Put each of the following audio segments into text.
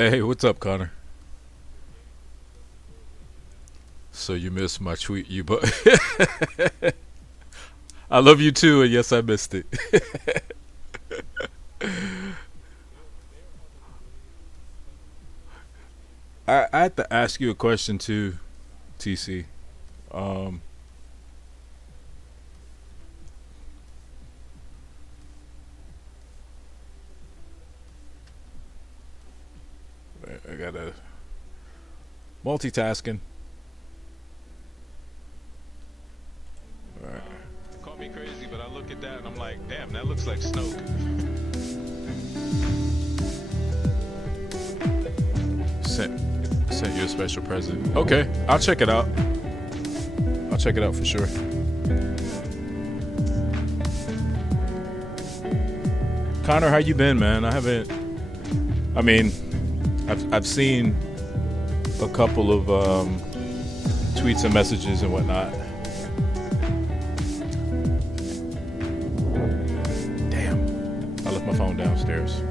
Hey, what's up, Connor? So you missed my tweet, you but I love you too, and yes, I missed it. I had to ask you a question too, TC. Um, I gotta multitasking. All right. Call me crazy, but I look at that and I'm like, damn, that looks like Snoke. Sent sent you a special present. Okay, I'll check it out. I'll check it out for sure. Connor, how you been, man? I haven't. I mean, I've seen a couple of tweets and messages and whatnot. Damn, I left my phone downstairs.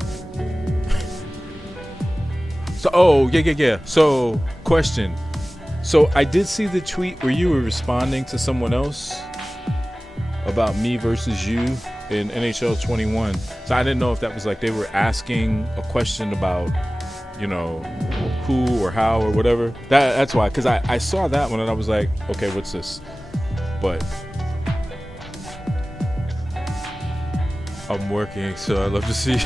So, oh yeah. So, question. So, I did see the tweet where you were responding to someone else about me versus you in NHL 21. So I didn't know if that was like they were asking a question about, you know, who or how or whatever. That's why, because I saw that one and I was like, okay, what's this? But I'm working, so I'd love to see.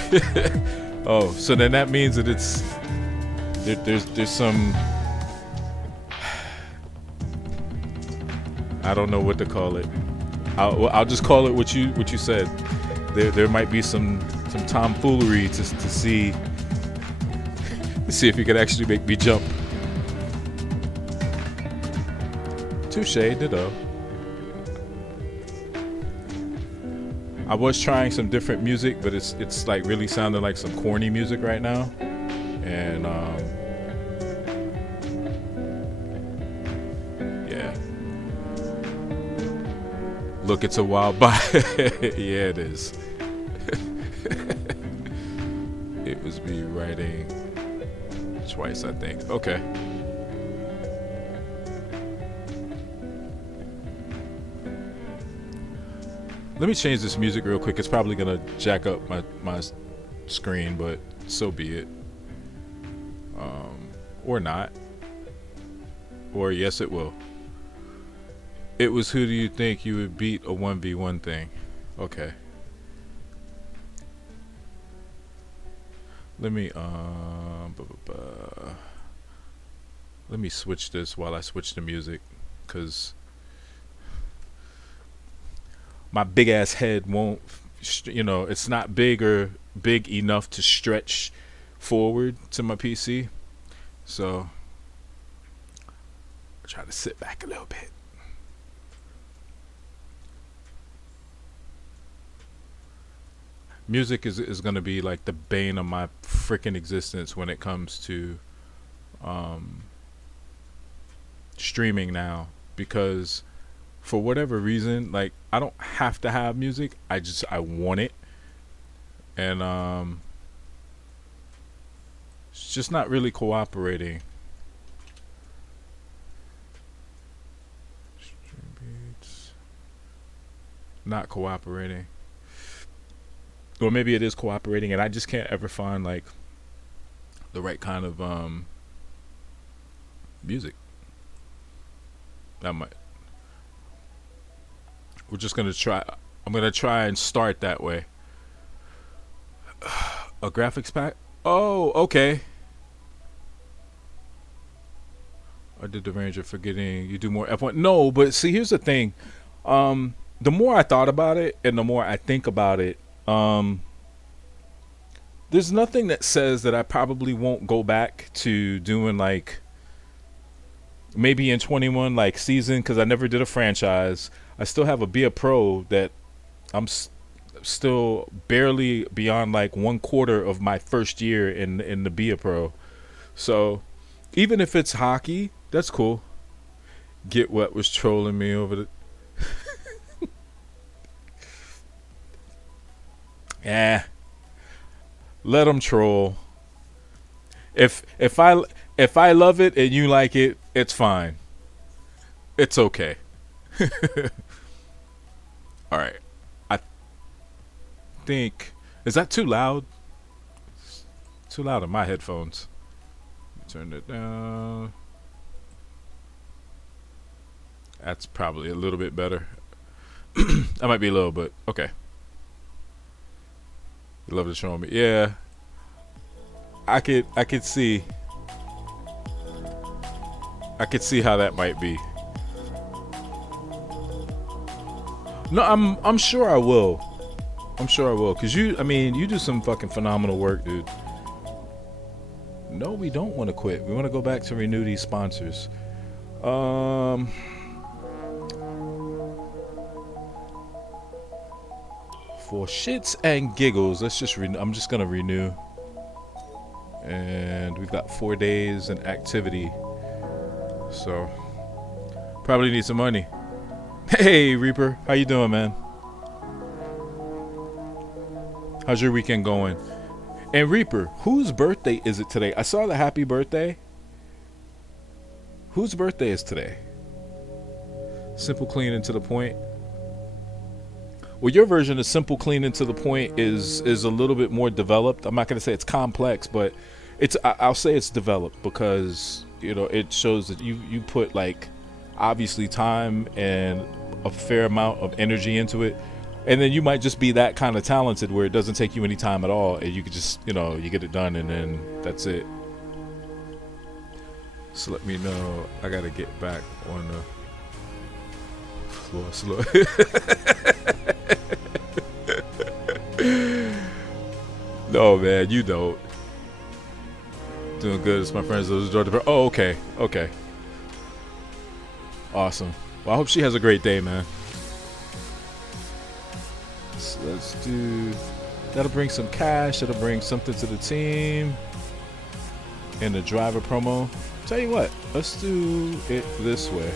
Oh, so then that means that there's some, I don't know what to call it. I'll just call it what you said. There might be some tomfoolery to see if you could actually make me jump. Touche, ditto. I was trying some different music, but it's like really sounding like some corny music right now, and yeah. Look, it's a while by. Yeah, it is. It was me writing twice, I think. Okay. Let me change this music real quick. It's probably gonna jack up my screen, but so be it. Or not. Or yes, it will. It was who do you think you would beat a 1v1 thing? Okay. Let me let me switch this while I switch the music, cuz my big ass head won't, it's not big enough to stretch forward to my PC. So I try to sit back a little bit. Music is going to be like the bane of my freaking existence when it comes to um, streaming now, because for whatever reason, like I don't have to have music. I want it, and it's just not really cooperating. Stream beats, not cooperating, or maybe it is cooperating, and I just can't ever find like the right kind of music. That might. We're just gonna try. I'm gonna try and start that way. A graphics pack. Oh, okay. I did the Ranger forgetting you do more F1. No, but see, here's the thing. The more I thought about it, and the more I think about it, there's nothing that says that I probably won't go back to doing like maybe in 21 like season, because I never did a franchise. I still have a Be a Pro that I'm still barely beyond like 1/4 of my first year in the Be a Pro. So even if it's hockey, that's cool. Get Wet was trolling me over the. Yeah, let them troll. If I love it and you like it, it's fine. It's okay. All right. I think, is that too loud? Too loud on my headphones. Turn it down. That's probably a little bit better. That might be a little, but okay. You love to show me. Yeah. I could see how that might be. No, I'm sure I will. I'm sure I will, cause you do some fucking phenomenal work, dude. No, we don't want to quit. We want to go back to renew these sponsors. For shits and giggles, let's just I'm just gonna renew. And we've got 4 days in activity, so probably need some money. Hey Reaper, how you doing, man? How's your weekend going? And Reaper, whose birthday is it today? I saw the happy birthday. Whose birthday is today? Simple, clean, and to the point. Well, your version of simple, clean, and to the point is a little bit more developed. I'm not going to say it's complex, but I'll say it's developed because, you know, it shows that you put, like, obviously time and a fair amount of energy into it. And then you might just be that kind of talented where it doesn't take you any time at all, and you could just, you know, you get it done and then that's it. So let me know. I gotta get back on the floor slow. No, man, you don't. Doing good. It's my friends. Oh, okay. Okay. Awesome. Well, I hope she has a great day, man. So let's do. That'll bring some cash. That'll bring something to the team. And the driver promo. Tell you what, let's do it this way.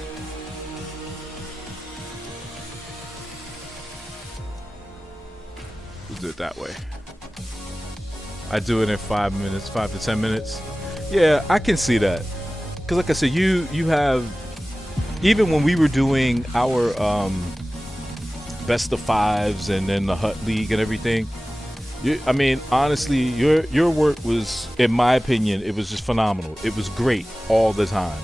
Let's do it that way. I do it in 5 minutes, 5 to 10 minutes. Yeah, I can see that. Because like I said, you have, even when we were doing our best of fives and then the Hut League and everything, I mean, honestly, your work was, in my opinion, it was just phenomenal. It was great all the time.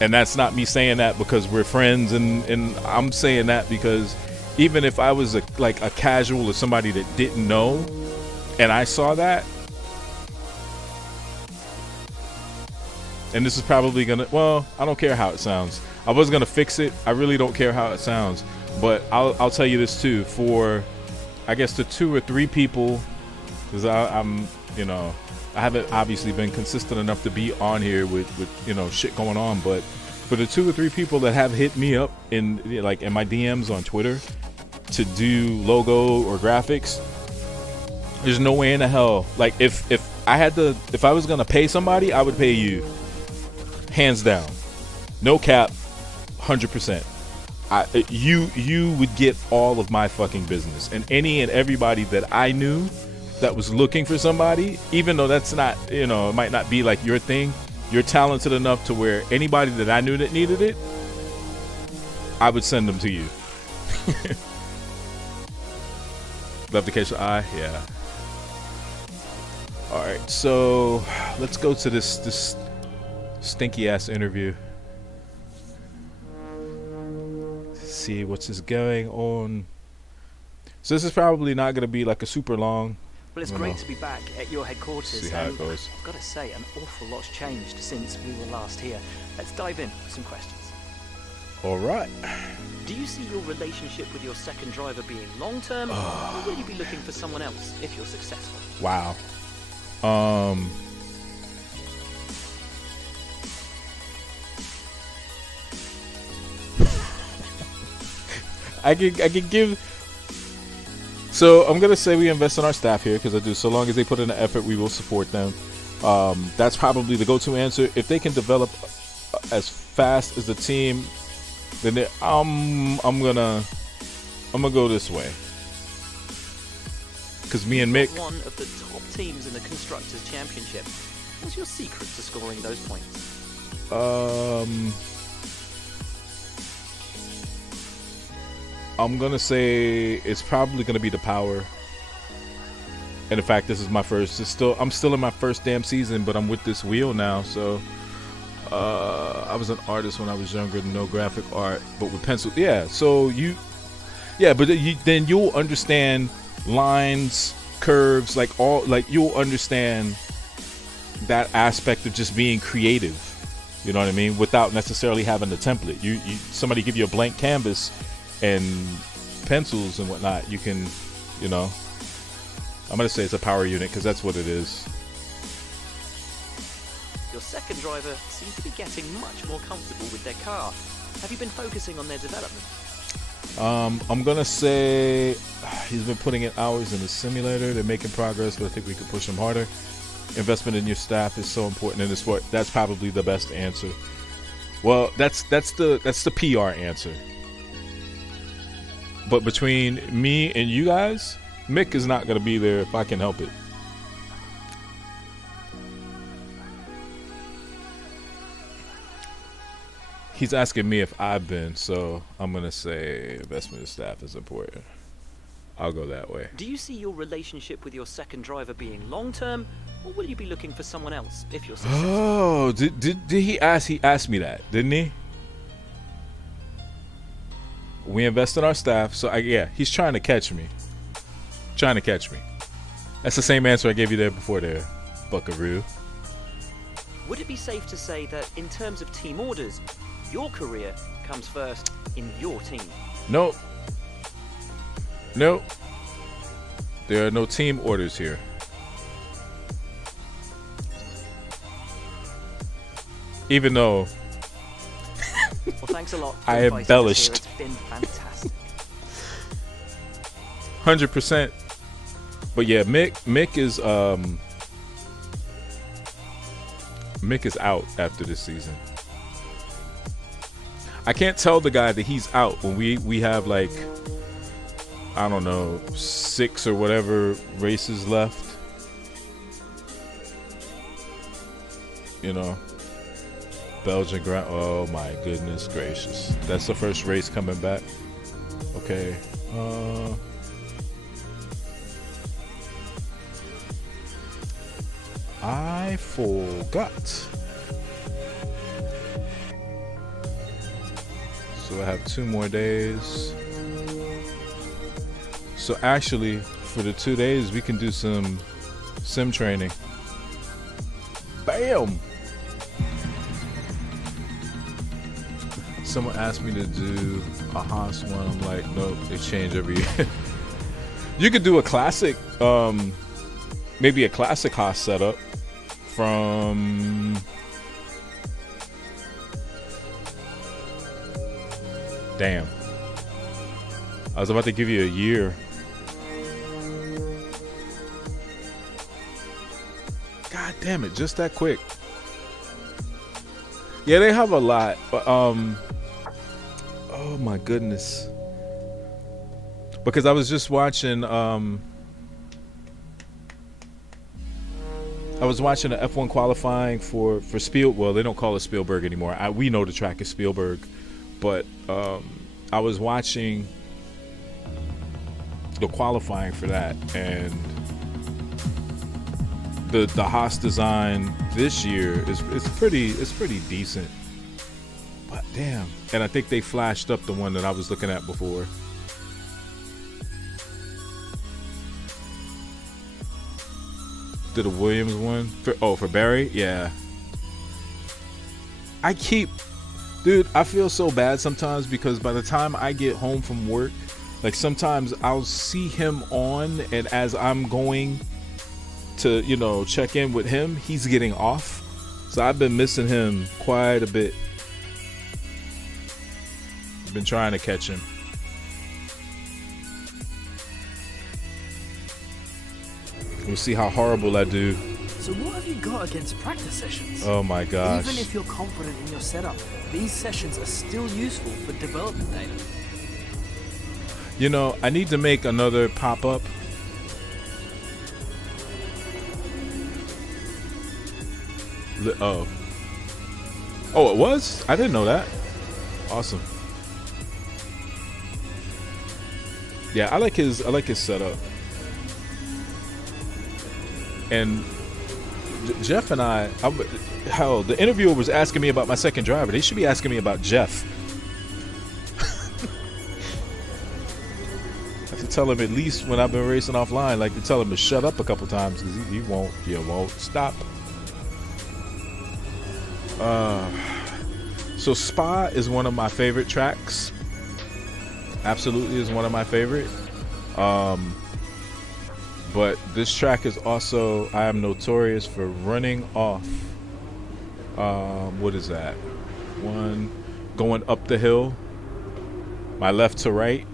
And that's not me saying that because we're friends, and I'm saying that because even if I was a casual or somebody that didn't know, and I saw that, and this is probably gonna, well, I don't care how it sounds. I was gonna fix it. I really don't care how it sounds, but I'll tell you this too. For I guess the 2 or 3 people, because I'm, you know, I haven't obviously been consistent enough to be on here with you know, shit going on, but for the 2 or 3 people that have hit me up in my DMs on Twitter to do logo or graphics, there's no way in the hell. Like if I was gonna pay somebody, I would pay you, hands down, no cap, 100%. You would get all of my fucking business, and any and everybody that I knew that was looking for somebody, even though that's not, you know, it might not be like your thing, you're talented enough to where anybody that I knew that needed it, I would send them to you. Love to catch the eye, yeah. All right, so let's go to this stinky ass interview. See what's going on. So this is probably not going to be like a super long. Well, it's great to be back at your headquarters. See how it goes. I've got to say, an awful lot's changed since we were last here. Let's dive in with some questions. All right. Do you see your relationship with your second driver being long-term, or will you be looking for someone else if you're successful? Wow. I can give. So I'm gonna say we invest in our staff here because I do. So long as they put in the effort, we will support them. That's probably the go-to answer. If they can develop as fast as the team, then I'm gonna go this way. because me and Mick. One of the top teams in the Constructors' Championship. What's your secret to scoring those points? I'm gonna say it's probably gonna be the power. And in fact, this is my first. I'm still in my first damn season, but I'm with this wheel now. So, I was an artist when I was younger, no graphic art, but with pencil. Yeah. So then you'll understand lines, curves, you'll understand that aspect of just being creative. You know what I mean? Without necessarily having the template. Somebody give you a blank canvas and pencils and whatnot. You can, I'm gonna say it's a power unit because that's what it is. Your second driver seems to be getting much more comfortable with their car. Have you been focusing on their development? I'm gonna say he's been putting in hours in the simulator. They're making progress, but I think we could push them harder. Investment in your staff is so important in this sport. That's probably the best answer. Well, that's the PR answer. But between me and you guys, Mick is not gonna be there if I can help it. He's asking me if I've been, so I'm gonna say investment in staff is important. I'll go that way. Do you see your relationship with your second driver being long-term, or will you be looking for someone else if you're successful? Oh, did he ask? He asked me that, didn't he? We invest in our staff, so he's trying to catch me. That's the same answer I gave you there before there, Buckaroo. Would it be safe to say that in terms of team orders, your career comes first in your team? Nope. There are no team orders here. Even though well, thanks a lot. I embellished. It's been fantastic. 100%. But yeah, Mick is out after this season. I can't tell the guy that he's out when we have like, I don't know, 6 or whatever races left. Belgian Grand. Oh my goodness gracious. That's the first race coming back. Okay. I forgot. So I have 2 more days. So actually, for the 2 days, we can do some sim training. Bam! Someone asked me to do a Haas one. I'm like, nope, they change every year. You could do a classic, maybe a classic Haas setup from... Damn. I was about to give you a year. God damn it, just that quick. Yeah, they have a lot, but oh my goodness. Because I was just watching I was watching the F1 qualifying for Spielberg. Well, they don't call it Spielberg anymore. We know the track is Spielberg, but I was watching the qualifying for that, and the Haas design this year is pretty decent. But damn, and I think they flashed up the one that I was looking at before. Did a Williams one for Barry? Yeah. Dude, I feel so bad sometimes because by the time I get home from work, like sometimes I'll see him on, and as I'm going to, check in with him, he's getting off. So I've been missing him quite a bit. I've been trying to catch him. We'll see how horrible I do. So what have you got against practice sessions? Oh my gosh. Even if you're confident in your setup, these sessions are still useful for development data. I need to make another pop-up Oh, it was? I didn't know that. Awesome. Yeah, I like his setup. And Jeff and hell, the interviewer was asking me about my second driver. They should be asking me about Jeff. I have to tell him, at least when I've been racing offline, like to tell him to shut up a couple times, because he won't stop. So Spa is one of my favorite tracks. Absolutely is one of my favorite. But this track is also, I am notorious for running off. What is that? Going up the hill, my left to right.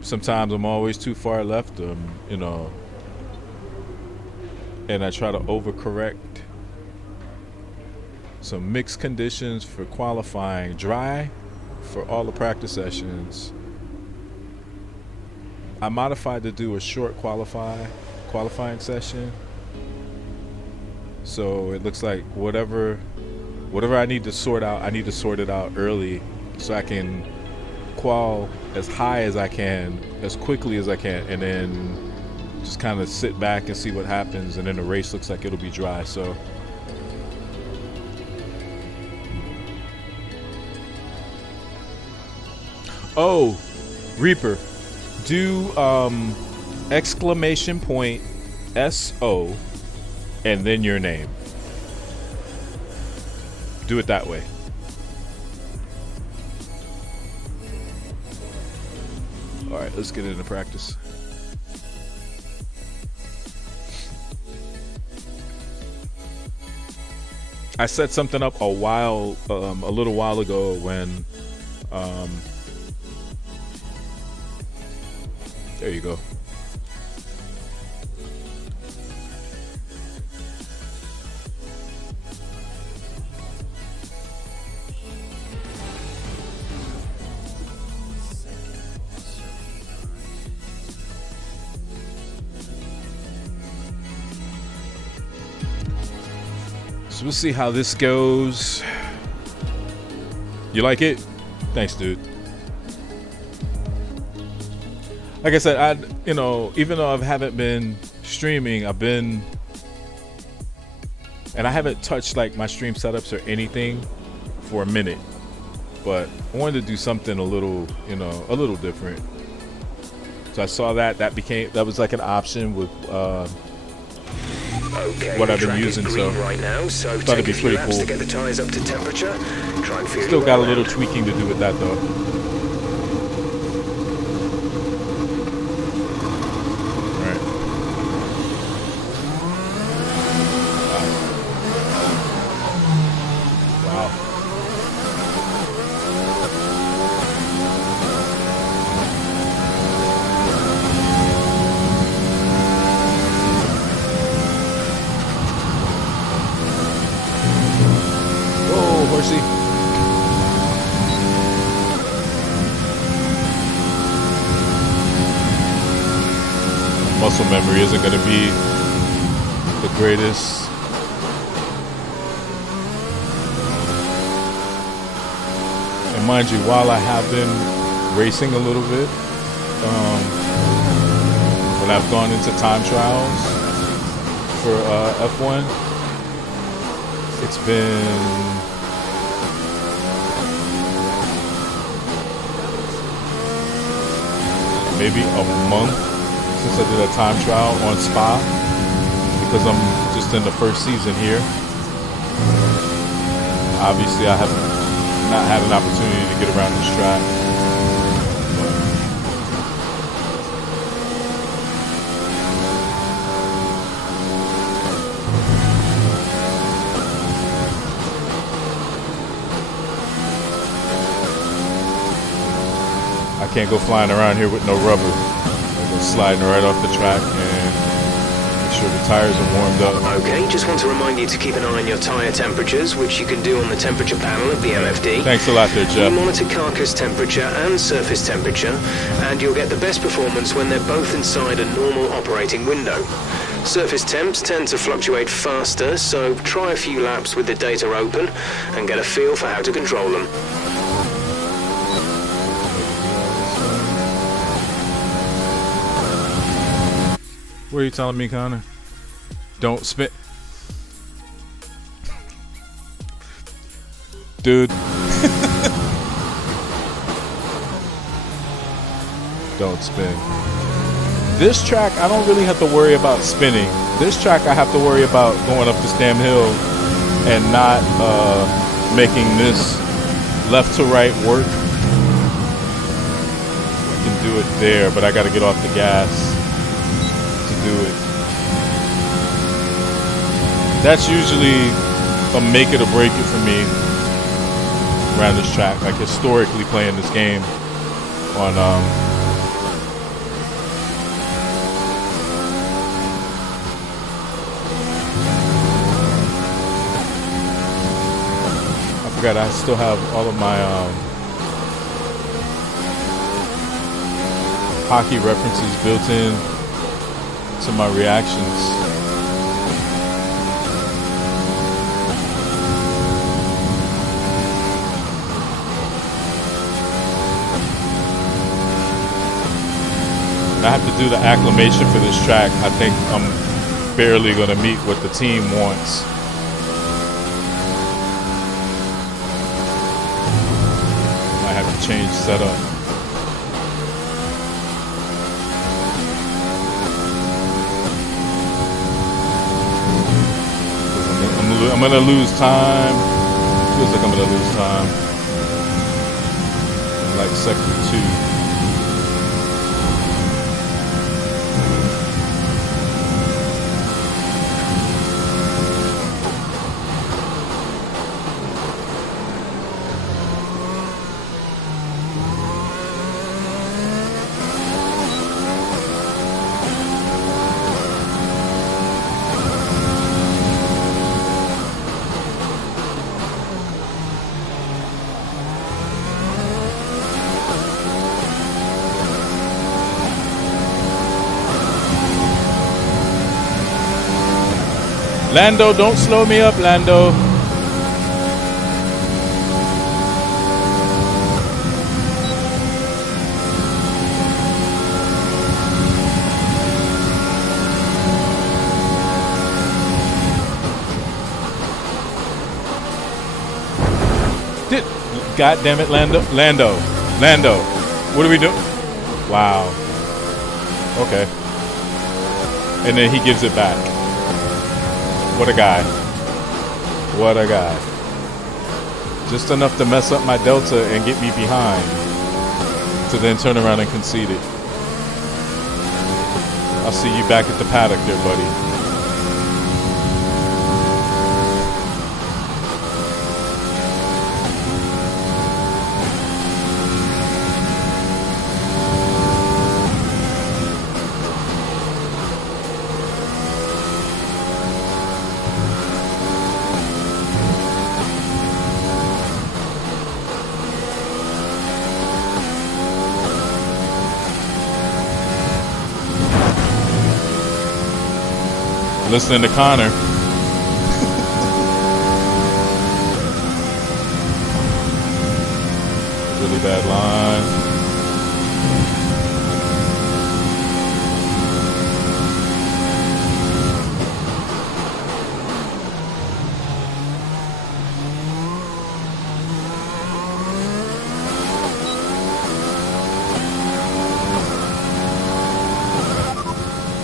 Sometimes I'm always too far left, and I try to overcorrect. Some mixed conditions for qualifying, dry for all the practice sessions. I modified to do a short qualifying session, so it looks like whatever I need to sort out, I need to sort it out early, so I can qual as high as I can, as quickly as I can, and then just kind of sit back and see what happens, and then the race looks like it'll be dry. So oh, Reaper, do exclamation point SO and then your name. Do it that way. All right, let's get into practice. I set something up a little while ago when there you go. So we'll see how this goes. You like it? Thanks, dude. Like I said, even though I haven't been streaming, and I haven't touched like my stream setups or anything for a minute, but I wanted to do something a little different. So I saw that was like an option with what I've been using. So right now, so thought it'd be pretty cool. To get the tires up to temperature. Try and feel Still got a little tweaking to do with that though. Muscle memory isn't going to be the greatest. And mind you, while I have been racing a little bit, when I've gone into time trials for F1, it's been maybe a month since I did a time trial on Spa, because I'm just in the first season here. Obviously, I have not had an opportunity to get around this track. I can't go flying around here with no rubber. Sliding right off the track and make sure the tires are warmed up. Okay, just want to remind you to keep an eye on your tyre temperatures, which you can do on the temperature panel of the MFD. Thanks a lot there, Jeff. You monitor carcass temperature and surface temperature, and you'll get the best performance when they're both inside a normal operating window. Surface temps tend to fluctuate faster, so try a few laps with the data open and get a feel for how to control them. What are you telling me, Connor? Don't spin. Dude. Don't spin. This track, I don't really have to worry about spinning. This track, I have to worry about going up this damn hill and not making this left to right work. I can do it there, but I got to get off the gas to do it. That's usually a make it or break it for me around this track. Like historically playing this game on I forgot I still have all of my hockey references built in to my reactions. I have to do the acclimation for this track. I think I'm barely going to meet what the team wants. I have to change setup. I'm going to lose time. Feels like I'm going to lose time. Like sector 2. Lando, don't slow me up, Lando. God damn it, Lando. Lando. What are we doing? Wow. Okay. And then he gives it back. What a guy. What a guy. Just enough to mess up my delta and get me behind. To then turn around and concede it. I'll see you back at the paddock there, buddy. Listening to Connor. Really bad line.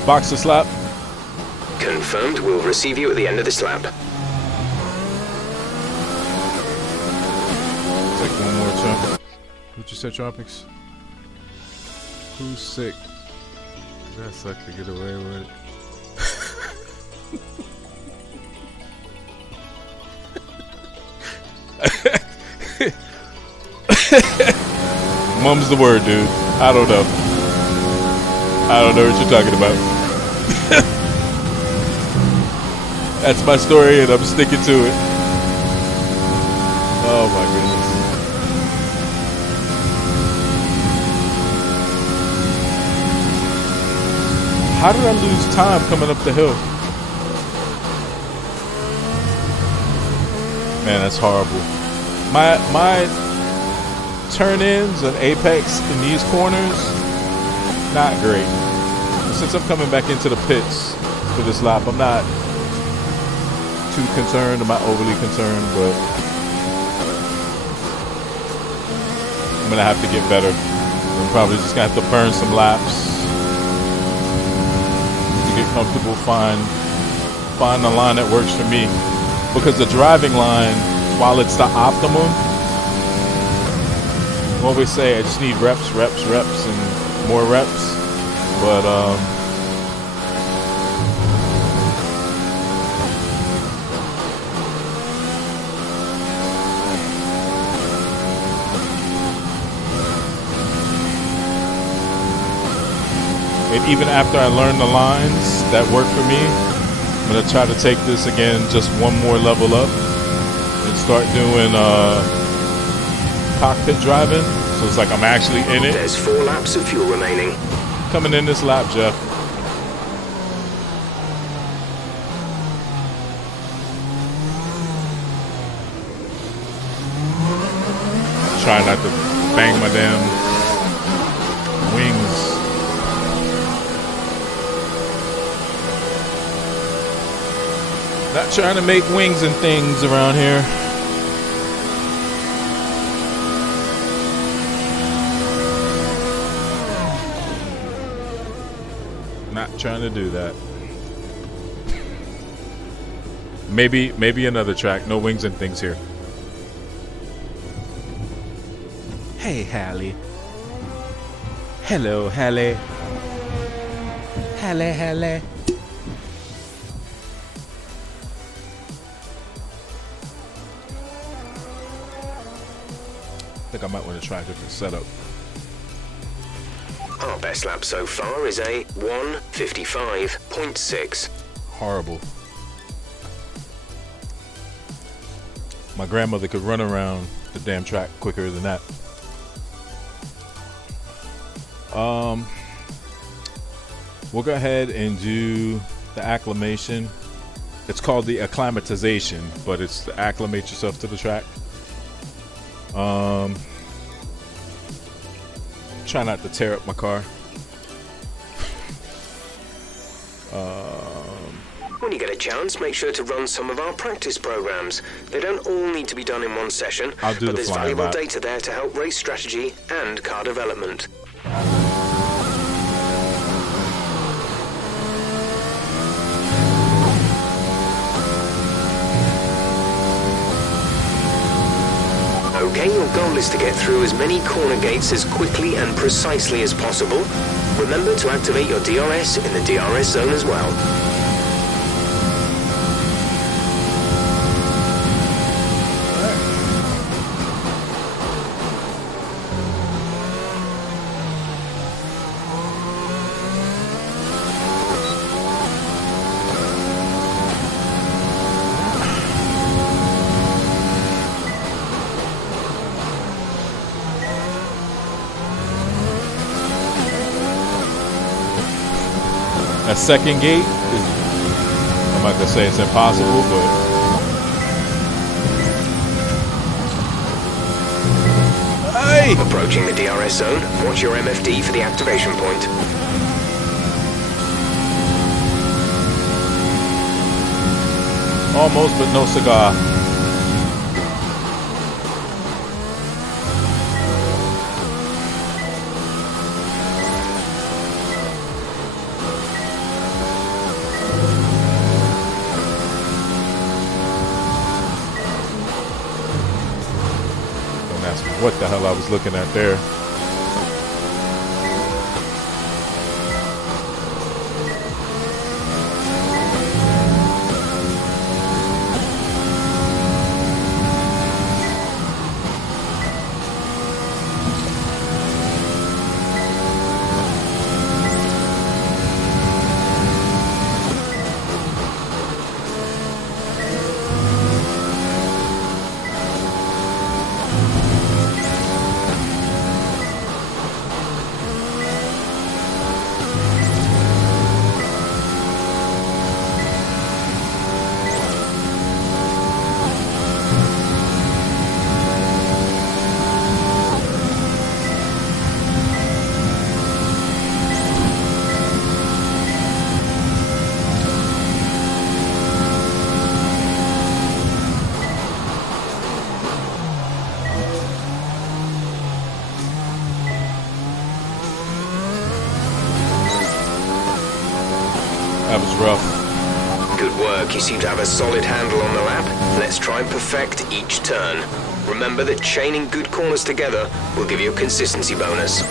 Boxer slap. Confirmed. We'll receive you at the end of this lap. Take one more jump. What you said, Tropics? Who's sick? That sucked to get away with it. Mum's the word, dude. I don't know. I don't know what you're talking about. That's my story and I'm sticking to it. Oh my goodness. How did I lose time coming up the hill? Man, that's horrible. My turn-ins and apex in these corners, not great. Since I'm coming back into the pits for this lap, I'm not too concerned. I'm not overly concerned, but I'm gonna have to get better. I'm probably just gonna have to burn some laps to get comfortable, find the line that works for me. Because the driving line, while it's the optimum, I always say I just need reps, and more reps. But and even after I learn the lines that work for me, I'm going to try to take this again just one more level up and start doing cockpit driving. So it's like I'm actually in it. There's 4 laps of fuel remaining. Coming in this lap, Jeff. Try not to bang my damn wings. Not trying to make wings and things around here. Not trying to do that. Maybe another track. No wings and things here. Hey, Hallie. Hello, Hallie. Hallie. I think I might want to try a different setup. Our best lap so far is a 1:55.6. Horrible. My grandmother could run around the damn track quicker than that. We'll go ahead and do the acclimation. It's called the acclimatization, but it's to acclimate yourself to the track. Try not to tear up my car. When you get a chance, make sure to run some of our practice programs. They don't all need to be done in one session, I'll do but the there's flying valuable lap. data there to help race strategy and car development. Okay, your goal is to get through as many corner gates as quickly and precisely as possible. Remember to activate your DRS in the DRS zone as well. That second gate is, I'm not gonna say it's impossible, but hey! Approaching the DRS zone, watch your MFD for the activation point. Almost, but no cigar. What the hell I was looking at there. was rough. Good work. You seem to have a solid handle on the lap. Let's try and perfect each turn. Remember that chaining good corners together will give you a consistency bonus.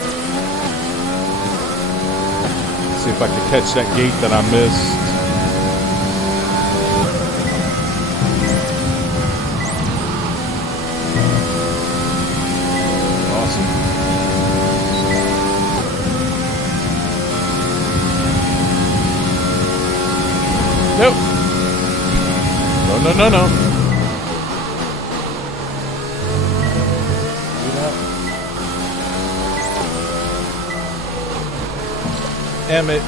See if I can catch that gate that I missed. Awesome. Nope. No. Do that. Damn it.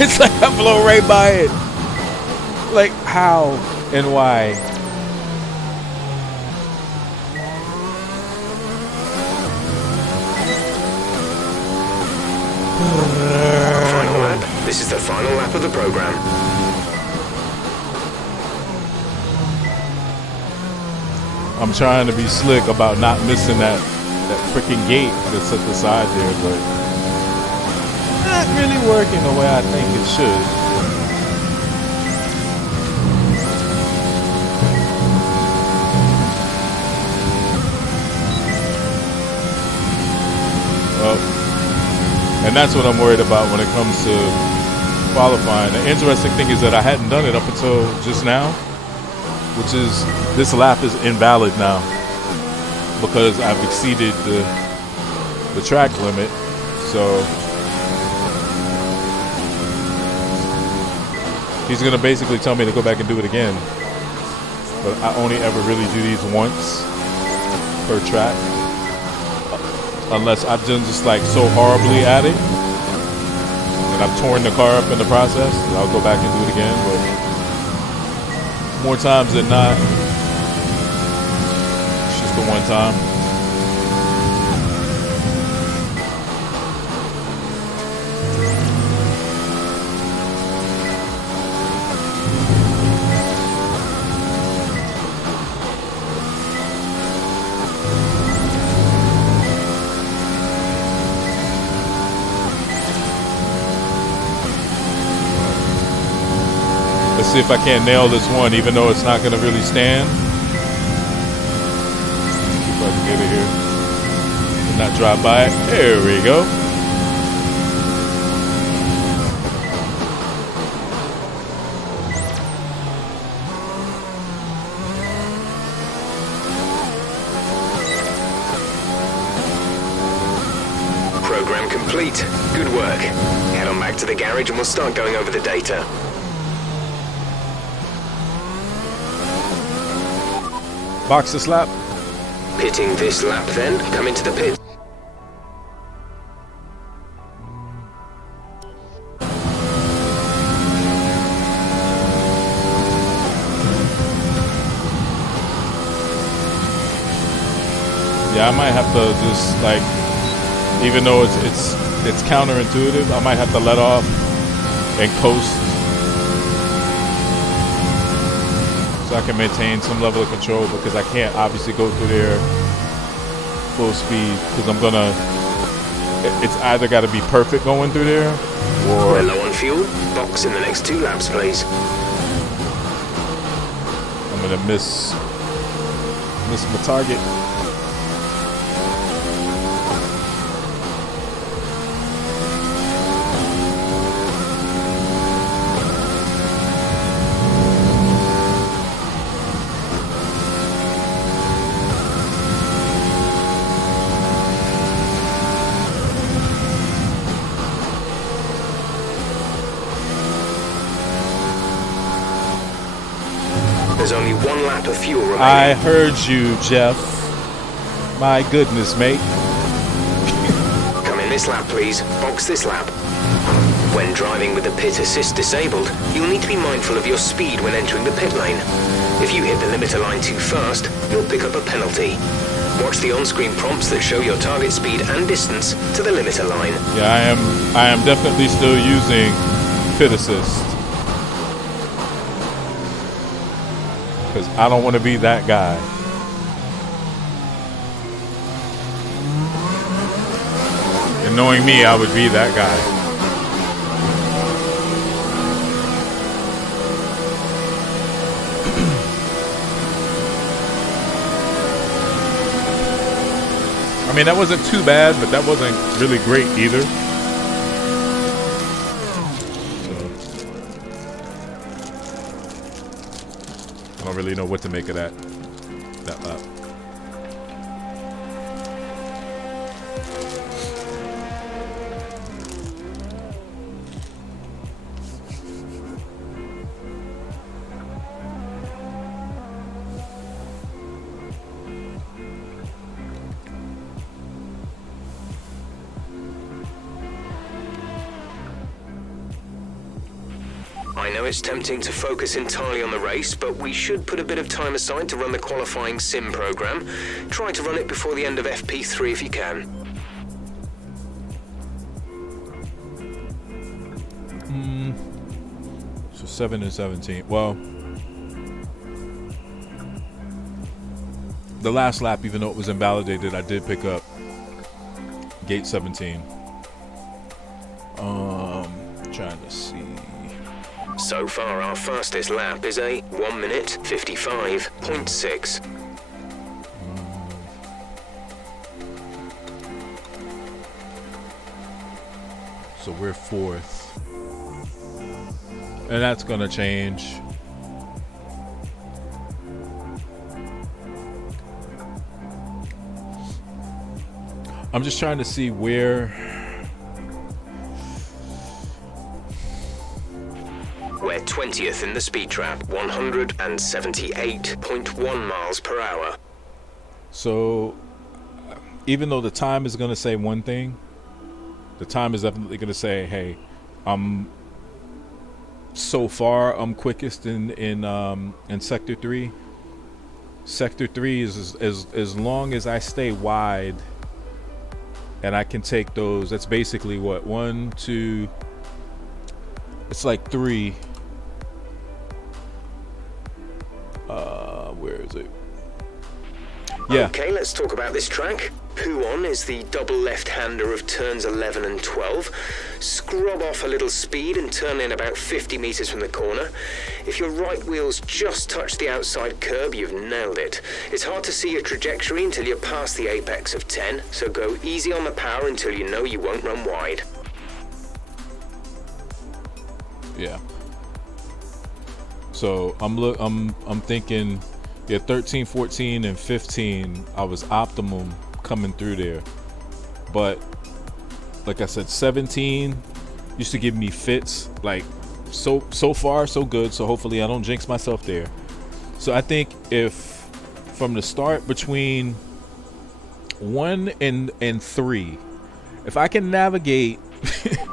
It's like I blow right by it. Like how and why? Final lap. This is the final lap of the program. I'm trying to be slick about not missing that freaking gate that's at the side there, but not really working the way I think it should. Well, and that's what I'm worried about when it comes to qualifying. The interesting thing is that I hadn't done it up until just now, which is this lap is invalid now because I've exceeded the track limit. So he's going to basically tell me to go back and do it again. But I only ever really do these once per track. Unless I've done just like so horribly at it and I've torn the car up in the process, I'll go back and do it again. But more times than not, it's just the one time. Let's see if I can't nail this one, even though it's not going to really stand. See if I can get it here. And not drive by it. There we go. Program complete. Good work. Head on back to the garage and we'll start going over the data. Box this lap. Pitting this lap then. Come into the pit. Yeah, I might have to just like, even though it's counterintuitive, I might have to let off and coast so I can maintain some level of control, because I can't obviously go through there full speed because it's either got to be perfect going through there or We're low on fuel. Box in the next 2 laps, please. I'm gonna miss my target. 1 lap of fuel remaining. I heard you, Jeff. My goodness, mate. Come in this lap, please. Box this lap. When driving with the pit assist disabled, you'll need to be mindful of your speed when entering the pit lane. If you hit the limiter line too fast, you'll pick up a penalty. Watch the on-screen prompts that show your target speed and distance to the limiter line. Yeah, I am definitely still using pit assist. Because I don't want to be that guy. And knowing me, I would be that guy. I mean, that wasn't too bad, but that wasn't really great either. So, I don't really know what to make of that lap. I know it's tempting to focus entirely on the race, but we should put a bit of time aside to run the qualifying sim program. Try to run it before the end of FP3 if you can. So 7 and 17. Well, the last lap, even though it was invalidated, I did pick up gate 17. Trying to see. So far, our fastest lap is a 1 minute 55.6. So we're 4th. And that's gonna change. I'm just trying to see where. We're 20th in the speed trap, 178.1 miles per hour. So, even though the time is going to say one thing, the time is definitely going to say, hey, so far I'm quickest in sector 3. Sector 3 is as long as I stay wide and I can take those. That's basically what, 1, 2, it's like 3. Where is it? Yeah. Okay, let's talk about this track. Huon is the double left-hander of turns 11 and 12. Scrub off a little speed and turn in about 50 meters from the corner. If your right wheels just touch the outside curb, you've nailed it. It's hard to see your trajectory until you're past the apex of 10, so go easy on the power until you know you won't run wide. Yeah. So I'm thinking, yeah, 13, 14, and 15. I was optimum coming through there, but like I said, 17 used to give me fits. Like so far so good. So hopefully I don't jinx myself there. So I think if from the start between 1 and 3, if I can navigate.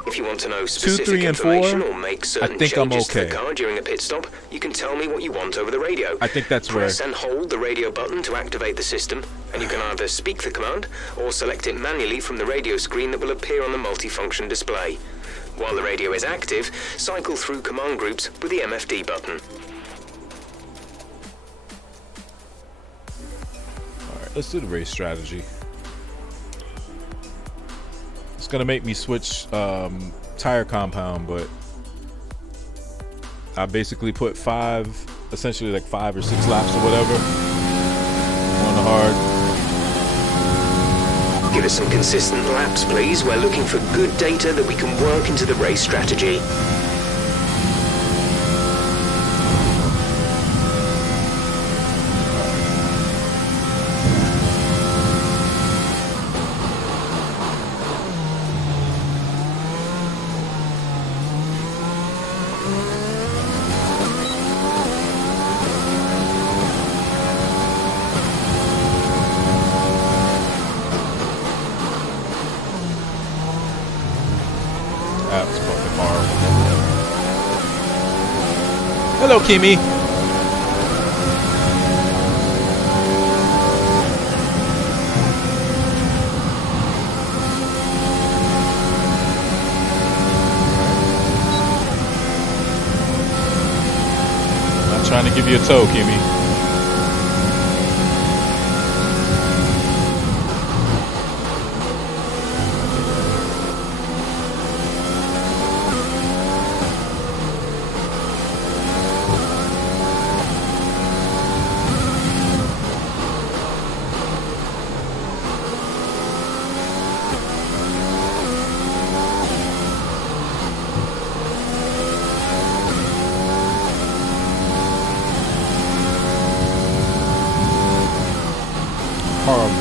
If you want to know 2, specific 3, and 4, information or make certain I think I'm changes to okay. the car during a pit stop, you can tell me what you want over the radio. I think that's where. Press and hold the radio button to activate the system, and you can either speak the command or select it manually from the radio screen that will appear on the multifunction display. While the radio is active, cycle through command groups with the MFD button. Alright, let's do the race strategy. It's gonna make me switch tire compound, but I basically put 5, essentially like 5 or 6 laps or whatever on the hard. Give us some consistent laps, please. We're looking for good data that we can work into the race strategy. toe, Kimi. Not trying to give you a toe, Kimi. Horrible.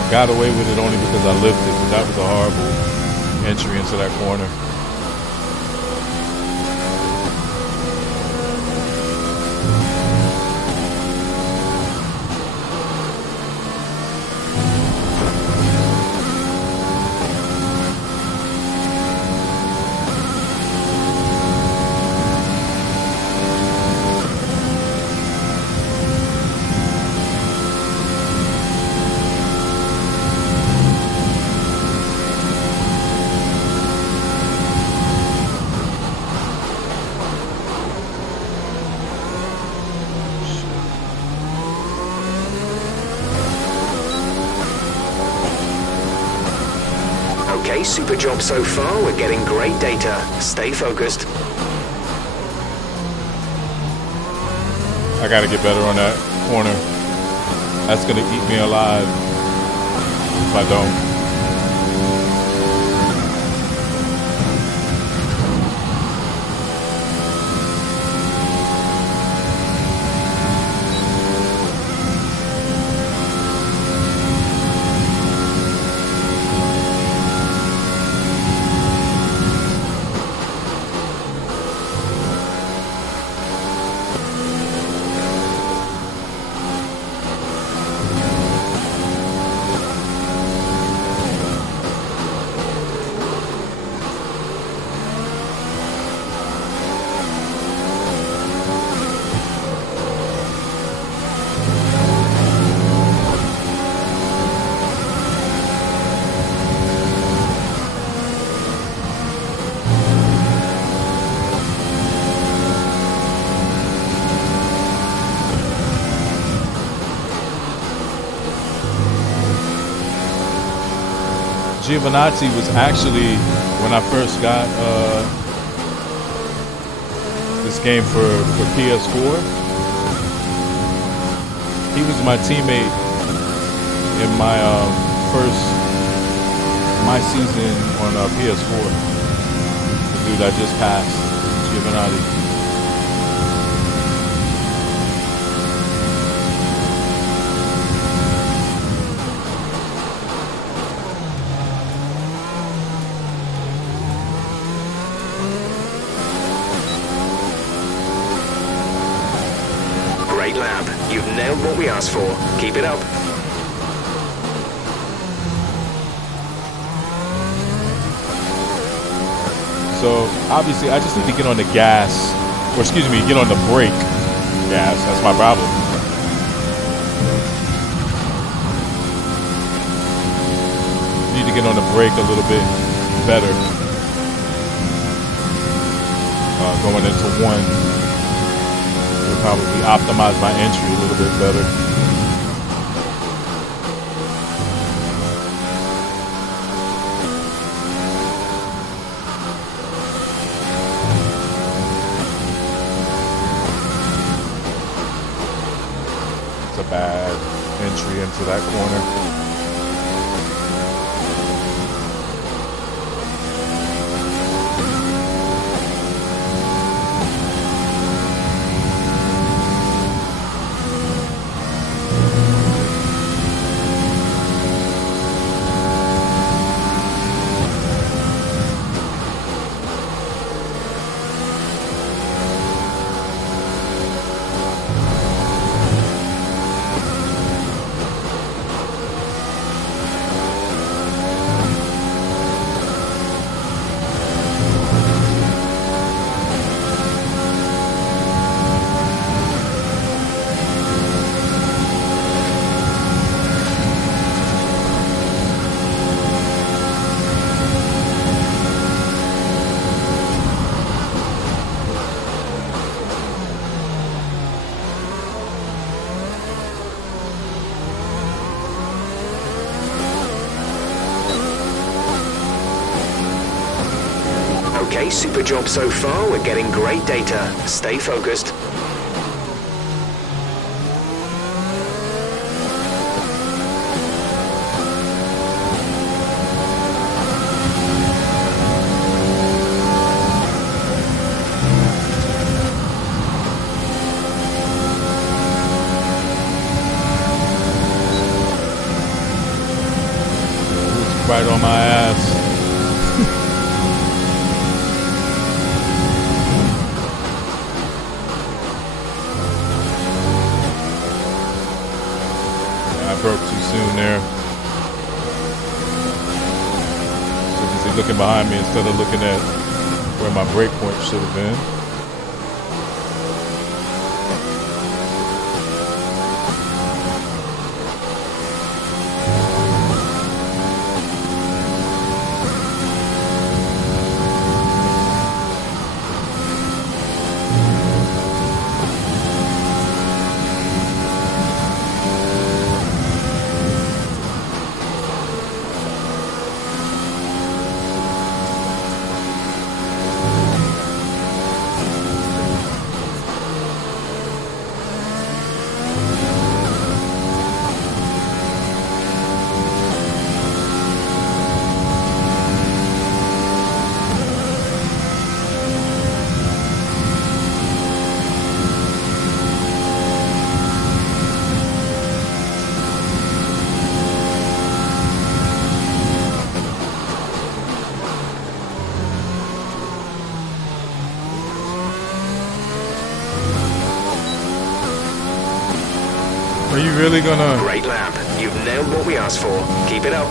I got away with it only because I lived it, but that was a horrible entry into that corner. Okay, super job so far. We're getting great data. Stay focused. I gotta get better on that corner. That's gonna eat me alive if I don't. Giovinazzi was actually, when I first got this game for PS4, he was my teammate in my season on PS4. The dude I just passed, Giovinazzi. Great lap. You've nailed what we asked for. Keep it up. So obviously I just need to get on the gas, or excuse me, get on the brake gas. That's my problem. Need to get on the brake a little bit better. Going into one will probably optimize my entry a little bit better. It's a bad entry into that corner. Okay, super job so far. We're getting great data. Stay focused. Right on my ass. I broke too soon there. So busy looking behind me instead of looking at where my brake point should have been. Are you really gonna? Great lap. You've nailed what we asked for. Keep it up.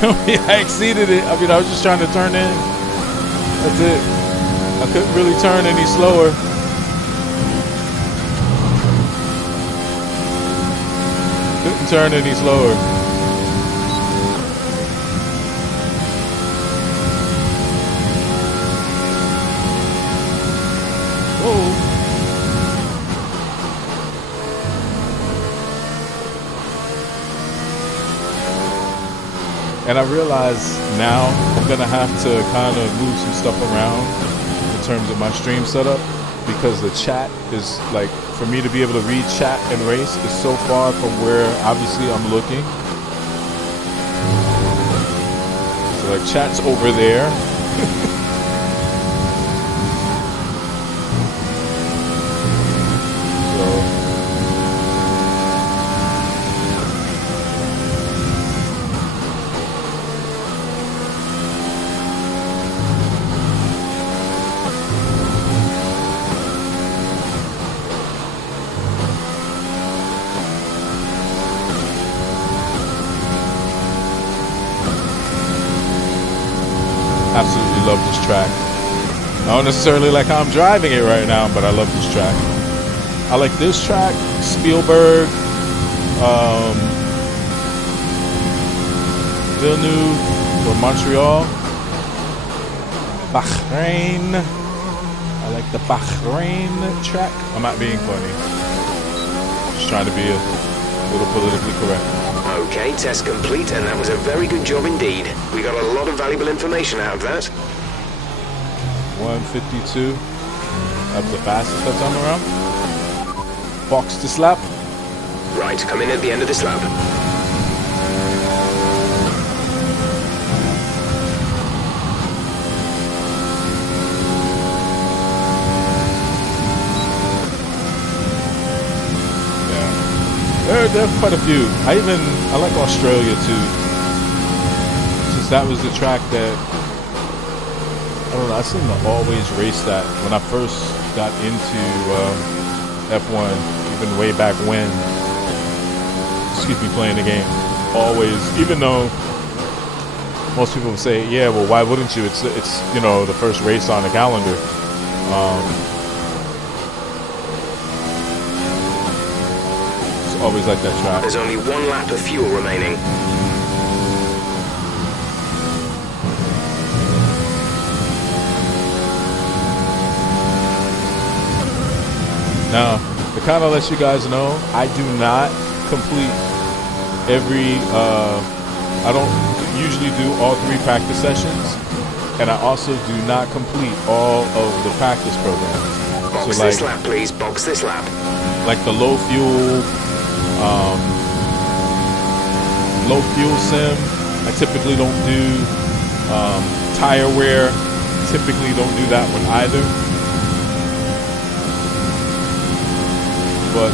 Tell me I exceeded it. I mean, I was just trying to turn in. That's it. I couldn't really turn any slower. Couldn't turn any slower. Whoa. And I realize now I'm gonna have to kind of move some stuff around in terms of my stream setup, because the chat is like, for me to be able to read chat and race is so far from where obviously I'm looking. So like chat's over there. Absolutely love this track. I don't necessarily like how I'm driving it right now, but I love this track. I like this track, Spielberg, Villeneuve or Montreal, Bahrain. I like the Bahrain track. I'm not being funny. Just trying to be a little politically correct. Okay, test complete, and that was a very good job indeed. We got a lot of valuable information out of that. 152. That's the fastest that time around. Box to slap. Right, come in at the end of this lap. There are quite a few. I like Australia too, since that was the track that, I don't know, I seem to always race that when I first got into F1, even way back when, excuse me, playing the game. Always, even though most people would say, yeah, well, why wouldn't you? It's you know, the first race on the calendar. Always like that track. There's only one lap of fuel remaining. Now, to kind of let you guys know, I do not complete every. I don't usually do all 3 practice sessions, and I also do not complete all of the practice programs. Box So this like, lap, please. Box this lap. like the low fuel sim. I typically don't do tire wear. Typically don't do that one either. But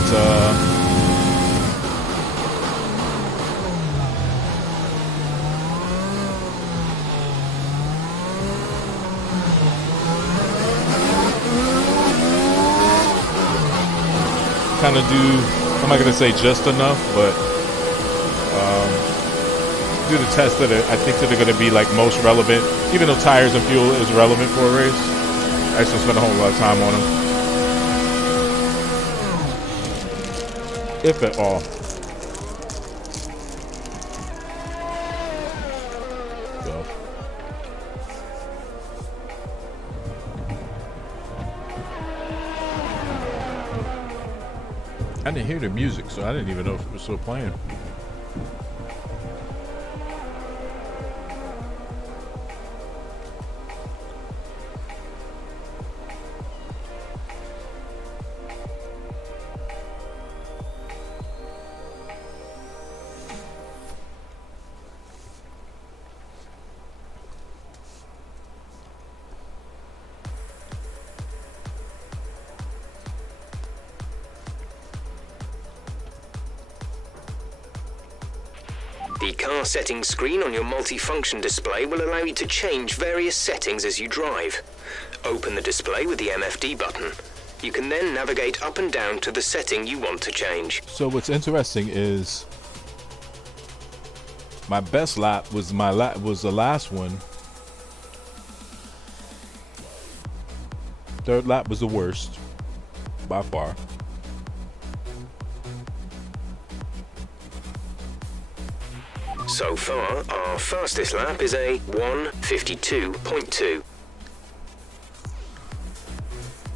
kind of do, I'm not gonna say just enough, but do the tests that I think that are gonna be like most relevant. Even though tires and fuel is relevant for a race, I just don't spend a whole lot of time on them, if at all. So. I didn't hear the music, so I didn't even know if it was still playing. The car settings screen on your multifunction display will allow you to change various settings as you drive. Open the display with the MFD button. You can then navigate up and down to the setting you want to change. So what's interesting is my best lap was the last one. Third lap was the worst by far. So far, our fastest lap is a 1:52.2.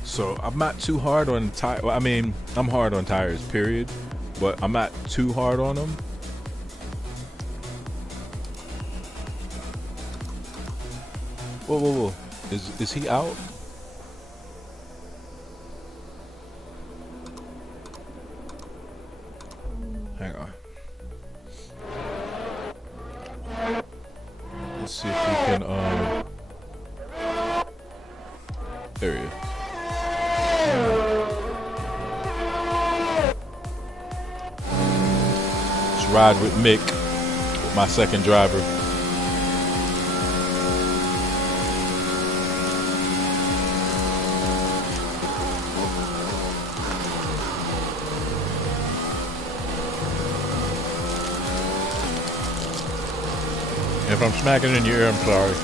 So I'm not too hard on tire. Well, I mean, I'm hard on tires, period. But I'm not too hard on them. Whoa, whoa, whoa! Is he out? Hang on. Let's see if we can. There he is. Let's ride with Mick, my second driver. If I'm smacking in your ear, I'm sorry.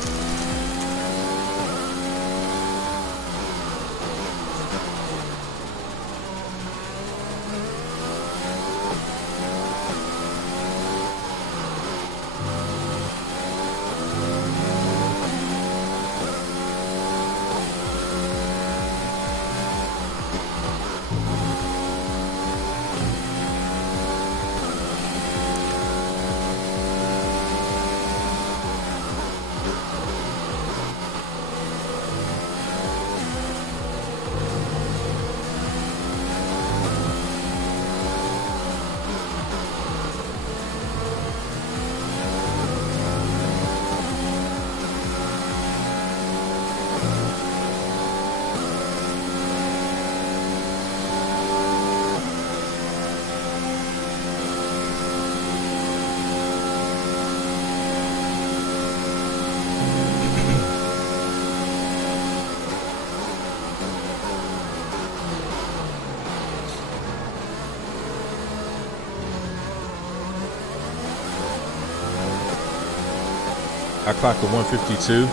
I clocked a 152.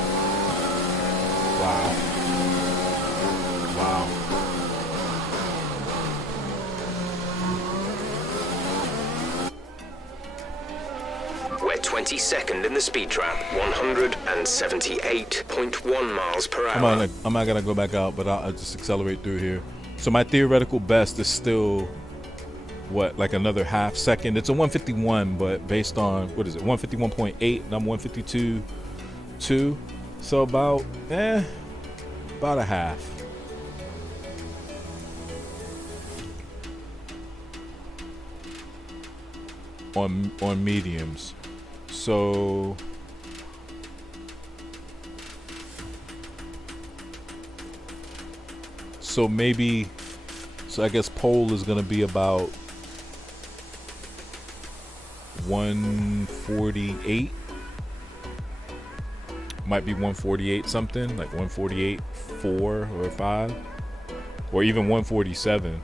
Wow. Wow. We're 22nd in the speed trap, 178.1 miles per hour. I'm not gonna go back out, but I'll just accelerate through here. So my theoretical best is still like another half second. It's a 151, but based on, what is it, 151.8, and I'm 152.2. So about a half. On mediums. So maybe, so I guess pole is gonna be about 148. Might be 148 something, like 148.4 or 5, or even 147.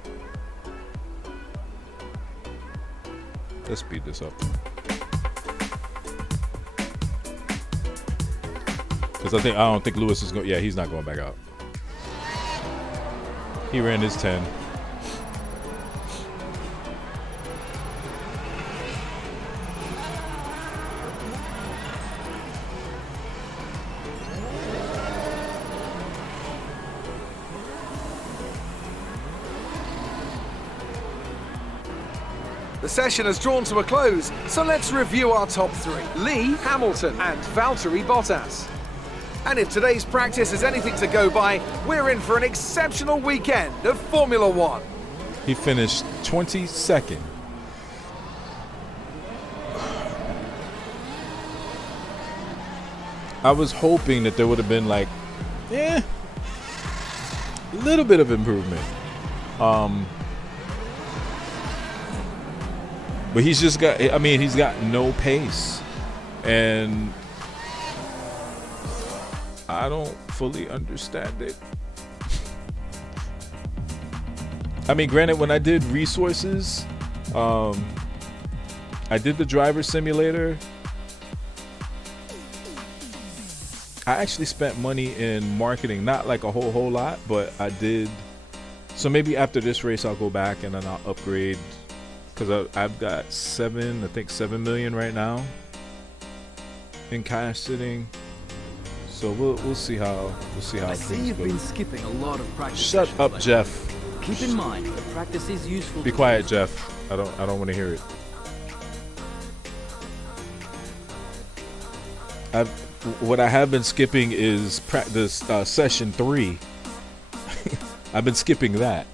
Let's speed this up, because I don't think Lewis is going. Yeah, he's not going back out. He ran his 10. The session has drawn to a close, so let's review our top three. Lee, Hamilton and Valtteri Bottas. And if today's practice is anything to go by, we're in for an exceptional weekend of Formula One. He finished 22nd. I was hoping that there would have been like, a little bit of improvement. But he's just got, I mean, he's got no pace. And I don't fully understand it. I mean, granted, when I did resources, I did the driver simulator. I actually spent money in marketing, not like a whole lot, but I did. So maybe after this race, I'll go back and then I'll upgrade, because I've got 7 million right now in cash sitting. So we'll see how I see things you've go. been skipping a lot of practice. Shut sessions up, lately. Jeff. Keep in mind that practice is useful. Be quiet, Jeff. I don't want to hear it. What I have been skipping is practice session 3. I've been skipping that.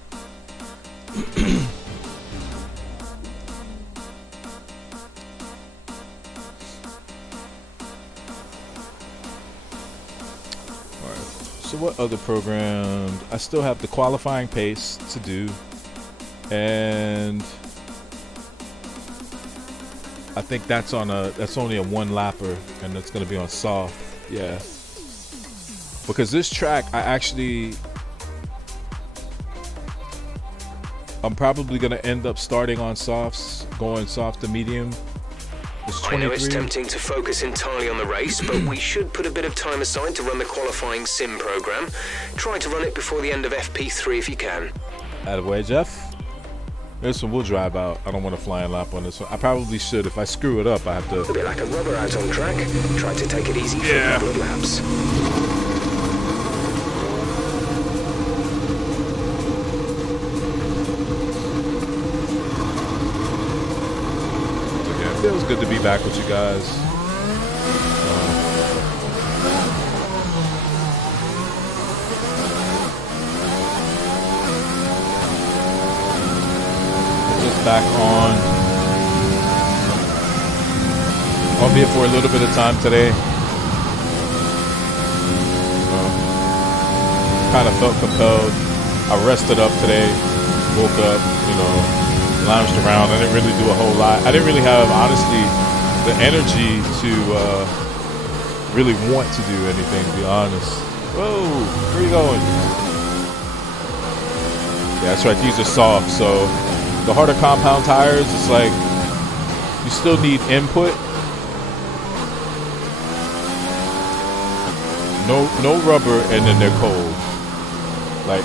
So what other program? I still have the qualifying pace to do, and I think that's only a 1 lapper, and it's gonna be on soft. Yeah, because this track I'm probably gonna end up starting on softs, going soft to medium. It's 23. I know it's tempting to focus entirely on the race, but we should put a bit of time aside to run the qualifying sim program. Try to run it before the end of FP3 if you can. Out of the way, Jeff. This one we'll drive out. I don't want to fly and lap on this one. I probably should. If I screw it up, I have to. A bit like a rubber out on track. Try to take it easy for a couple of laps. It feels good to be back with you guys. Just back on. I'll be here for a little bit of time today. Kind of felt compelled. I rested up today. Woke up, lounged around. I didn't really do a whole lot. I didn't really have, honestly, the energy to really want to do anything, to be honest. Whoa, where are you going? Yeah, that's right. These are soft. So the harder compound tires, it's like you still need input. No rubber, and then they're cold. Like,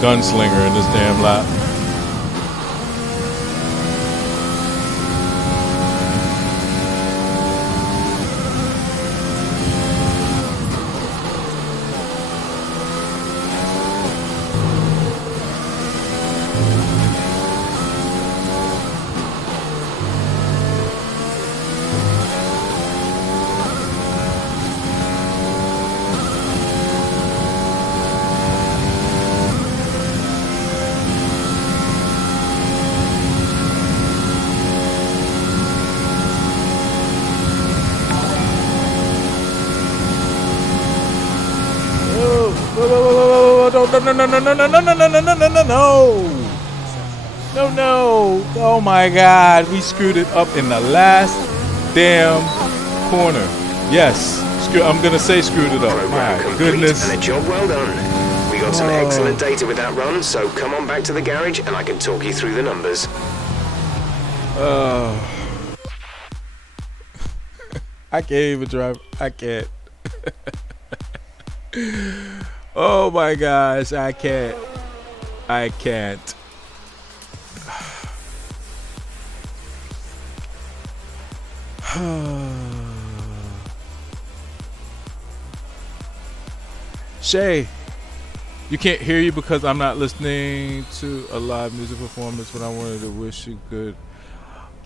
gunslinger in this damn lap. No. Oh my God. We screwed it up in the last damn corner. Yes. I'm going to say screwed it up. Program My complete goodness. and a job well done. We got some excellent data with that run, so come on back to the garage and I can talk you through the numbers. I can't even drive. I can't. Oh my gosh. I can't. Shay, you can't hear you because I'm not listening to a live music performance, but I wanted to wish you good.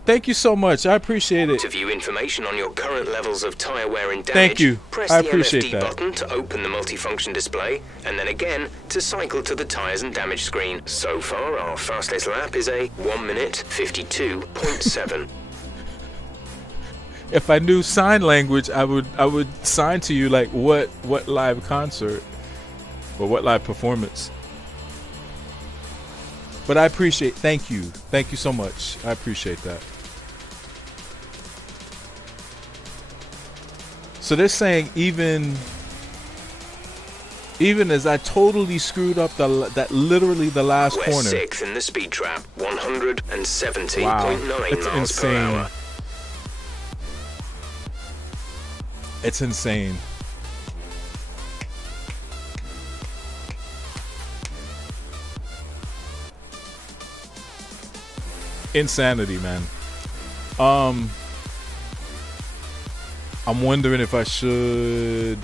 Thank you so much. I appreciate it. To view information on your current levels of tyre wear and damage, Thank you. press I the appreciate MFD that. button to open the multifunction display, and then again to cycle to the tyres and damage screen. So far, our fastest lap is a 1 minute 52.7. If I knew sign language, I would sign to you like what live concert or what live performance. But I appreciate. Thank you so much. I appreciate that. So they're saying even as I totally screwed up that literally the last We're corner. sixth in the speed trap, 170.9 Wow, it's miles insane. per hour. It's insane. Insanity, man. I'm wondering if I should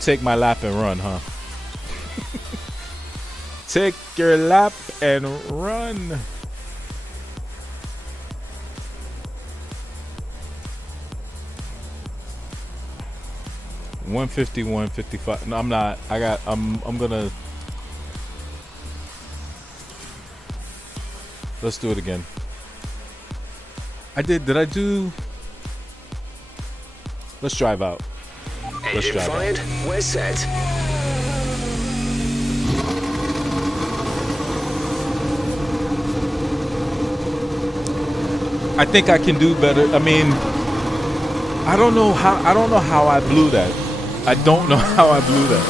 take my lap and run, huh? Take your lap and run. $150, $155. No, I'm not. I'm gonna. Let's do it again. Did I do? Let's drive out. Let's Engine drive out. fired, we're set. I think I can do better. I mean, I don't know how I blew that. I don't know how I blew that.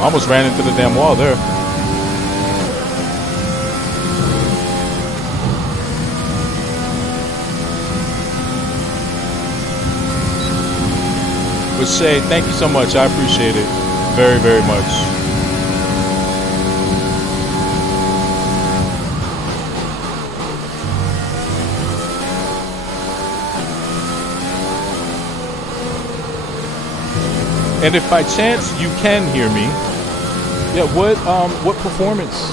I almost ran into the damn wall there. But Shay, thank you so much. I appreciate it very, very much. And if by chance you can hear me, yeah, what performance?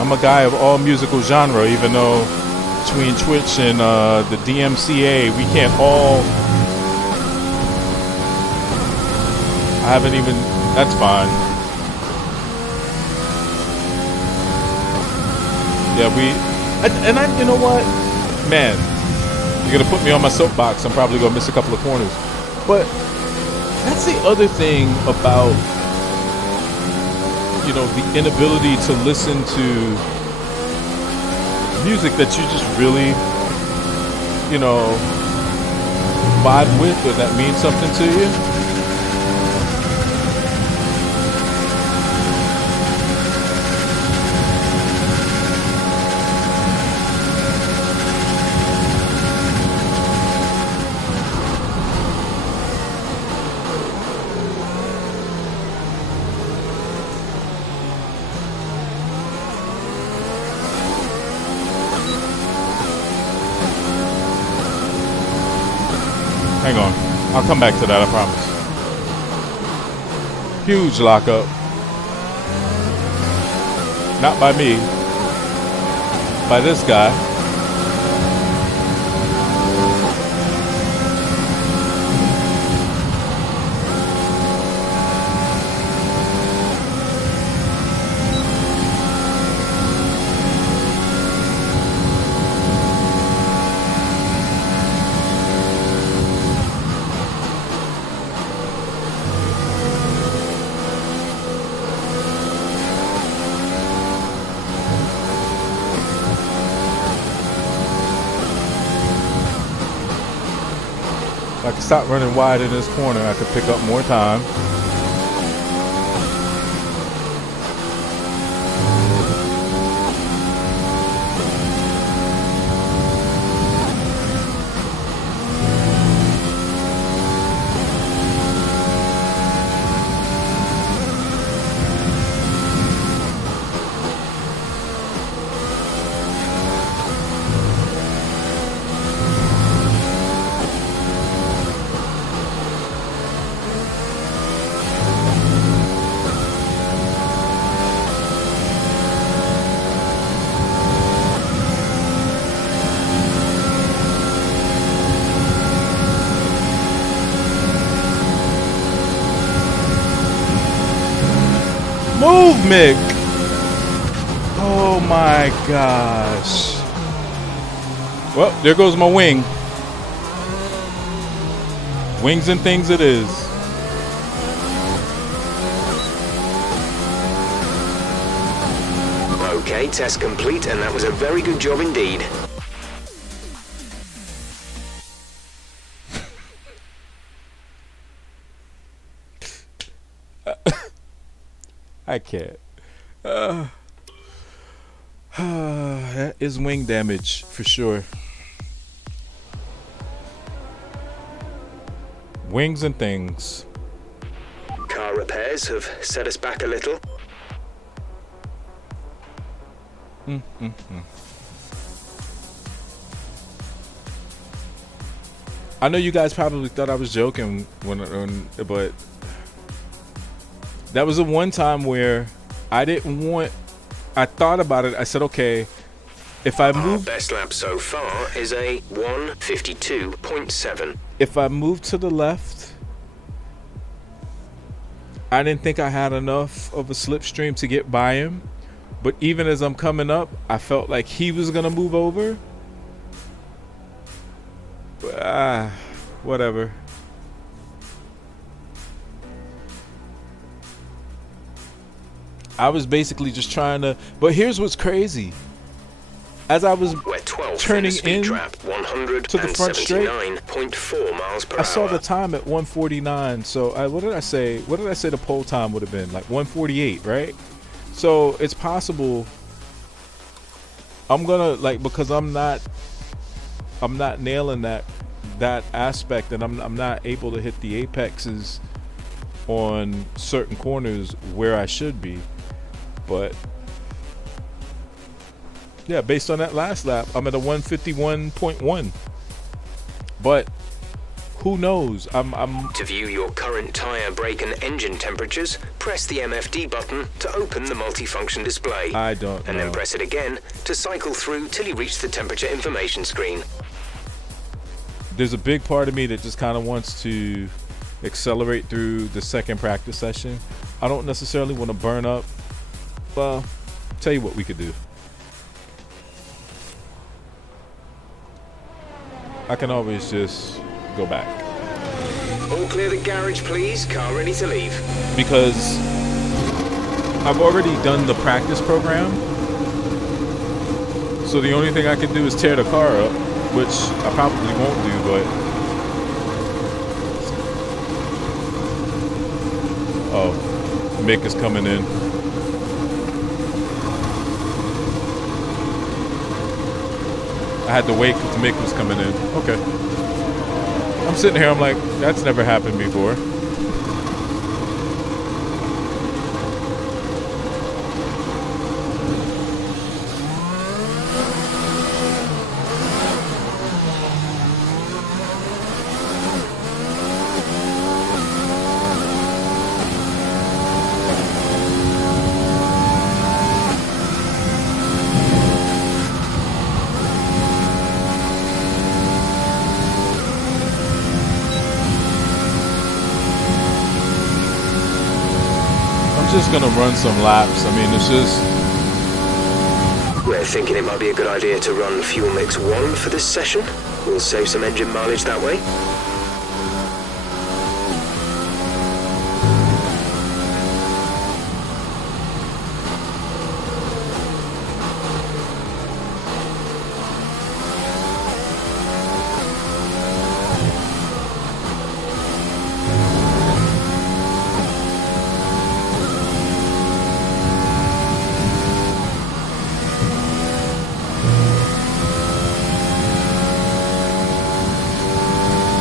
I'm a guy of all musical genre, even though between Twitch and the DMCA, we can't all. I haven't even. That's fine. Yeah, you know what, man, you're gonna put me on my soapbox. I'm probably gonna miss a couple of corners, but that's the other thing about, the inability to listen to music that you just really, vibe with, or that means something to you. Hang on. I'll come back to that, I promise. Huge lockup. Not by me. By this guy. If I could stop running wide in this corner, I could pick up more time. Move, Mick! Oh my gosh. Well, there goes my wing. Wings and things it is. Okay, test complete, and that was a very good job indeed. I can't. That is wing damage for sure. Wings and things. Car repairs have set us back a little. I know you guys probably thought I was joking but that was the one time where I thought about it. I said, okay, if I move, Our best lap so far is a 1:52.7. if I move to the left, I didn't think I had enough of a slipstream to get by him. But even as I'm coming up, I felt like he was gonna move over. Whatever. I was basically just trying to, but here's what's crazy. As I was We're 12th turning in the speed in trap, to the front straight, 179.4 miles per I saw hour. the time at 149. So what did I say? What did I say the pole time would have been? Like 148, right? So it's possible I'm gonna because I'm not nailing that aspect, and I'm not able to hit the apexes on certain corners where I should be. But yeah, based on that last lap, I'm at a 151.1. But who knows? To view your current tyre, brake and engine temperatures, press the MFD button to open the multifunction display. I don't and know. then press it again to cycle through till you reach the temperature information screen. There's a big part of me that just kind of wants to accelerate through the second practice session. I don't necessarily want to burn up. Well, tell you what we could do. I can always just go back. All clear the garage, please. Car ready to leave. Because I've already done the practice program. So the only thing I can do is tear the car up, which I probably won't do, but... Oh, Mick is coming in. I had to wait because Mick was coming in. Okay. I'm sitting here, I'm like, that's never happened before. just gonna run some laps. I mean, it's just We're thinking it might be a good idea to run Fuel Mix 1 for this session. We'll save some engine mileage that way.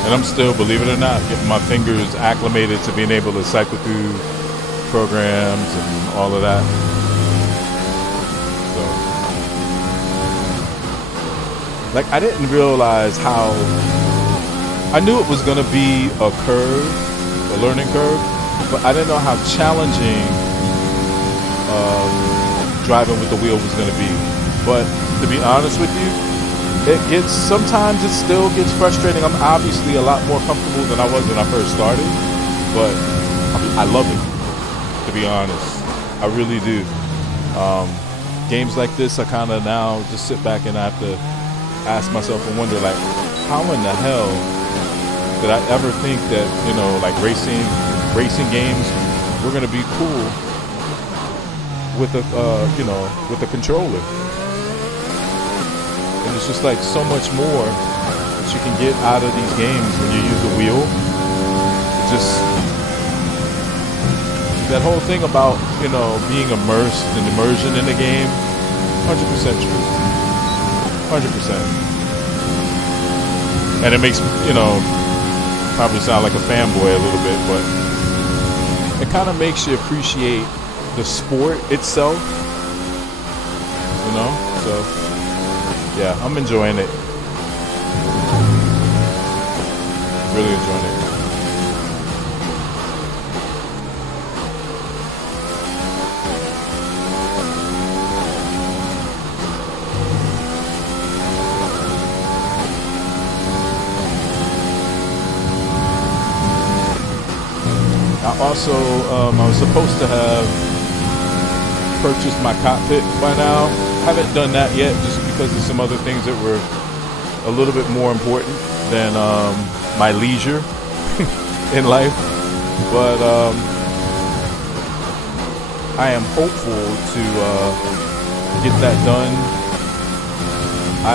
And I'm still, believe it or not, getting my fingers acclimated to being able to cycle through programs and all of that. So, like, I didn't realize how, I knew it was going to be a curve, a learning curve, but I didn't know how challenging driving with the wheel was going to be. But to be honest with you, sometimes it still gets frustrating. I'm obviously a lot more comfortable than I was when I first started, but I love it, to be honest. I really do. Games like this, I kind of now just sit back and I have to ask myself and wonder, like, how in the hell did I ever think that, you know, like racing games were going to be cool with a controller? And it's just like so much more that you can get out of these games when you use a wheel. It just, that whole thing about, you know, being immersed and immersion in the game, 100% true. 100%. And it makes, you know, probably sound like a fanboy a little bit, but it kind of makes you appreciate the sport itself, you know? So yeah, I'm enjoying it. Really enjoying it. I also, I was supposed to have purchased my cockpit by now. Haven't done that yet, just because of some other things that were a little bit more important than my leisure in life. But I am hopeful to get that done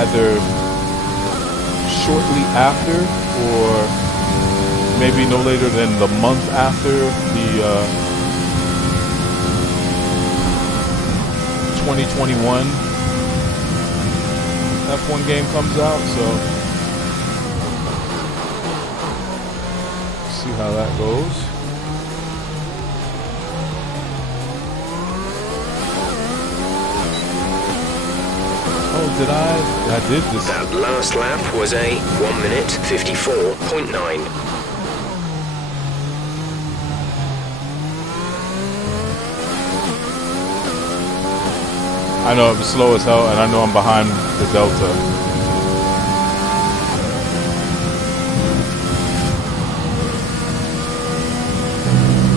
either shortly after or maybe no later than the month after the 2021 F1 game comes out, so see how that goes. Oh, I did this. That last lap was a 1 minute 54.9. I know it was slow as hell, and I know I'm behind the Delta.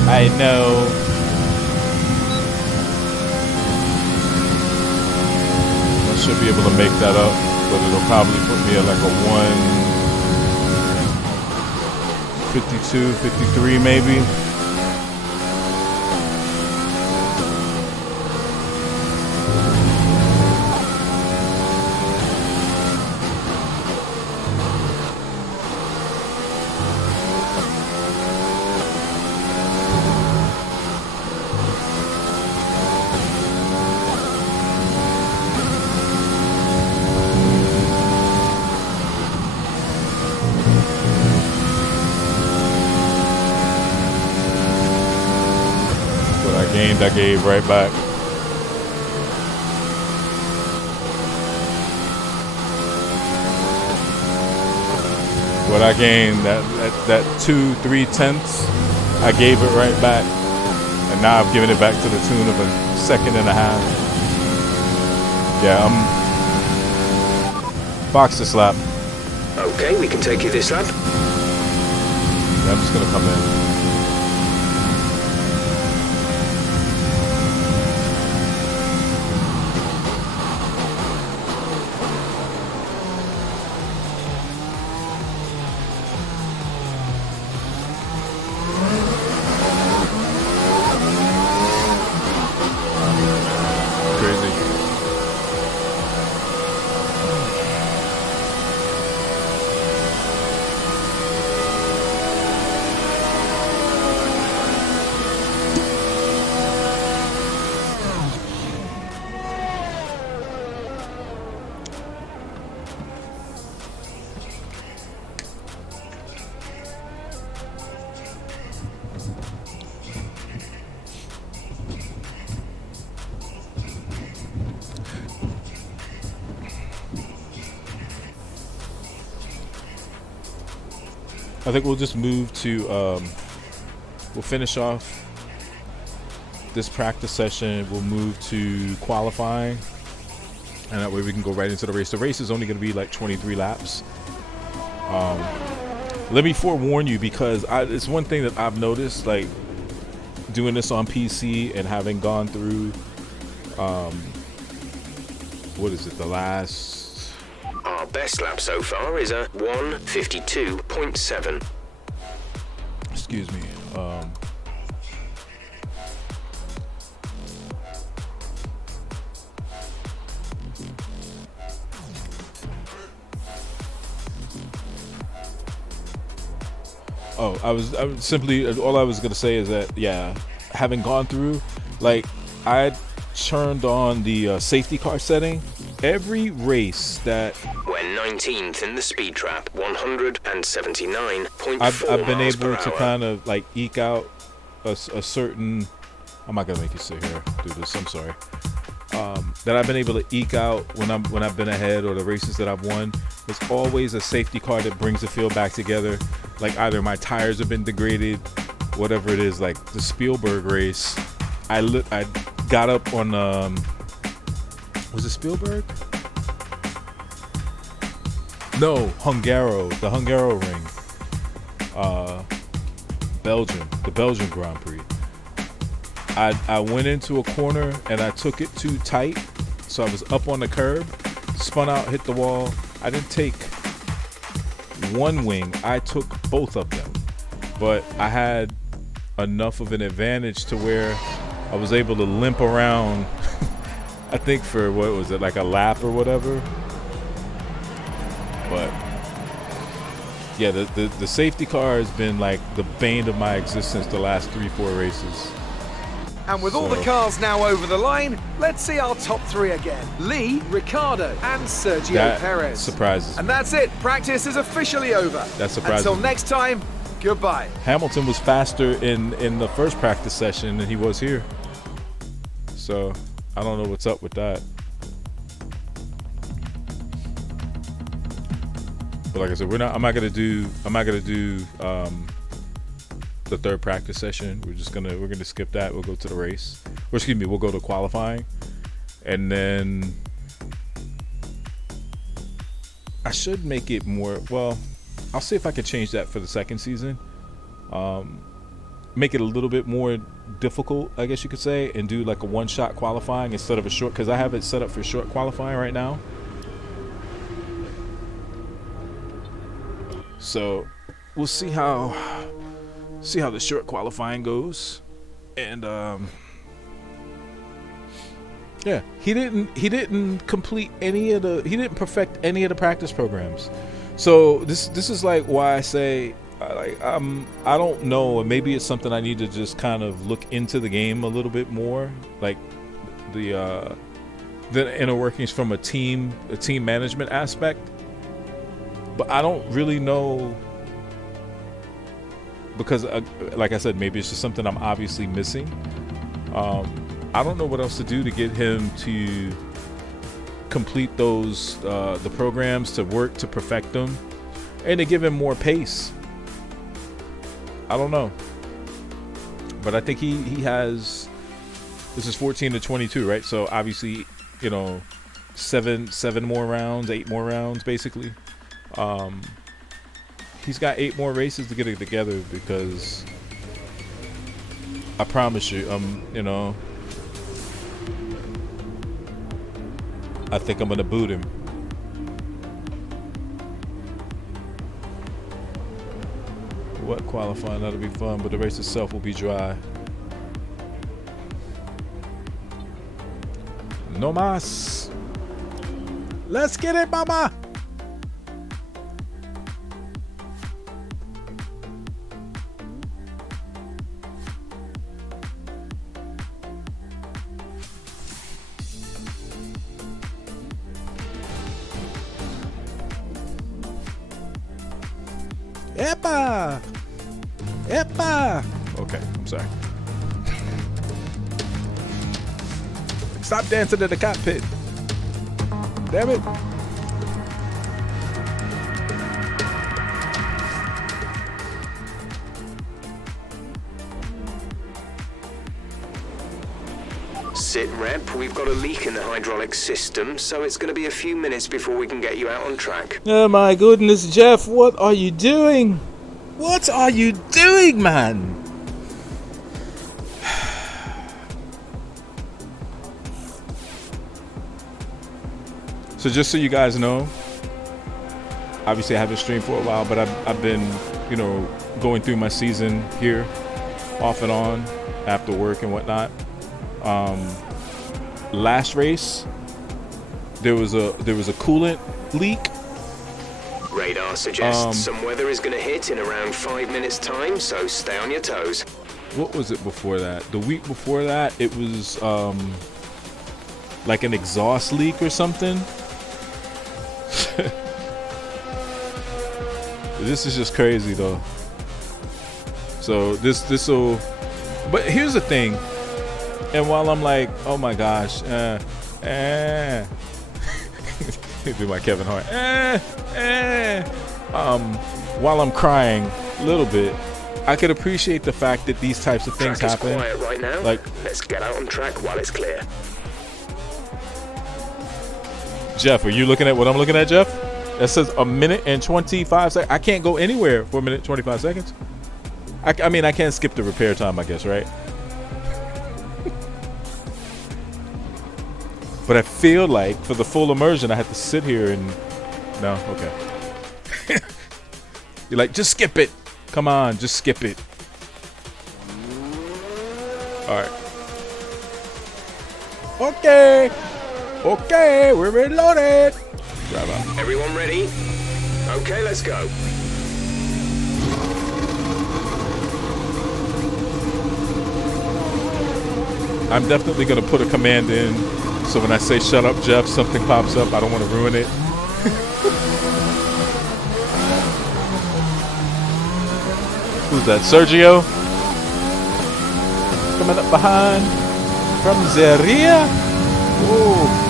I know. I should be able to make that up, but it'll probably put me at like a 1:52, 53 maybe. I gave right back. What I gained, that 2-3 tenths, I gave it right back, and now I've given it back to the tune of a second and a half. Yeah, I'm box this lap. Okay, we can take you this lap. Yeah, I'm just gonna come in. I think we'll just move to we'll finish off this practice session. We'll move to qualifying, and that way we can go right into the race. The race is only going to be like 23 laps. Let me forewarn you, because it's one thing that I've noticed, like doing this on PC and having gone through what is it, the last... Our best lap so far is a 1:52.7. Excuse me. I was simply, all I was going to say is that, yeah, having gone through, like, I turned on the safety car setting. Every race that... We're 19th in the speed trap, 179.4 I've been miles able per to hour. kind of, like, eke out a certain... I'm not going to make you sit here do this, I'm sorry. That I've been able to eke out when I've been ahead, or the races that I've won. There's always a safety car that brings the field back together. Like, either my tires have been degraded, whatever it is. Like the Spielberg race, I got up on was it Spielberg? No, Hungaro, the Hungaro ring, Belgium, the Belgian Grand Prix. I went into a corner and I took it too tight, so I was up on the curb, spun out, hit the wall. I didn't take one wing, I took both of them, but I had enough of an advantage to where I was able to limp around I think for, what was it, like a lap or whatever. But yeah, the safety car has been like the bane of my existence the last 3-4 races. And with all the cars now over the line, let's see our top three again. Lee, Ricciardo, and Sergio That Perez. surprises me. And that's it. Practice is officially over. That surprises Until me. next time, goodbye. Hamilton was faster in the first practice session than he was here. So I don't know what's up with that. But like I said, I'm not gonna do the third practice session. We're gonna skip that. We'll go to the race. Or excuse me, we'll go to qualifying. And then I should make it more, well, I'll see if I can change that for the second season. Make it a little bit more difficult, I guess you could say, and do like a one-shot qualifying instead of a short, because I have it set up for short qualifying right now. So we'll see how the short qualifying goes. And yeah, he didn't perfect any of the practice programs. So this is like why I say, I don't know, and maybe it's something I need to just kind of look into the game a little bit more, like the inner workings from a team management aspect. But I don't really know, because like I said, maybe it's just something I'm obviously missing. I don't know what else to do to get him to complete those the programs, to work to perfect them, and to give him more pace. I don't know, but I think he has. This is 14 to 22, right? So obviously, 7 more rounds, 8 more rounds, basically. He's got 8 more races to get it together, because I promise you, I think I'm gonna boot him. What qualifying? That'll be fun, but the race itself will be dry. No mas. Let's get it, mama. Epa! Epa! Okay, I'm sorry. Stop dancing in the cockpit. Damn it. Sit rep, we've got a leak in the hydraulic system, so it's going to be a few minutes before we can get you out on track. Oh my goodness, Jeff, what are you doing? What are you doing, man? So just so you guys know, obviously I haven't streamed for a while, but I've been, you know, going through my season here off and on after work and whatnot. Last race, there was a coolant leak. Radar suggests some weather is going to hit in around 5 minutes time, so stay on your toes. What was it before that? The week before that, it was like an exhaust leak or something. This is just crazy though. So this will, but here's the thing. And while I'm like, oh my gosh, do my Kevin Hart, while I'm crying a little bit, I could appreciate the fact that these types of things Track happen. is quiet right now. Like, let's get out on track while it's clear. Jeff, are you looking at what I'm looking at, Jeff? That says a minute and 25 seconds. I can't go anywhere for a minute 25 seconds. I mean, I can't skip the repair time, I guess, right? But I feel like for the full immersion, I have to sit here and... No? Okay. You're like, just skip it. Come on, just skip it. All right. Okay. Okay, we're reloaded. Drive out. Everyone ready? Okay, let's go. I'm definitely going to put a command in, so when I say shut up, Jeff, something pops up. I don't want to ruin it. Who's that? Sergio? Coming up behind from the rear. Whoa.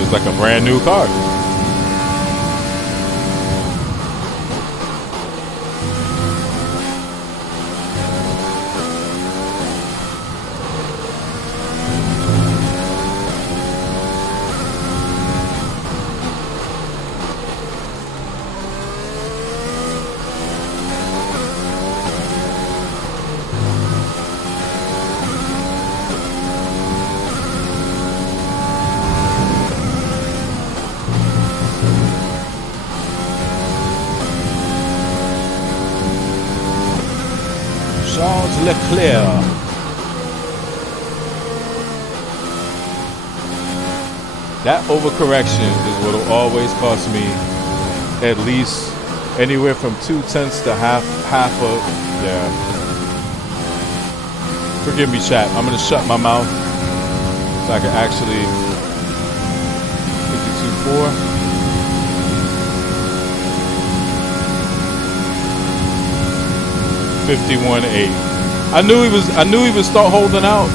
It's like a brand new car. Charles Leclerc. That overcorrection is what will always cost me at least anywhere from 2/10 to half of, yeah. Forgive me, chat. I'm gonna shut my mouth so I can actually 52.4. $51.8. I knew he would start holding out.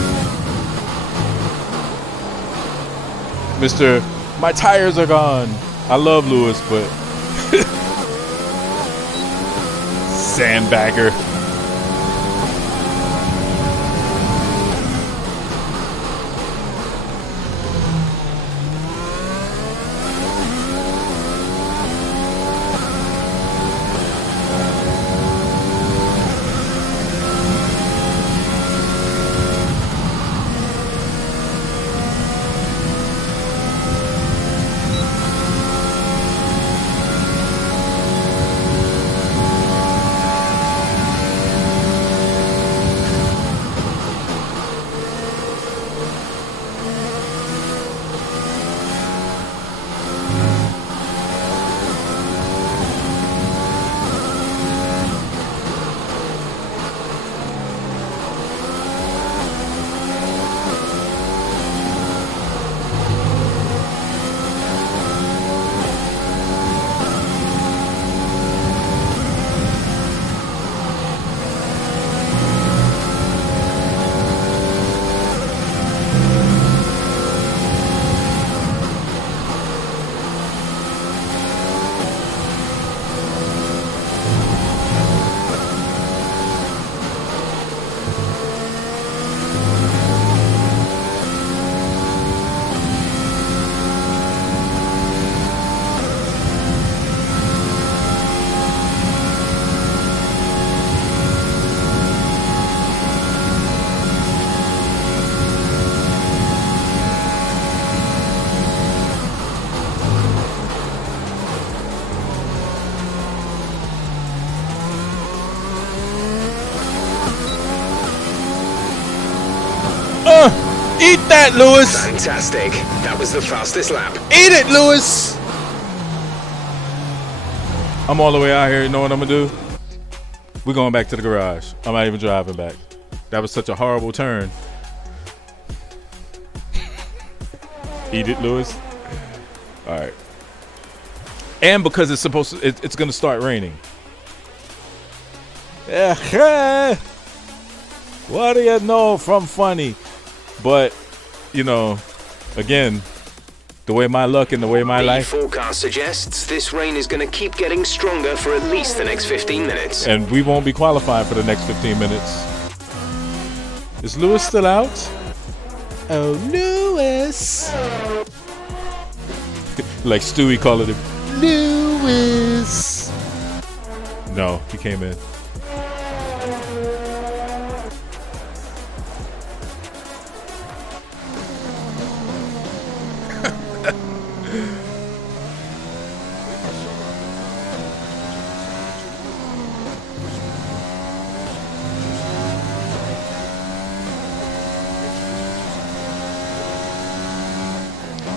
Mr. My tires are gone. I love Lewis, but sandbagger. Eat that, Lewis. Fantastic. That was the fastest lap. Eat it, Lewis. I'm all the way out here. You know what I'm gonna do? We're going back to the garage. I'm not even driving back. That was such a horrible turn. Eat it, Lewis. All right. And because it's supposed to, it's gonna start raining. What do you know from funny? But, you know, again, the way my luck and the way my life. The forecast suggests this rain is going to keep getting stronger for at least the next 15 minutes. And we won't be qualifying for the next 15 minutes. Is Lewis still out? Oh, Lewis. Like Stewie calling him Lewis. No, he came in.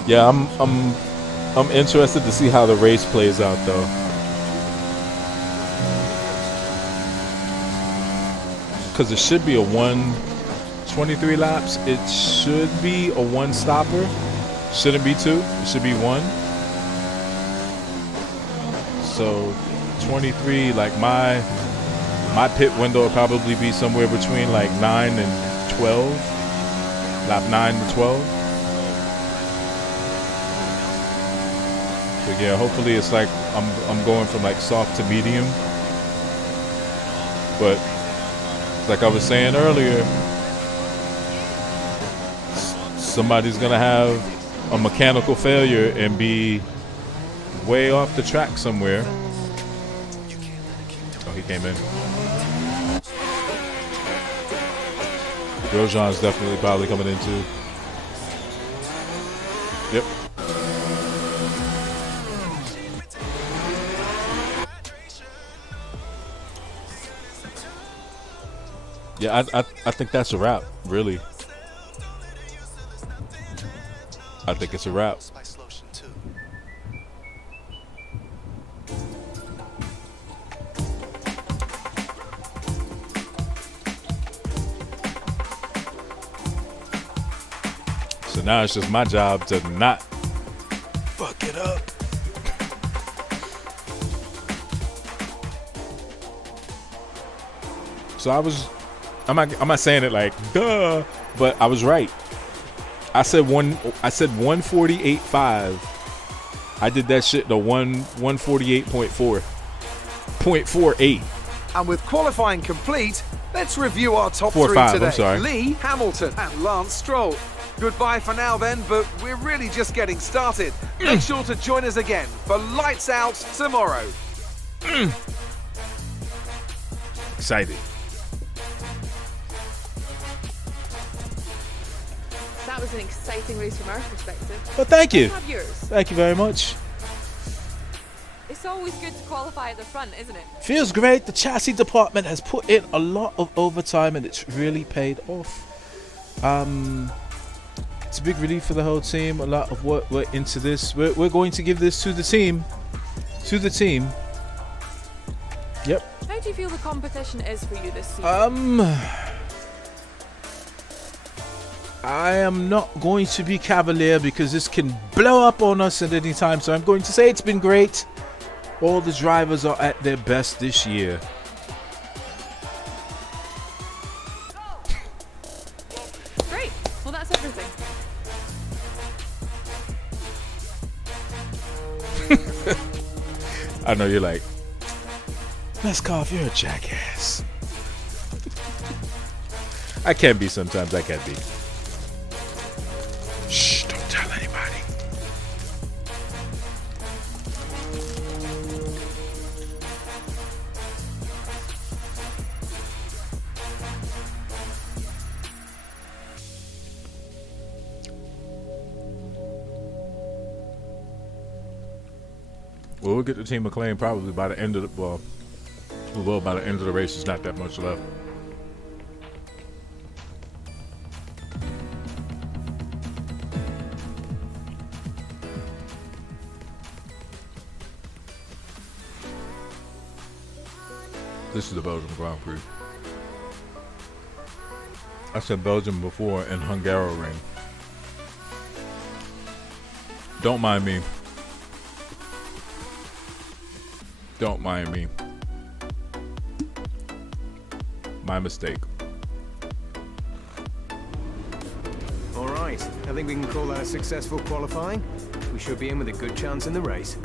Yeah, I'm interested to see how the race plays out, though. Because it should be a 123 laps. It should be a one stopper. Shouldn't be two. It should be one. So 23, like my pit window will probably be somewhere between like 9 and 12. Lap 9 to 12. But yeah, hopefully it's like I'm going from like soft to medium. But like I was saying earlier, somebody's gonna have a mechanical failure and be way off the track somewhere. Oh, he came in. Grosjean's definitely probably coming in too. Yep. Yeah, I think that's a wrap, really. I think it's a wrap. So now it's just my job to not fuck it up. So I'm not saying it like duh, but I was right. I said 148.5. I did that shit to 148.48. And with qualifying complete, let's review our top 4 or three 5, today. I'm sorry. Lee, Hamilton and Lance Stroll. Goodbye for now then, but we're really just getting started. Make sure to join us again for Lights Out tomorrow. Excited. That was an exciting race from our perspective. Well, thank you. Have yours. Thank you very much. It's always good to qualify at the front, isn't it? Feels great. The chassis department has put in a lot of overtime and it's really paid off. It's a big relief for the whole team. A lot of work went into this. We're going to give this to the team. Yep. How do you feel the competition is for you this season? I am not going to be cavalier because this can blow up on us at any time. So I'm going to say it's been great. All the drivers are at their best this year. Great. Well, that's everything. I know you're like, Meskov, you're a jackass. I can be sometimes. I can be. Shh, don't tell anybody. Well, we'll get the team McLean probably by the end of the by the end of the race. There's not that much left. This is the Belgium Grand Prix. I said Belgium before in Hungaroring. Don't mind me. Don't mind me. My mistake. All right, I think we can call that a successful qualifying. We should be in with a good chance in the race.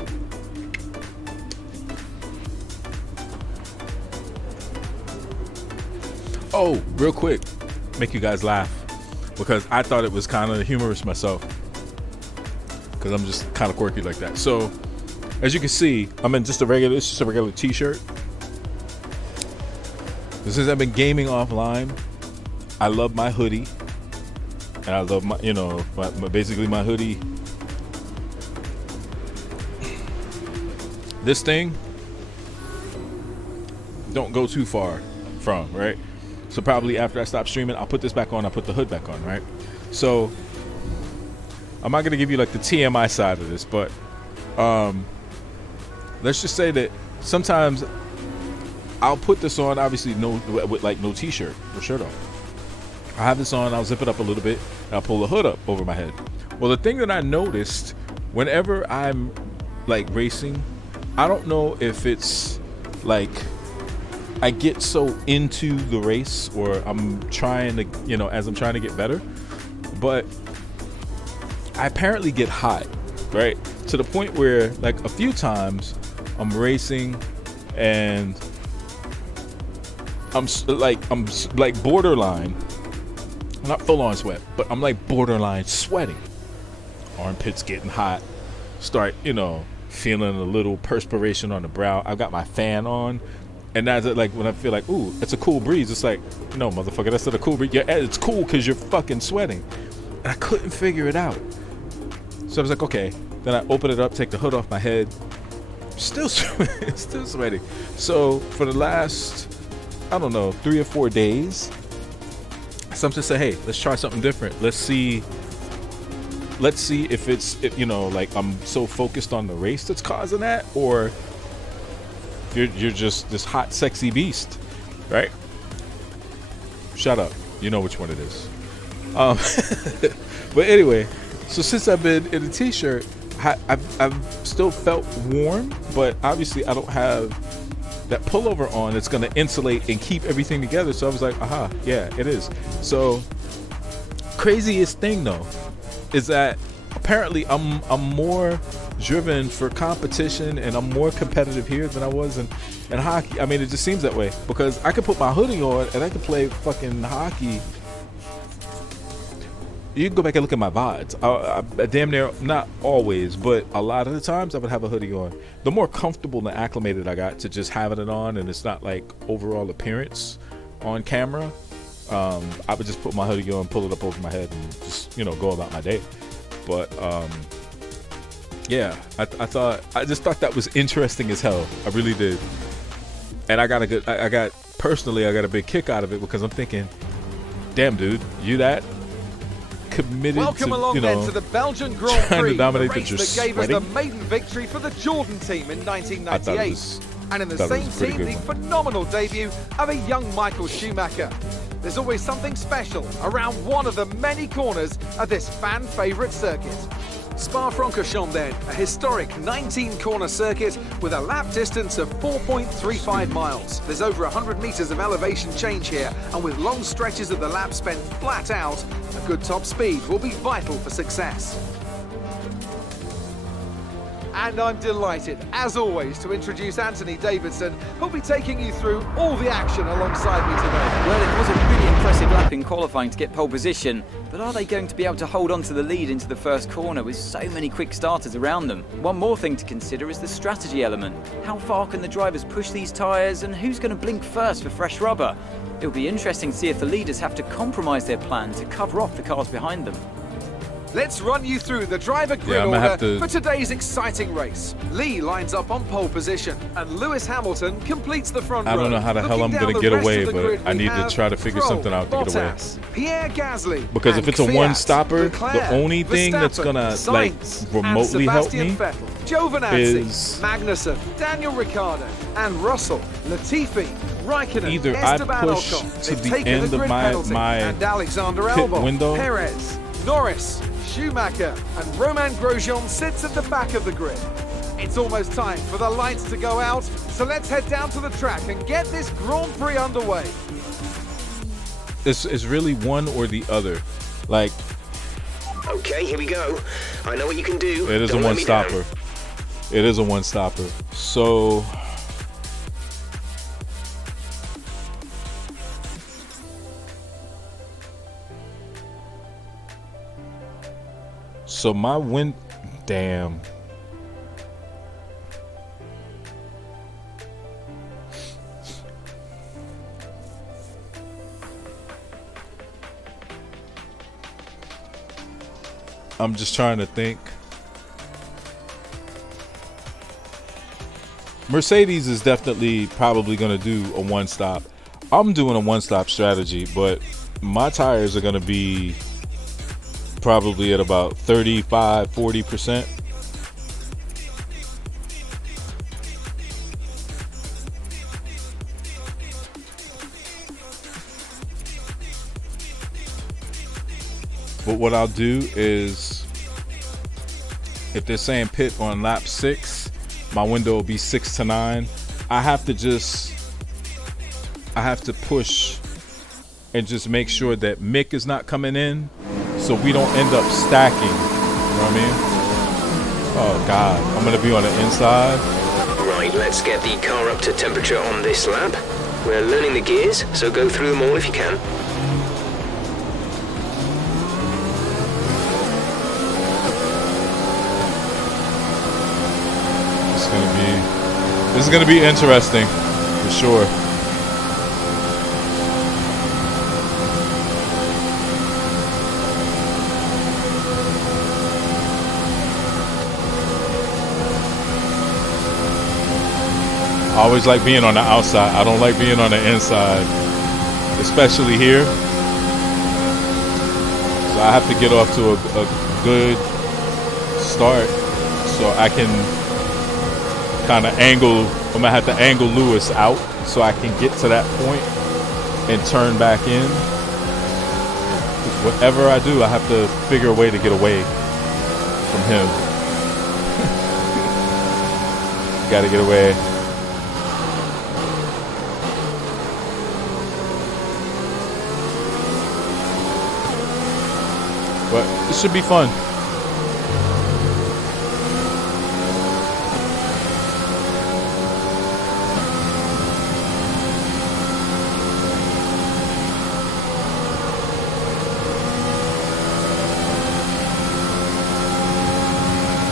Oh, real quick, make you guys laugh because I thought it was kind of humorous myself because I'm just kind of quirky like that. So, as you can see, I'm in just a regular t-shirt. Since I've been gaming offline, I love my hoodie, and I love my, you know, basically my hoodie. This thing don't go too far from, right? So probably after I stop streaming, I'll put this back on. I'll put the hood back on, right? So I'm not gonna give you like the TMI side of this, but let's just say that sometimes I'll put this on, obviously with like no t-shirt or shirt on. I'll have this on, I'll zip it up a little bit, and I'll pull the hood up over my head. Well, the thing that I noticed whenever I'm like racing, I don't know if it's like I get so into the race or I'm trying to, you know, as I'm trying to get better, but I apparently get hot, right? To the point where like a few times I'm racing and I'm like borderline, not full on sweat, but I'm like borderline sweating. Armpits getting hot, start, you know, feeling a little perspiration on the brow. I've got my fan on. And that's like when I feel like, ooh, it's a cool breeze. It's like, no, motherfucker, that's not a cool breeze. Yeah, it's cool because you're fucking sweating. And I couldn't figure it out. So I was like, okay. Then I open it up, take the hood off my head. Still sweating. So for the last, I don't know, 3 or 4 days, something said, hey, let's try something different. Let's see if it's, you know, like I'm so focused on the race that's causing that, or you're just this hot, sexy beast, right? Shut up. You know which one it is. But anyway, so since I've been in a t-shirt, I've still felt warm, but obviously I don't have that pullover on that's going to insulate and keep everything together. So I was like, aha, yeah, it is. So craziest thing though is that apparently I'm more driven for competition and I'm more competitive here than I was in hockey. I mean, it just seems that way because I could put my hoodie on and I could play fucking hockey. You can go back and look at my VODs. I damn near, not always, but a lot of the times I would have a hoodie on. The more comfortable and acclimated I got to just having it on and it's not like overall appearance on camera, I would just put my hoodie on, pull it up over my head and just, you know, go about my day. But yeah, I just thought that was interesting as hell. I really did. And I got a big kick out of it because I'm thinking, damn dude, you that committed Welcome to, along you know, then to the Belgian Grand trying Prix, to dominate the race that that you're gave us sweating? the maiden victory for the Jordan team in 1998. And in the thought it same was a pretty team, good the one. phenomenal debut of a young Michael Schumacher. There's always something special around one of the many corners of this fan favourite circuit. Spa-Francorchamps then, a historic 19-corner circuit with a lap distance of 4.35 miles. There's over 100 metres of elevation change here, and with long stretches of the lap spent flat out, a good top speed will be vital for success. And I'm delighted, as always, to introduce Anthony Davidson, who'll be taking you through all the action alongside me today. Well, it was a really impressive lap in qualifying to get pole position, but are they going to be able to hold on to the lead into the first corner with so many quick starters around them? One more thing to consider is the strategy element. How far can the drivers push these tyres, and who's going to blink first for fresh rubber? It'll be interesting to see if the leaders have to compromise their plan to cover off the cars behind them. Let's run you through the driver grid I'm gonna have order to- for today's exciting race. Lee lines up on pole position, and Lewis Hamilton completes the front row. I don't know how the hell Looking I'm gonna down get the rest away, of the but grid, I we need to have try to figure Stroll, something out to get away. Bottas, Pierre Gasly, Because and if it's a Kvyat, one-stopper, Leclerc, the only thing that's Verstappen, gonna, Sainz, like, and remotely help Sebastian me Vettel, Giovinazzi, is- Magnussen, Daniel Ricciardo, and Russell, Latifi, Raikkonen, either I Esteban push Ocon, to they've the taken end the of grid penalty, my and Alexander pit Albon, window. Perez, Norris, Schumacher, and Romain Grosjean sits at the back of the grid. It's almost time for the lights to go out, so let's head down to the track and get this Grand Prix underway. It's really one or the other. Like, Okay, here we go. I know what you can do. it is Don't a let one me down. stopper. It is a one stopper. So my win. Damn. I'm just trying to think. Mercedes is definitely probably going to do a one stop. I'm doing a one stop strategy, but my tires are going to be probably at about 35-40%. But what I'll do is, if they're saying pit on lap 6, my window will be 6 to 9. I have to push and just make sure that Mick is not coming in, so we don't end up stacking. You know what I mean? Oh God, I'm gonna be on the inside. Right, let's get the car up to temperature on this lap. We're learning the gears, so go through them all if you can. This is gonna be interesting for sure. I always like being on the outside. I don't like being on the inside, especially here. So I have to get off to a good start so I can kind of angle. I'm gonna have to angle Lewis out so I can get to that point and turn back in. Whatever I do, I have to figure a way to get away from him. Gotta get away. But it should be fun.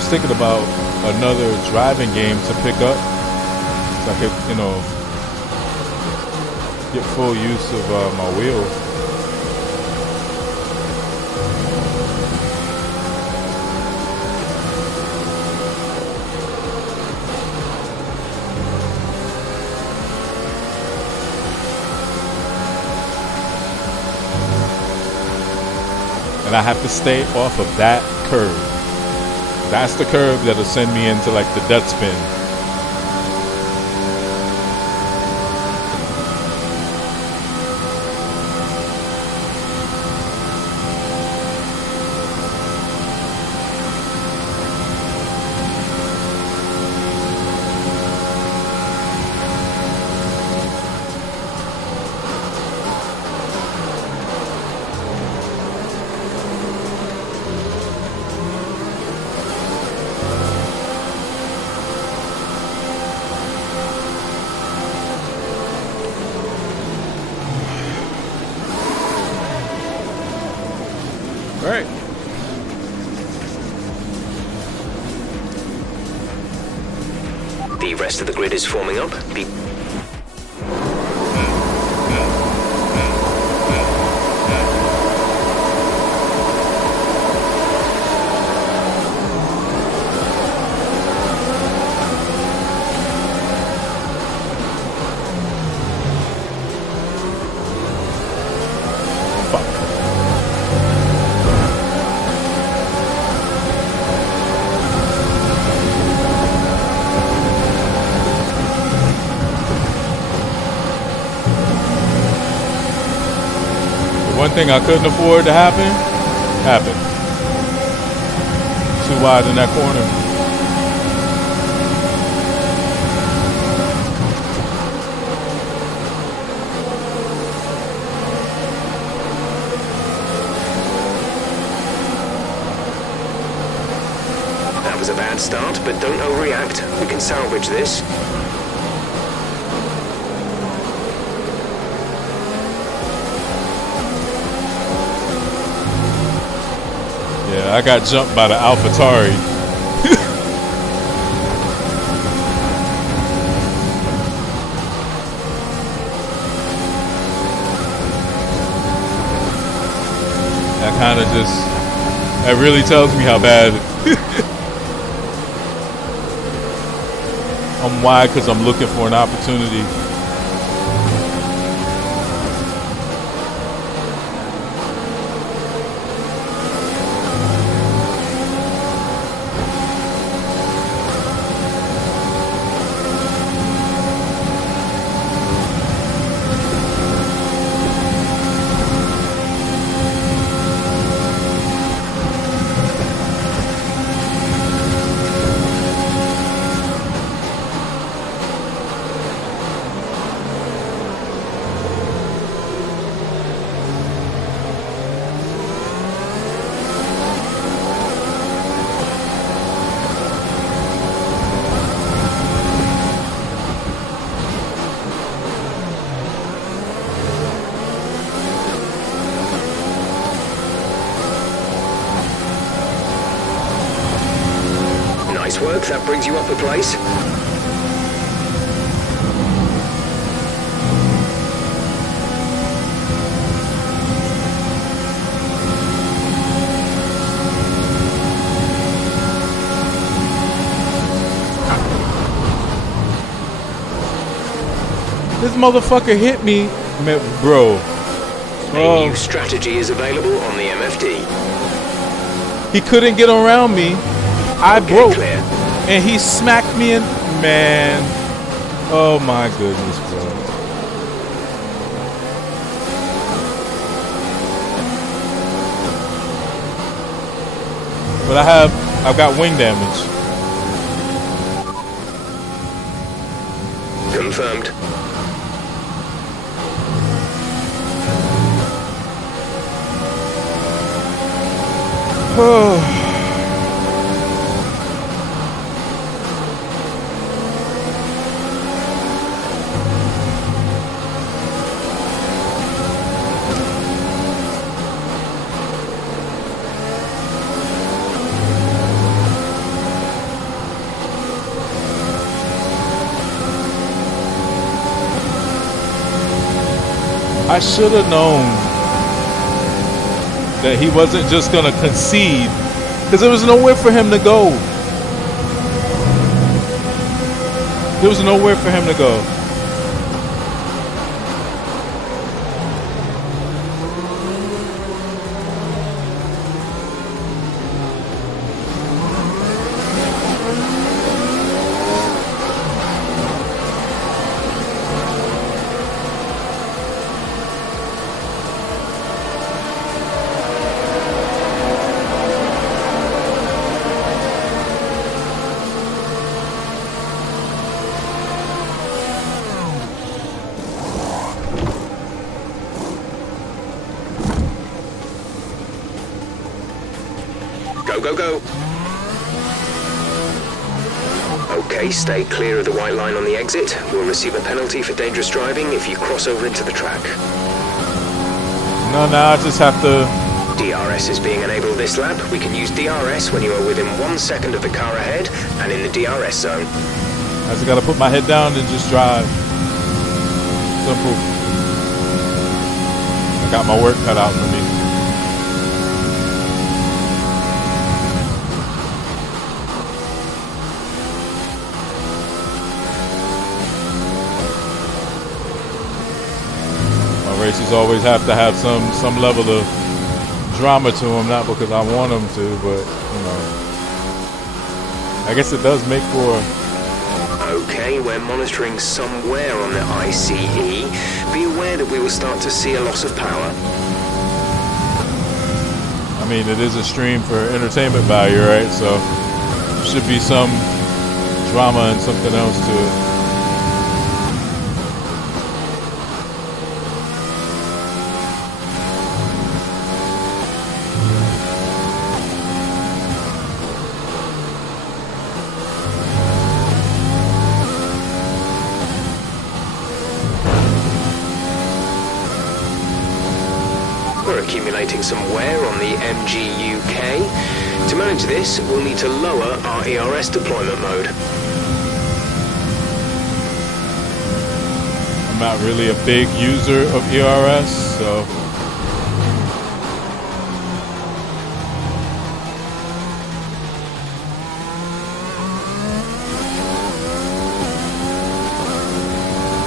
Thinking about another driving game to pick up so I could, get full use of my wheels. And I have to stay off of that curve. That's the curve that'll send me into like the death spin. All right. The rest of the grid is forming up. One thing I couldn't afford to happen, happened. Too wide in that corner. That was a bad start, but don't overreact. We can salvage this. Yeah, I got jumped by the AlphaTauri. That kind of just, that really tells me how bad I'm wide, because I'm looking for an opportunity. Nice work, that brings you up a place. This motherfucker hit me, bro. A new strategy is available on the MFD. He couldn't get around me. I broke, clear. and he smacked me in. Man, oh my goodness, bro. But I've got wing damage. Confirmed. Oh. I should have known that he wasn't just going to concede, because there was nowhere for him to go. There was nowhere for him to go. Go, go, go. Okay, stay clear of the white line on the exit. We'll receive a penalty for dangerous driving if you cross over into the track. No, I just have to... DRS is being enabled this lap. We can use DRS when you are within 1 second of the car ahead and in the DRS zone. I just gotta put my head down and just drive. Simple. I got my work cut out for me. Races always have to have some level of drama to them, not because I want them to, but you know, I guess it does make for. Okay, we're monitoring somewhere on the ICE. Be aware that we will start to see a loss of power. mean, it is a stream for entertainment value, right? So should be some drama and something else to it. We're accumulating some wear on the MGUK. To manage this, we'll need to lower our ERS deployment mode. I'm not really a big user of ERS, so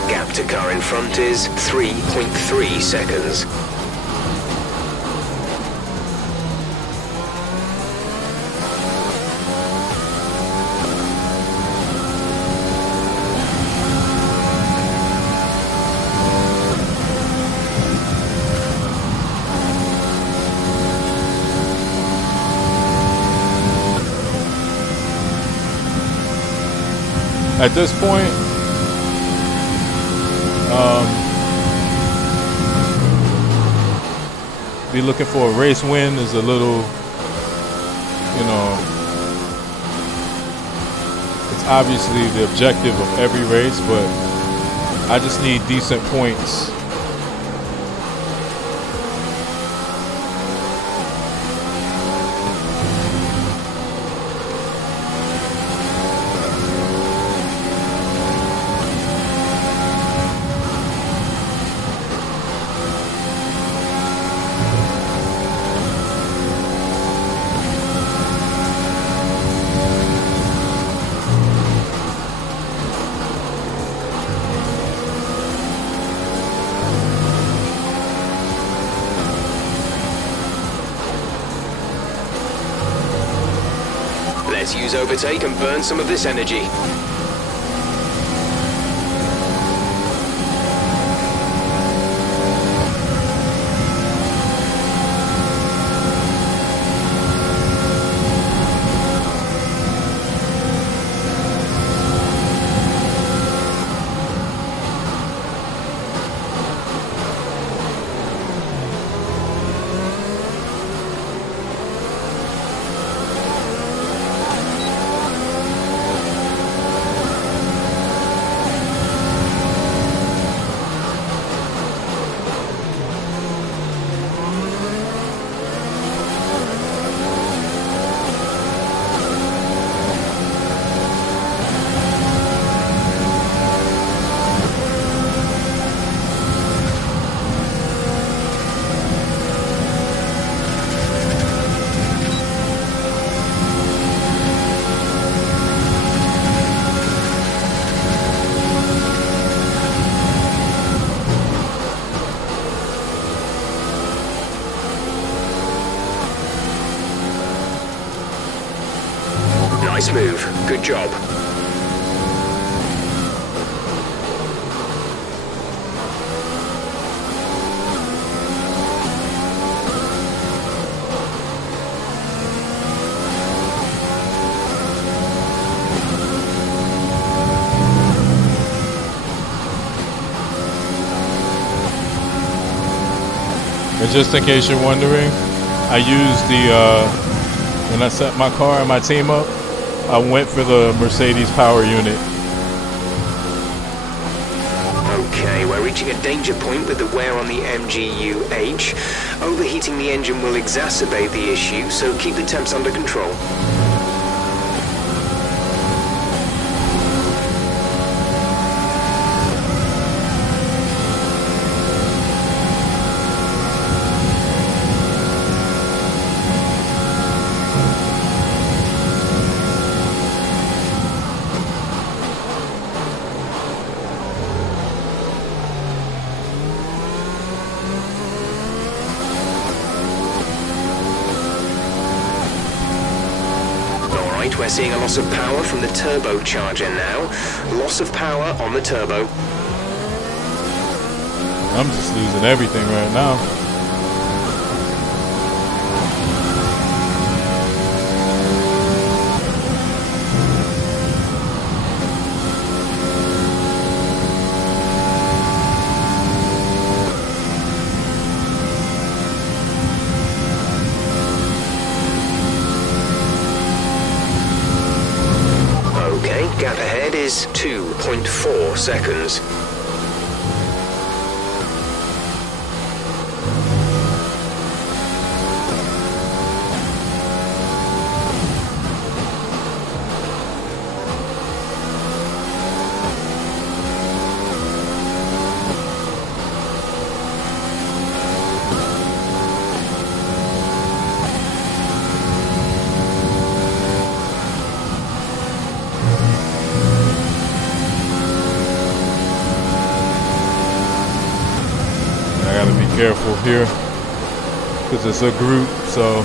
Gap to car in front is 3.3 seconds. at this point, be looking for a race win is a little, you know, it's obviously the objective of every race, but I just need decent points. Let's use overtake and burn some of this energy. Nice move. Good job. And just in case you're wondering, I used the, when I set my car and my team up, I went for the Mercedes power unit. Okay, we're reaching a danger point with the wear on the MGU-H. Overheating the engine will exacerbate the issue, so keep the temps under control. We're seeing a loss of power from the turbocharger now. Loss of power on the turbo. I'm just losing everything right now. is 2.4 seconds. Careful here because it's a group, so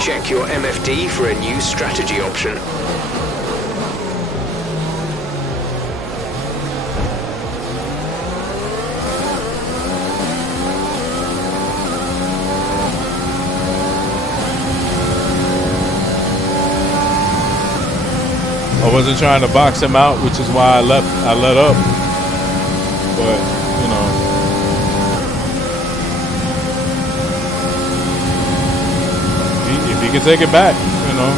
Check your MFD for a new strategy option. I wasn't trying to box him out, which is why I let up. But, you know, if he can take it back, you know.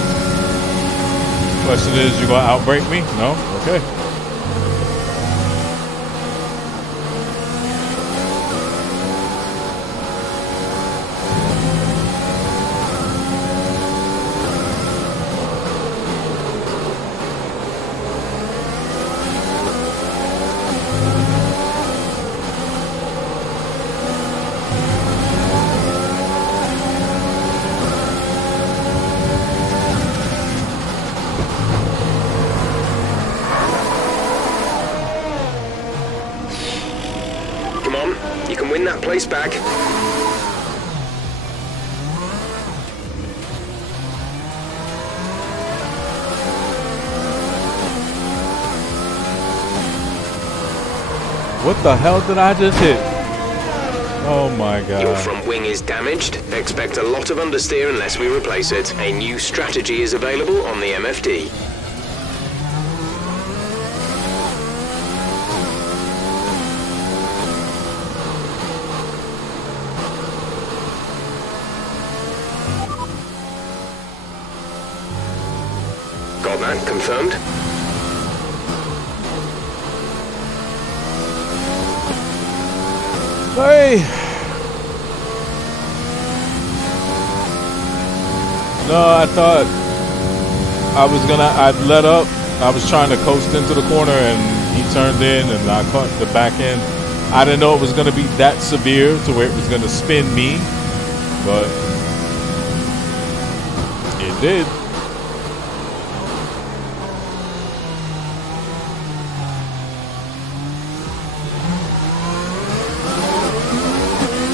Question is, you gonna outbreak me? No? Okay. You can win that place back. What the hell did I just hit? Oh my god. Your front wing is damaged. Expect a lot of understeer unless we replace it. A new strategy is available on the MFD. Got that confirmed? Hey! No, I thought I'd let up. I was trying to coast into the corner and he turned in and I caught the back end. I didn't know it was gonna be that severe to where it was gonna spin me, but it did.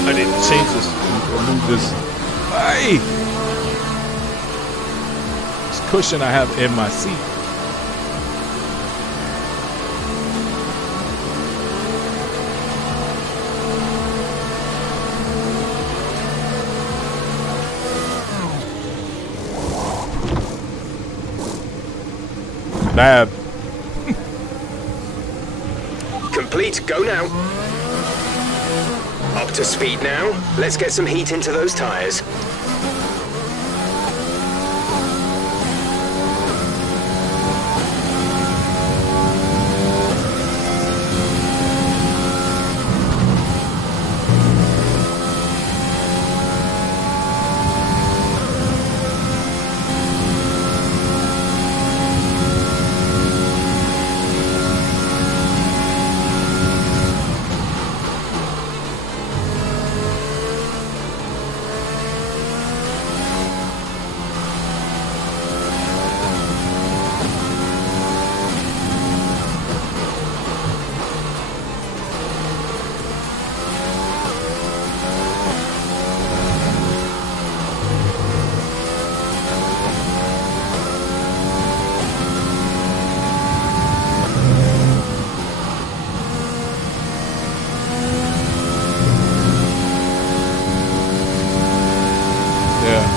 I didn't change this or move this. Hey! This cushion I have in my seat. Nab. Complete, go now. Up to speed now. Let's get some heat into those tires.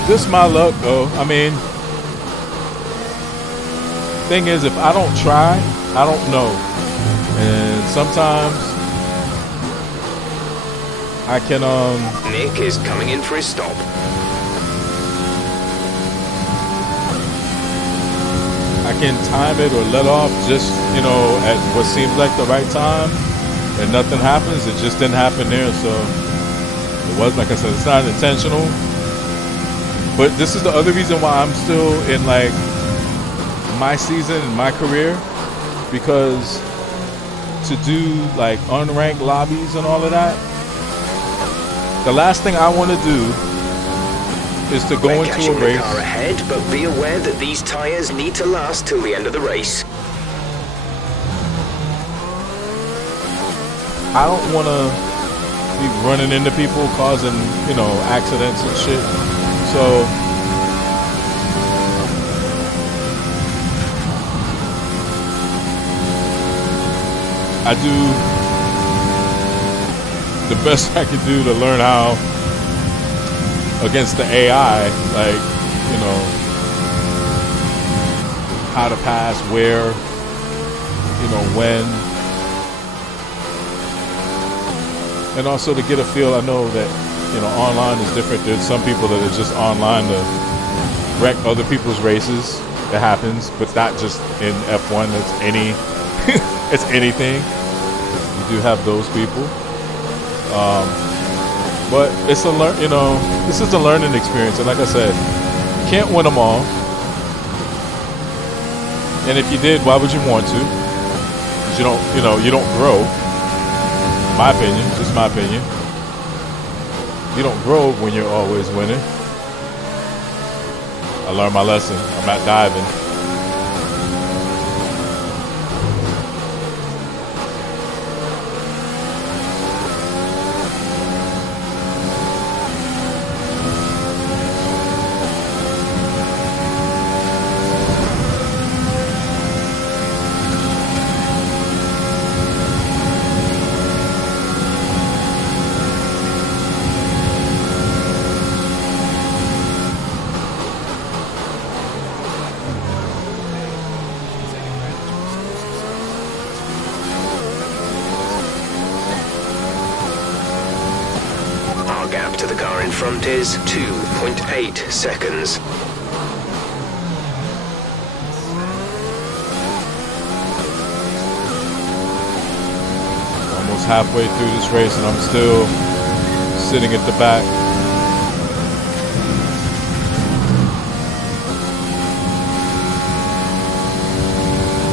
Just my luck, though. I mean, thing is, if I don't try, I don't know. And sometimes I can, Nick is coming in for his stop. I can time it or let off just, at what seems like the right time, and nothing happens. It just didn't happen there, so it was, like I said, it's not intentional. But this is the other reason why I'm still in, like, my season and my career, because to do, like, unranked lobbies and all of that, the last thing I want to do is to go We're into catching a the race. car ahead, but be aware that these tyres need to last till the end of the race. I don't want to be running into people, causing, accidents and shit. So I do the best I can do to learn how, against the AI, like, how to pass, where, when. And also to get a feel, I know that, online is different. There's some people that are just online to wreck other people's races. It happens, but not just in F1. It's it's anything. You do have those people. But it's this is a learning experience. And like I said, you can't win them all. And if you did, why would you want to? Because you don't grow. My opinion, just my opinion. You don't grow when you're always winning. I learned my lesson. I'm not diving. Gap to the car in front is 2.8 seconds. Almost halfway through this race and I'm still sitting at the back.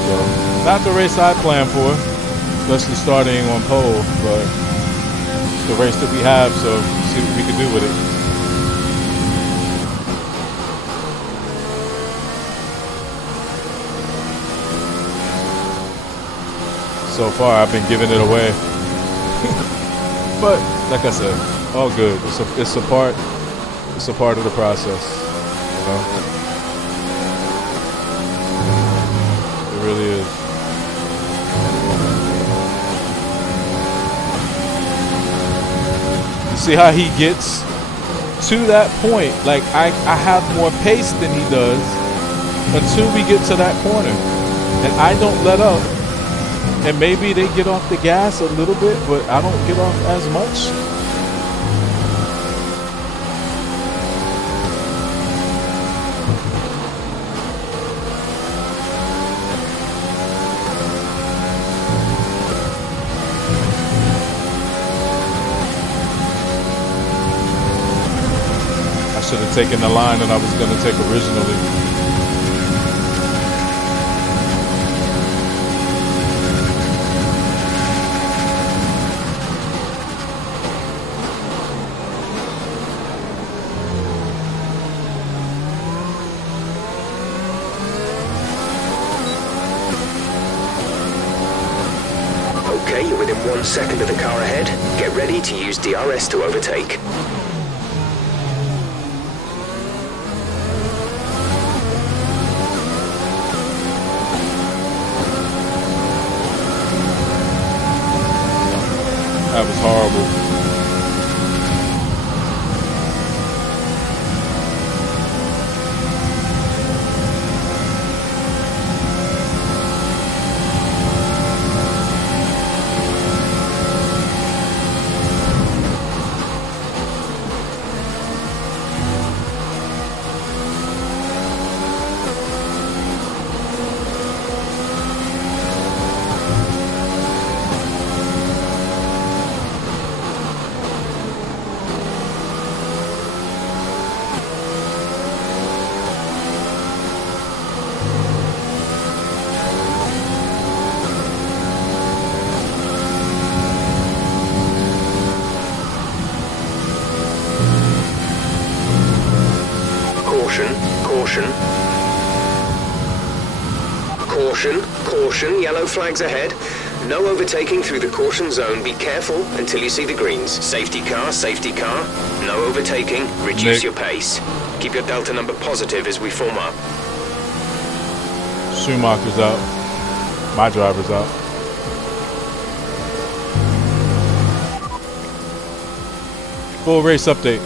So, not the race I planned for, especially starting on pole, but the race that we have, so see what we can do with it. So far, I've been giving it away, but like I said, all good. It's a part of the process, It really is. See how he gets to that point. Like I have more pace than he does until we get to that corner, and I don't let up. And maybe they get off the gas a little bit, but I don't get off as much. I should have taken the line that I was going to take originally. Okay, you're within 1 second of the car ahead. Get ready to use DRS to overtake. That was horrible. Caution, caution. Caution, caution, yellow flags ahead. No overtaking through the caution zone. Be careful until you see the greens. Safety car, no overtaking. Reduce Nick. your pace. Keep your delta number positive as we form up. Schumacher's out. My driver's out. Full race update.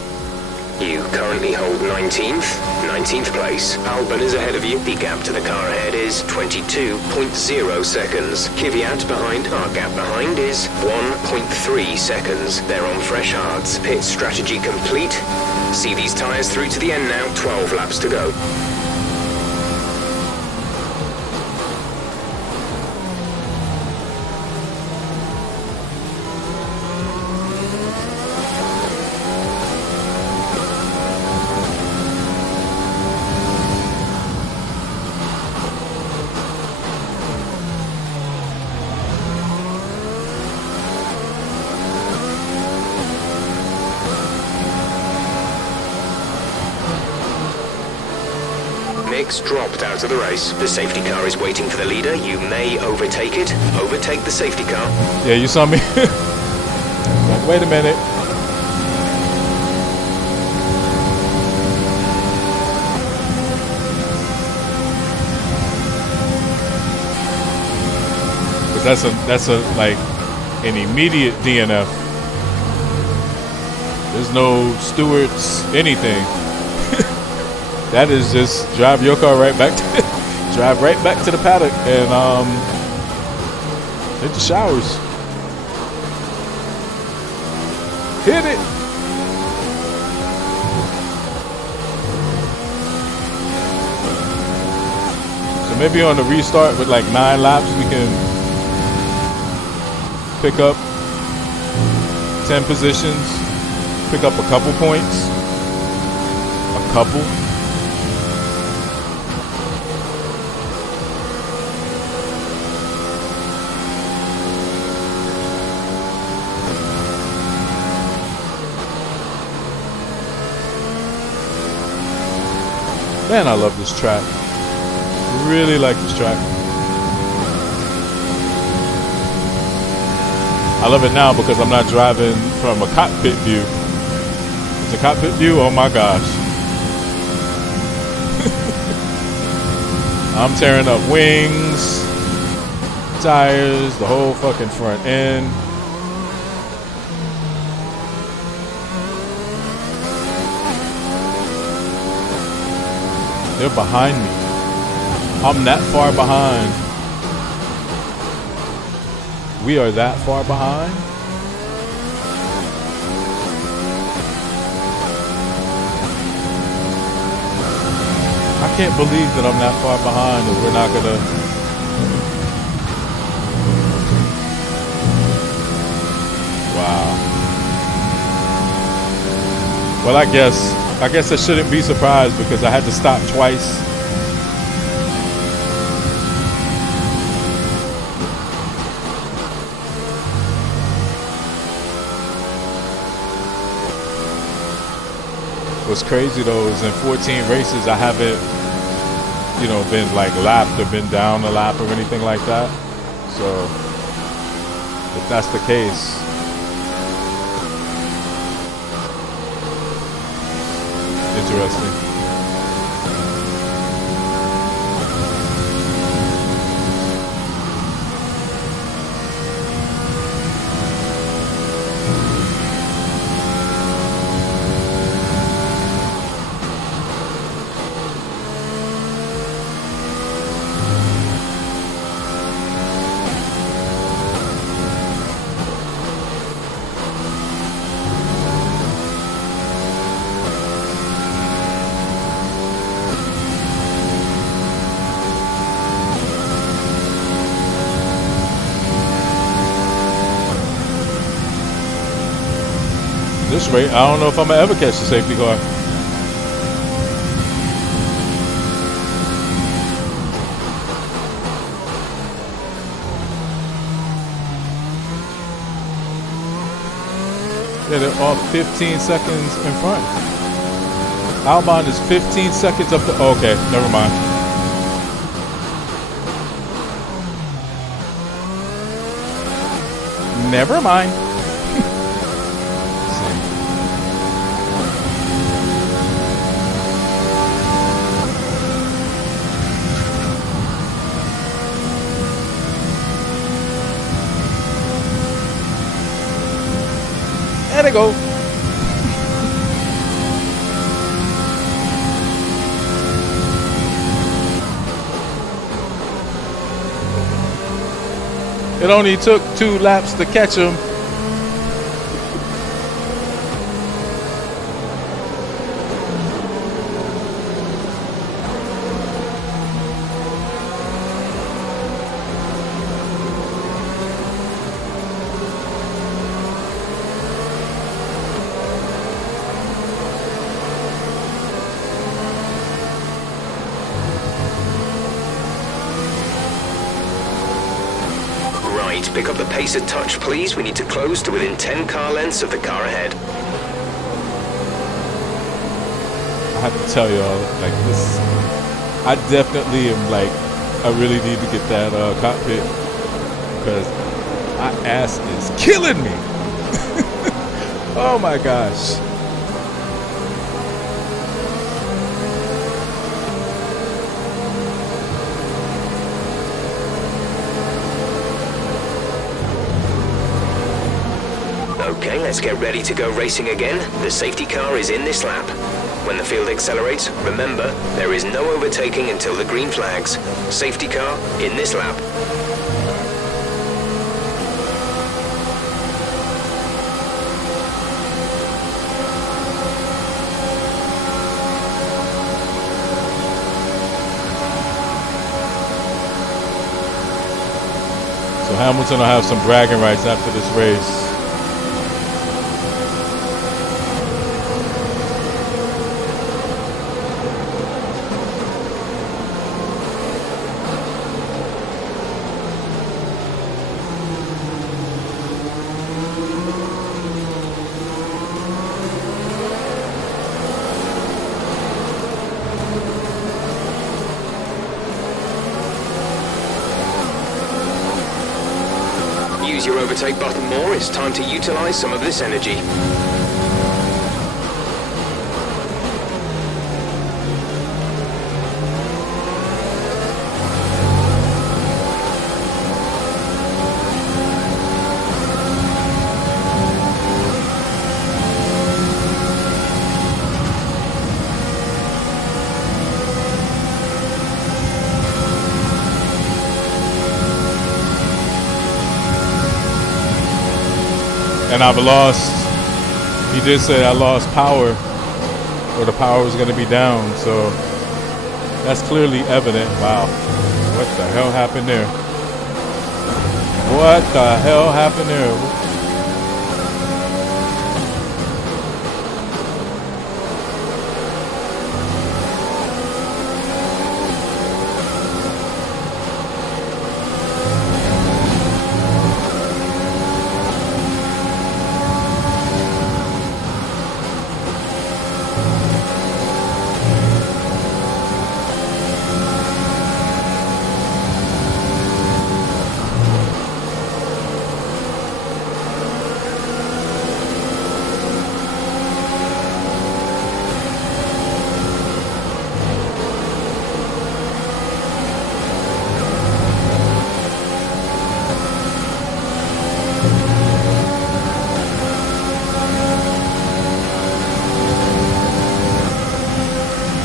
You currently hold 19th place. Albon is ahead of you. The gap to the car ahead is 22.0 seconds. Kvyat behind. Our gap behind is 1.3 seconds. They're on fresh hards. Pit strategy complete. See these tyres through to the end now. 12 laps to go. Mix dropped out of the race. The safety car is waiting for the leader. You may overtake it. Overtake the safety car. Yeah, you saw me. Like, wait a minute. Because that's a like an immediate DNF. There's no stewards, anything. That is just drive your car right back to drive right back to the paddock and hit the showers. Hit it. So maybe on the restart with like 9 laps we can pick up 10 positions, pick up a couple points. A couple. Man, I love this track. Really like this track. I love it now because I'm not driving from a cockpit view. It's a cockpit view, oh my gosh. I'm tearing up wings, tires, the whole fucking front end. They're behind me. I'm that far behind. We are that far behind. I can't believe that I'm that far behind and we're not gonna. Wow. Well, I guess I shouldn't be surprised because I had to stop twice. What's crazy though is in 14 races I haven't, been like lapped or been down a lap or anything like that. So if that's the case, interesting. This rate, I don't know if I'm gonna ever catch the safety car. Yeah, they're all 15 seconds in front. Albon is 15 seconds up the. Okay, never mind. Never mind. Let's see. There they go. It only took 2 laps to catch him. Pick up the pace a touch, please. We need to close to within 10 car lengths of the car ahead. I have to tell y'all, like this, I definitely am like, I really need to get that cockpit because my ass is killing me. Oh my gosh. Okay, let's get ready to go racing again. The safety car is in this lap. When the field accelerates, remember, there is no overtaking until the green flags. Safety car in this lap. So Hamilton will have some bragging rights after this race. Use your overtake button more. It's time to utilize some of this energy. And I've lost, he did say I lost power, or the power was going to be down, so that's clearly evident. Wow, what the hell happened there? What the hell happened there?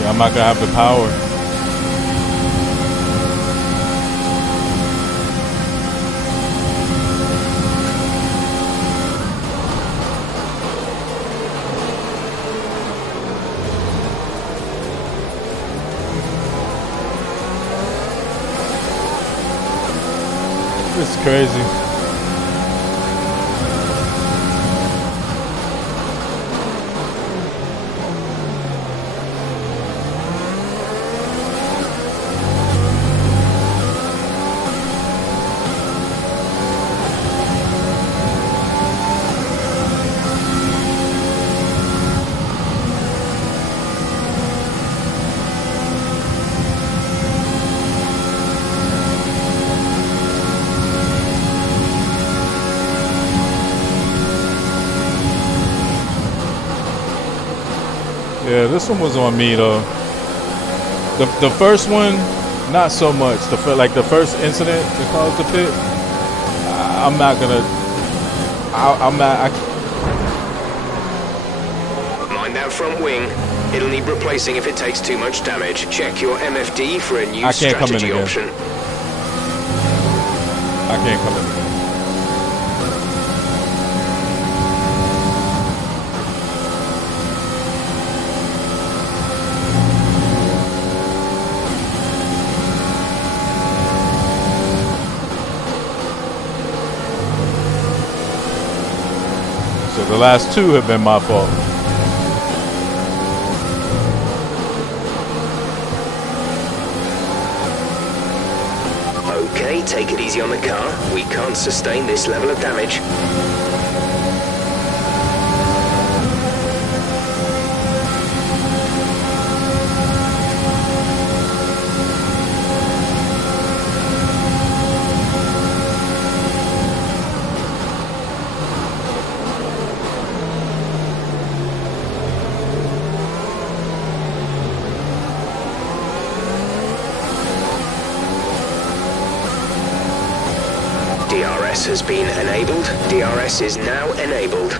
I'm not gonna have the power. This is crazy. Yeah, this one was on me though. The first one, not so much. The first incident that caused the pit. I'm not gonna. I'm not. Mind that front wing. It'll need replacing if it takes too much damage. Check your MFD for a new I can't come in strategy again. option. I can't come in again. So the last two have been my fault. Okay, take it easy on the car. We can't sustain this level of damage. DRS has been enabled. DRS is now enabled.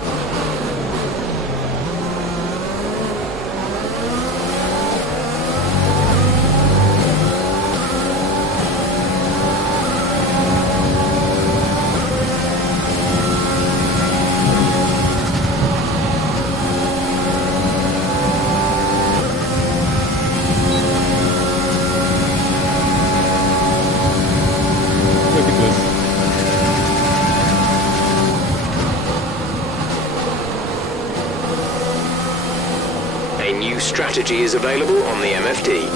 Look at this. A new strategy is available on the MFD.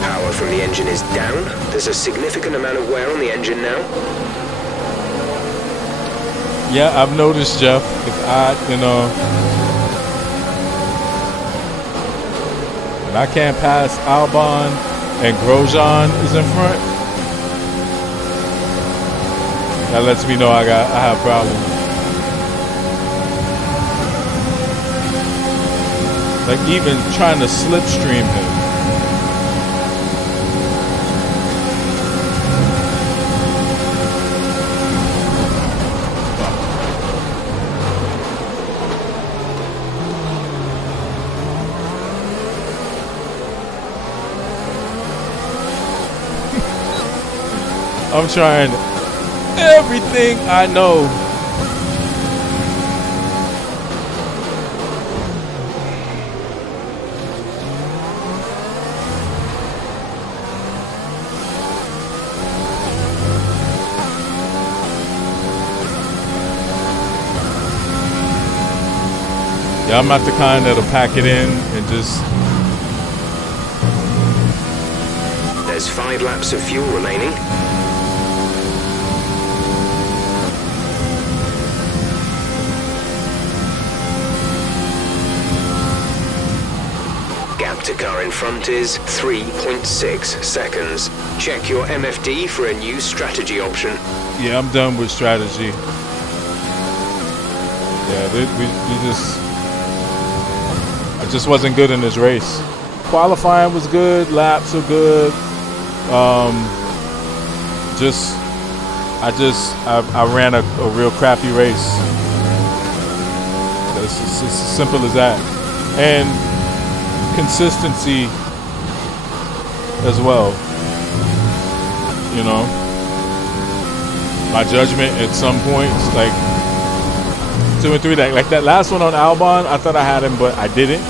Power from the engine is down. There's a significant amount of wear on the engine now. Yeah, I've noticed, Jeff. When I can't pass Albon and Grosjean is in front, that lets me know I have problems. Like even trying to slipstream him. I'm trying everything I know. Yeah, I'm not the kind that'll pack it in and just... There's 5 laps of fuel remaining. Gap to car in front is 3.6 seconds. Check your MFD for a new strategy option. Yeah, I'm done with strategy. Yeah, I just wasn't good in this race. Qualifying was good, laps were good. I ran a real crappy race. It's as simple as that. And consistency as well. You know, my judgment at some points, like 2 and 3, like that last one on Albon, I thought I had him, but I didn't.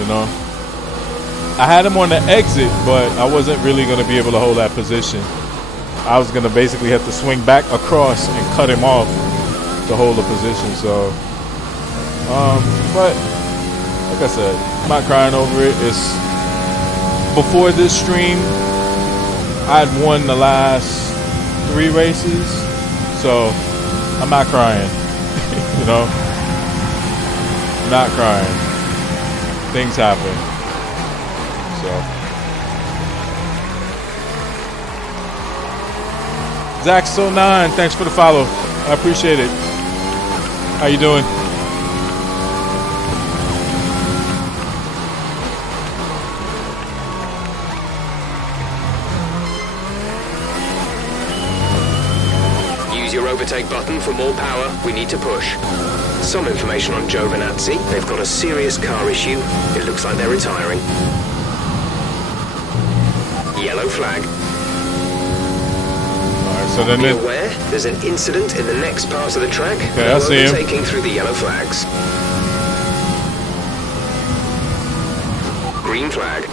You know, I had him on the exit, but I wasn't really going to be able to hold that position. I was going to basically have to swing back across and cut him off to hold the position. So, but like I said, I'm not crying over it. It's before this stream, I'd won the last 3 races, so I'm not crying. You know, not crying. Things happen. So. Zax09, thanks for the follow. I appreciate it. How you doing? Use your overtake button for more power. We need to push. Some information on Giovinazzi. They've got a serious car issue. It looks like they're retiring. Yellow flag. So then be aware, there's an incident in the next part of the track. Okay, I see him. Overtaking through the yellow flags. Green flag.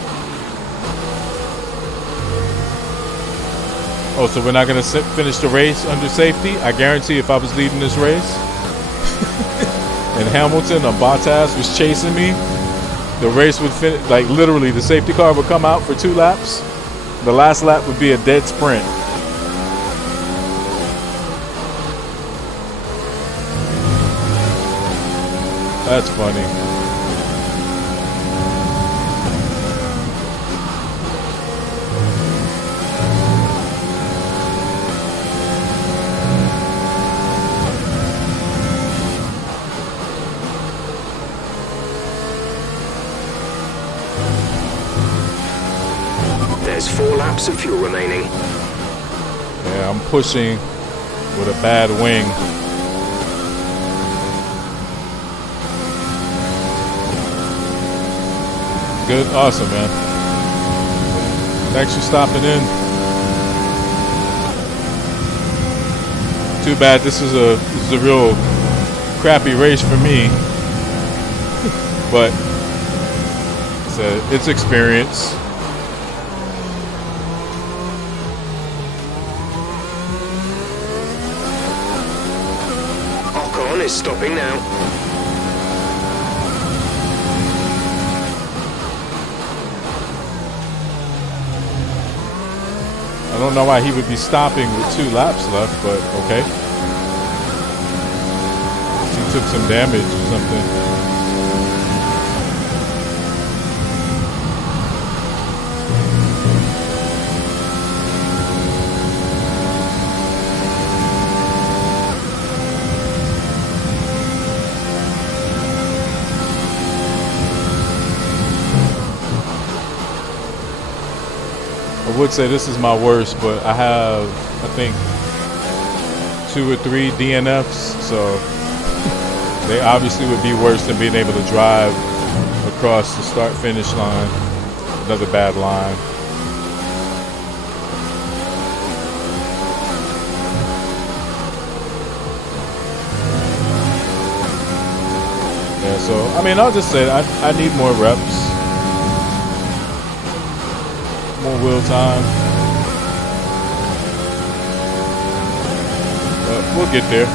Oh, so we're not going to finish the race under safety? I guarantee if I was leading this race and Hamilton or Bottas was chasing me, the race would finish, like literally the safety car would come out for 2 laps. The last lap would be a dead sprint. That's funny. There's 4 laps of fuel remaining. Yeah, I'm pushing with a bad wing. Good, awesome, man. Thanks for stopping in. Too bad this is a real crappy race for me, but it's experience. Ocon is stopping now. I don't know why he would be stopping with 2 laps left, but okay. He took some damage or something. I would say this is my worst, but I have, I think, 2 or 3 DNFs, so they obviously would be worse than being able to drive across the start-finish line. Another bad line. Yeah, so, I mean, I'll just say I need more reps. More wheel time. But we'll get there.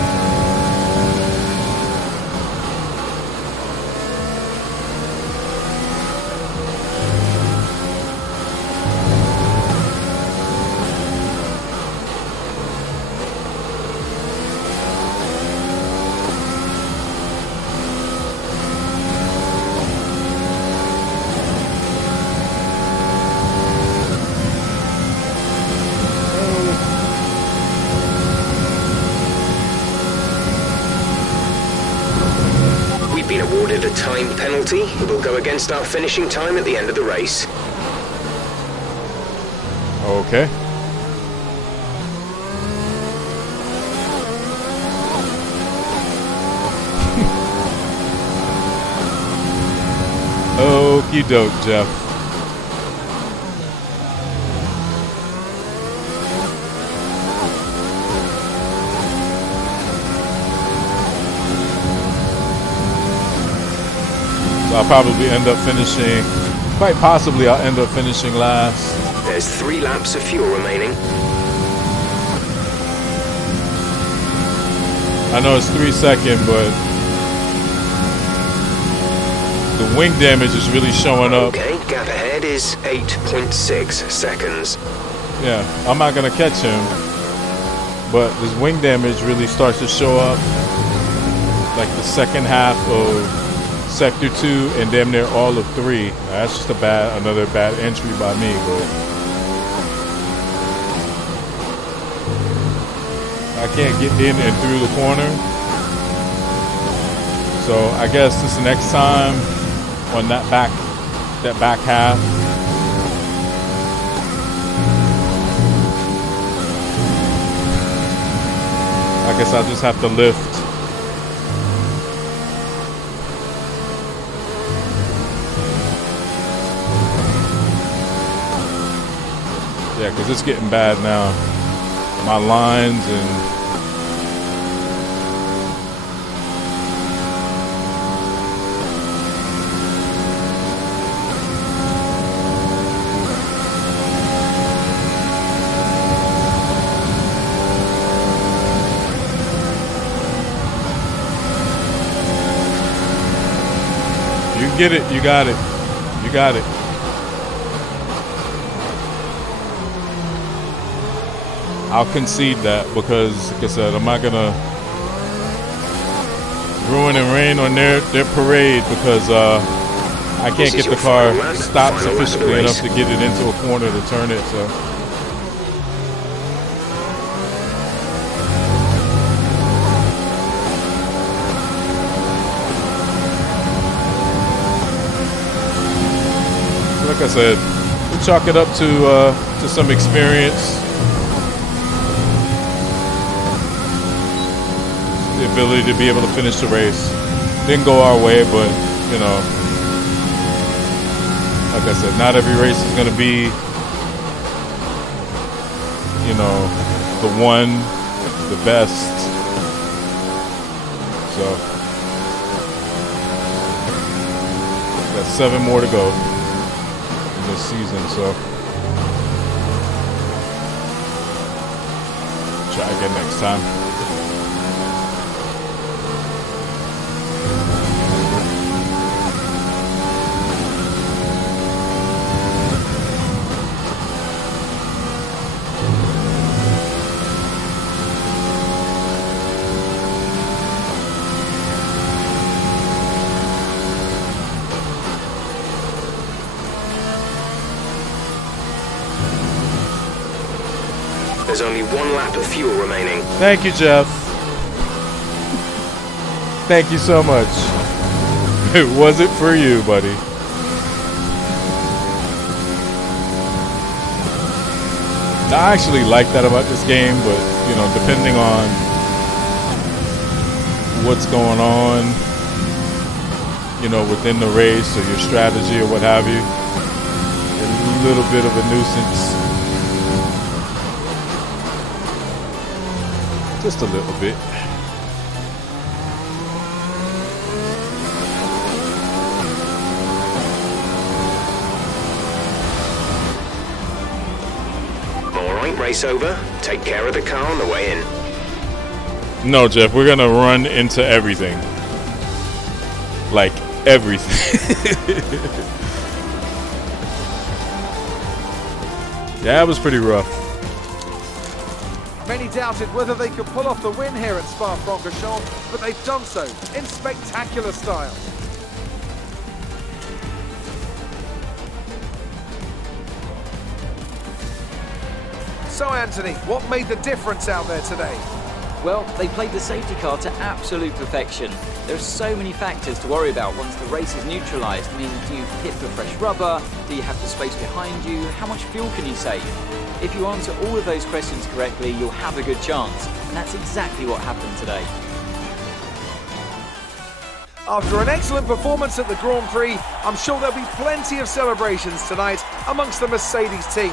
A time penalty. It will go against our finishing time at the end of the race. Okay. Okie doke, Jeff. I'll probably end up finishing, quite possibly I'll end up finishing last. There's 3 laps of fuel remaining. I know it's 3 seconds, but the wing damage is really showing up. Okay, gap ahead is 8.6 seconds. Yeah, I'm not gonna catch him, but this wing damage really starts to show up like the second half of Sector 2 and damn near all of 3. That's just another bad entry by me, but I can't get in and through the corner. So I guess this next time on that back half. I guess I'll just have to lift. Yeah, because it's getting bad now. My lines and you get it, you got it. You got it. I'll concede that because, like I said, I'm not gonna ruin and rain on their parade because I can't get the car stopped sufficiently enough to get it into a corner to turn it. So. Like I said, we'll chalk it up to some experience. The ability to be able to finish the race. Didn't go our way, but you know, like I said, not every race is going to be, you know, the one, the best. So, got 7 more to go in this season. So, try again next time. There's only 1 lap of fuel remaining. Thank you, Jeff. Thank you so much. It wasn't for you, buddy. I actually like that about this game, but you know, depending on what's going on, you know, within the race or your strategy or what have you, a little bit of a nuisance. Just a little bit. Alright, race over. Take care of the car on the way in. No, Jeff, we're gonna run into everything. Like everything. Yeah, it was pretty rough. Many doubted whether they could pull off the win here at Spa-Francorchamps, but they've done so in spectacular style. So, Anthony, what made the difference out there today? Well, they played the safety car to absolute perfection. There are so many factors to worry about once the race is neutralised. I mean, do you pit for fresh rubber? Do you have the space behind you? How much fuel can you save? If you answer all of those questions correctly, you'll have a good chance. And that's exactly what happened today. After an excellent performance at the Grand Prix, I'm sure there'll be plenty of celebrations tonight amongst the Mercedes team.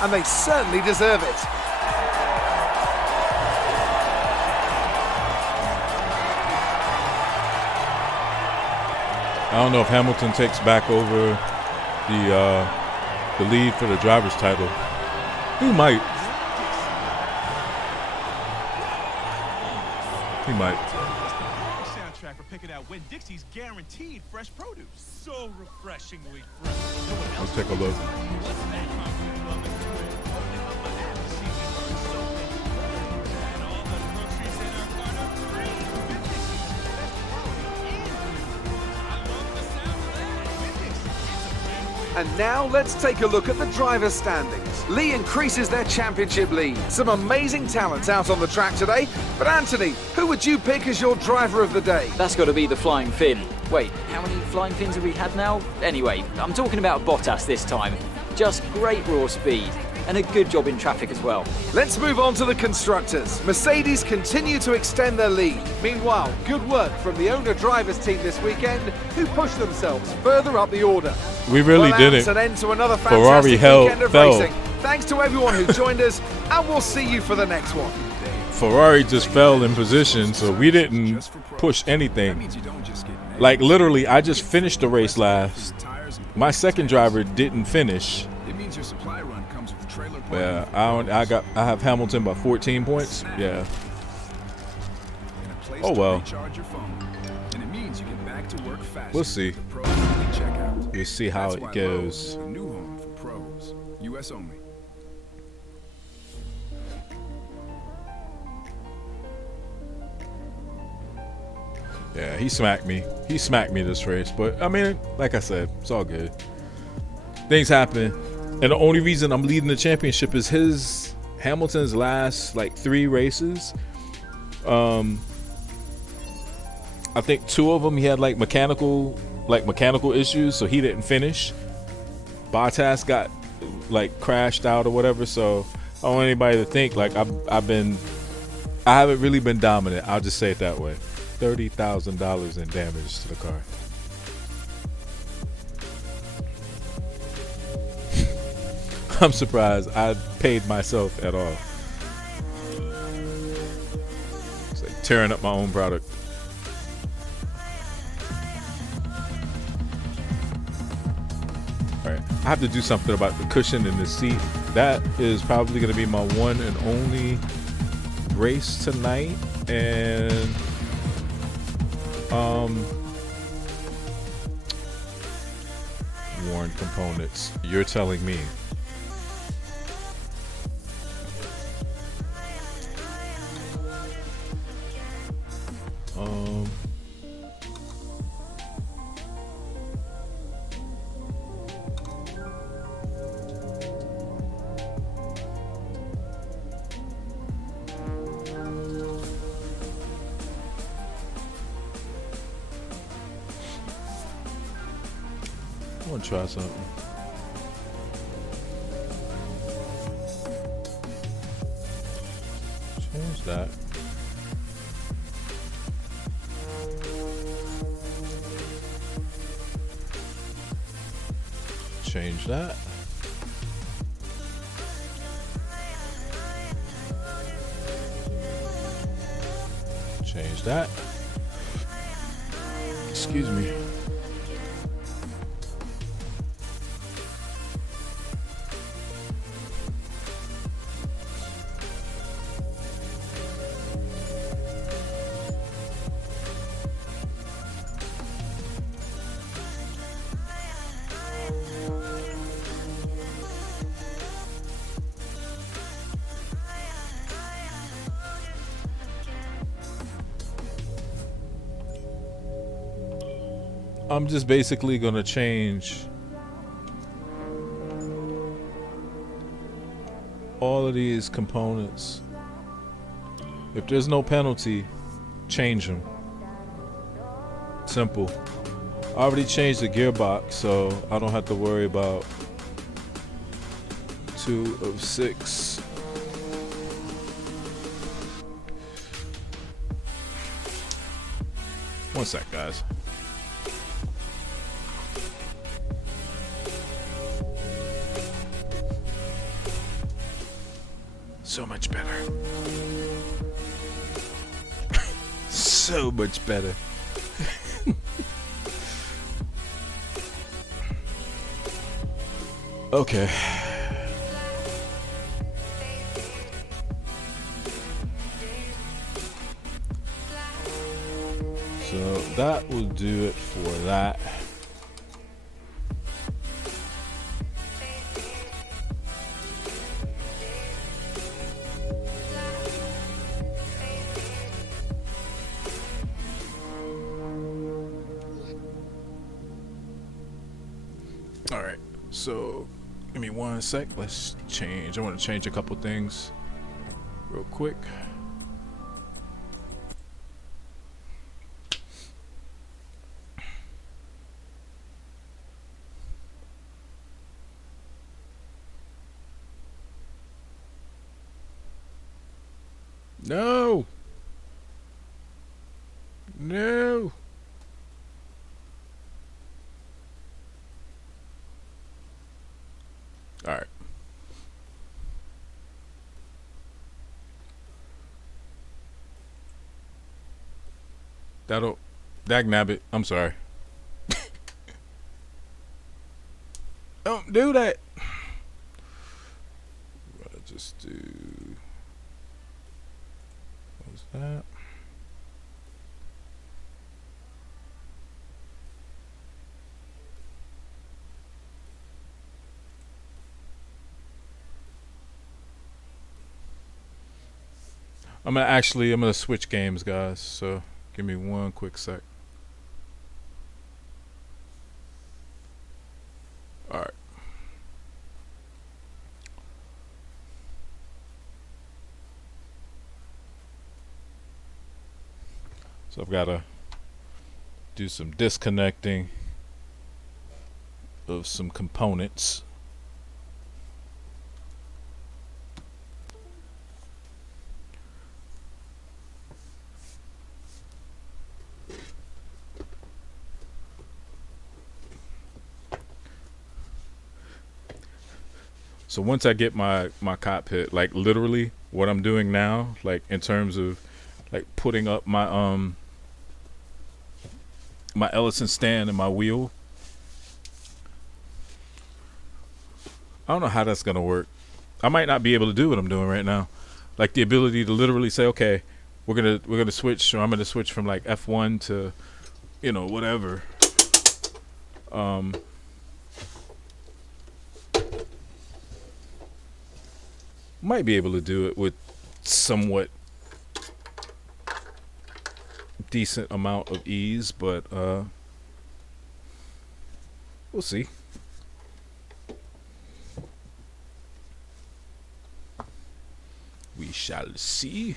And they certainly deserve it. I don't know if Hamilton takes back over the lead for the driver's title. He might. He might. Soundtrack for Pick It Out Winn-Dixie's guaranteed fresh produce. So refreshingly fresh. Let's take a look. What's that confident love and spirit? Opening up my app to see these are so many. And all the groceries in our cart are free. Winn-Dixie's best quality and free. I love the sound of that. Winn-Dixie, it's a win-win. And now let's take a look at the driver's standings. Lee increases their championship lead. Some amazing talents out on the track today. But Anthony, who would you pick as your driver of the day? That's got to be the Flying Finn. Wait, how many Flying Fins have we had now? Anyway, I'm talking about Bottas this time. Just great raw speed and a good job in traffic as well. Let's move on to the constructors. Mercedes continue to extend their lead. Meanwhile, good work from the owner-drivers team this weekend, who pushed themselves further up the order. We really Well, didn't. that's an end to another Ferrari fantastic fell. weekend of racing. Thanks to everyone who joined us, and we'll see you for the next one. Ferrari just fell in position, so we didn't push anything. Like literally, I just finished the race last. My second driver didn't finish. Yeah, I have Hamilton by 14 points. Yeah. Oh well. We'll see. We'll see how it goes. US only. Yeah, he smacked me. He smacked me this race. But, I mean, like I said, it's all good. Things happen. And the only reason I'm leading the championship is Hamilton's last, like, 3 races. I think 2 of them he had, like, mechanical issues, so he didn't finish. Bottas got, like, crashed out or whatever, so I don't want anybody to think, like, I haven't really been dominant. I'll just say it that way. $30,000 in damage to the car. I'm surprised I paid myself at all. It's like tearing up my own product. Alright, I have to do something about the cushion in the seat. That is probably going to be my one and only race tonight. And worn components. You're telling me. I want to try something. Change that. Change that. Change that. Excuse me. I'm just basically gonna change all of these components. If there's no penalty, change them. Simple. I already changed the gearbox, so I don't have to worry about 2 of 6. One sec, guys. So much better. So much better. Okay. So that will do it for that. All right, so give me 1 sec. Let's change. I want to change a couple things real quick. No. No. All right. Dagnabbit. I'm sorry. Don't do that. I'll just do. What was that? I'm gonna switch games, guys. So give me 1 quick sec. All right. So I've got to do some disconnecting of some components. So once I get my cockpit, like literally what I'm doing now, like in terms of like putting up my my Ellison stand and my wheel, I don't know how that's gonna work. I might not be able to do what I'm doing right now, like the ability to literally say, okay, we're gonna switch, or I'm gonna switch from like F1 to, you know, whatever. Might be able to do it with somewhat decent amount of ease, but we'll see. We shall see.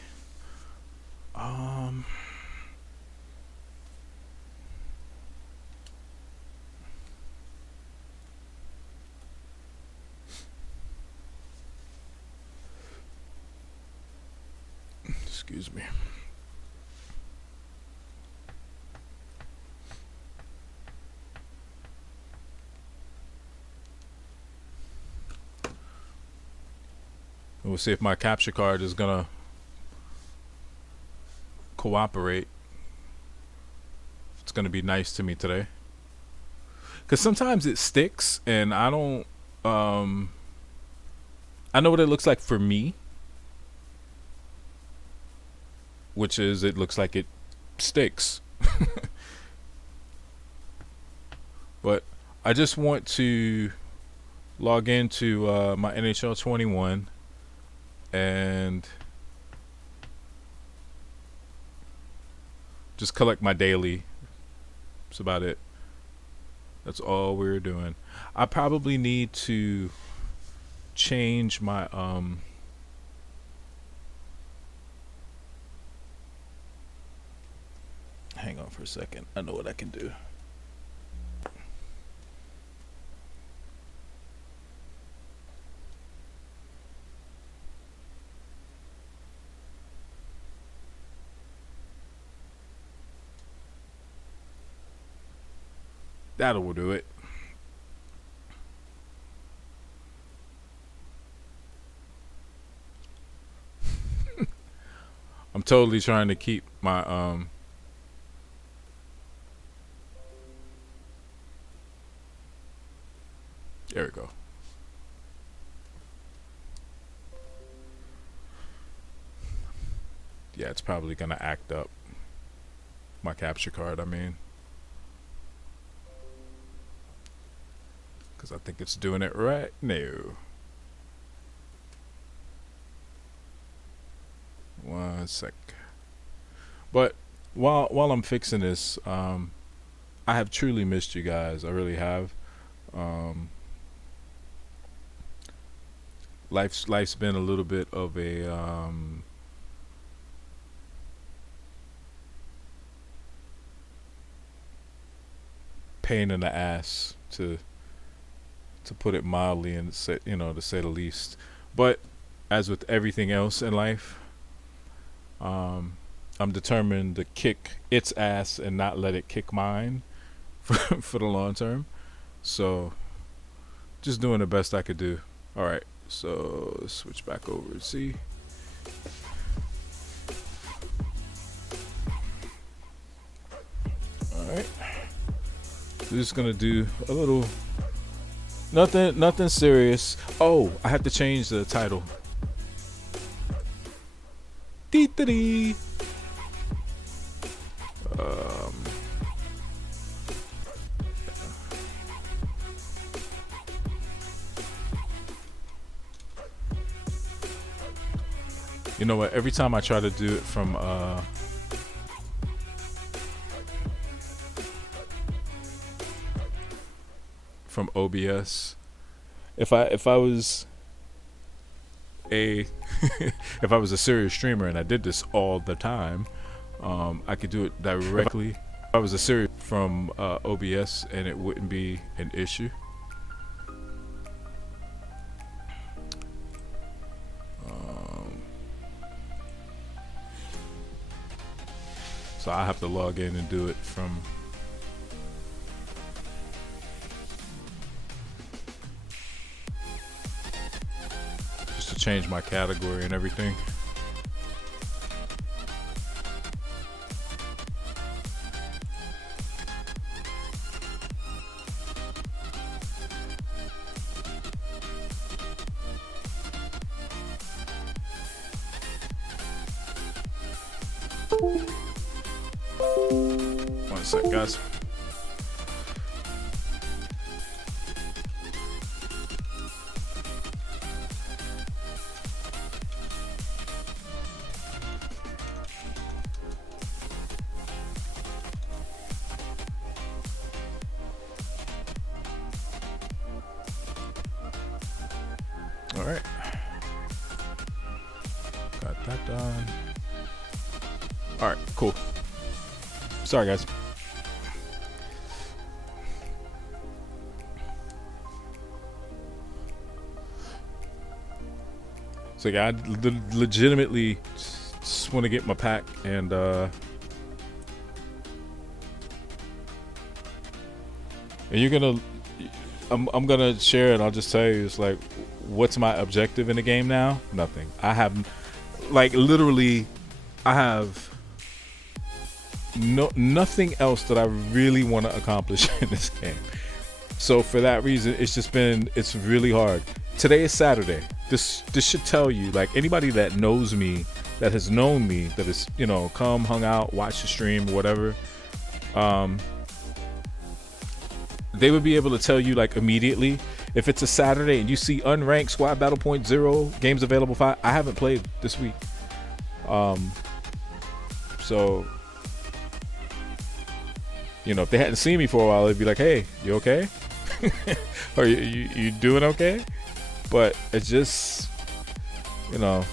Excuse me. We'll see if my capture card is gonna cooperate. It's gonna be nice to me today, because sometimes it sticks and I don't I know what it looks like for me, which is it looks like it sticks. But I just want to log into my NHL 21 and just collect my daily. That's about it. That's all we're doing. I probably need to change my hang on for a second. I know what I can do. That will do it. I'm totally trying to keep my there we go. Yeah, it's probably gonna act up. My capture card, I mean. Because I think it's doing it right now. 1 sec. But while I'm fixing this, I have truly missed you guys. I really have. Life's been a little bit of a pain in the ass, to put it mildly, and say, to say the least. But as with everything else in life, I'm determined to kick its ass and not let it kick mine for the long term. So just doing the best I could do. All right, so let's switch back over and see. All right, we're just gonna do a little nothing serious. Oh, I have to change the title. Dee-dee-dee. You know what? Every time I try to do it from OBS, if I was a if I was a serious streamer and I did this all the time, I could do it directly. If I was a serious from OBS, and it wouldn't be an issue. So I have to log in and do it from just to change my category and everything. One sec, guys. All right. Got that done. All right, cool. Sorry, guys. So yeah, I legitimately just want to get my pack, and you're gonna, I'm gonna share it. I'll just tell you, it's like, what's my objective in the game now? Nothing. I have, like, literally, I have nothing else that I really want to accomplish in this game. So for that reason, it's really hard. Today is Saturday. This should tell you, like, anybody that knows me, that has known me, that has, come, hung out, watched the stream, whatever, they would be able to tell you, like, immediately. If it's a Saturday and you see unranked squad battle point 0 games available 5, I haven't played this week. So if they hadn't seen me for a while, they'd be like, hey, you okay? Or you doing okay? But it's just, and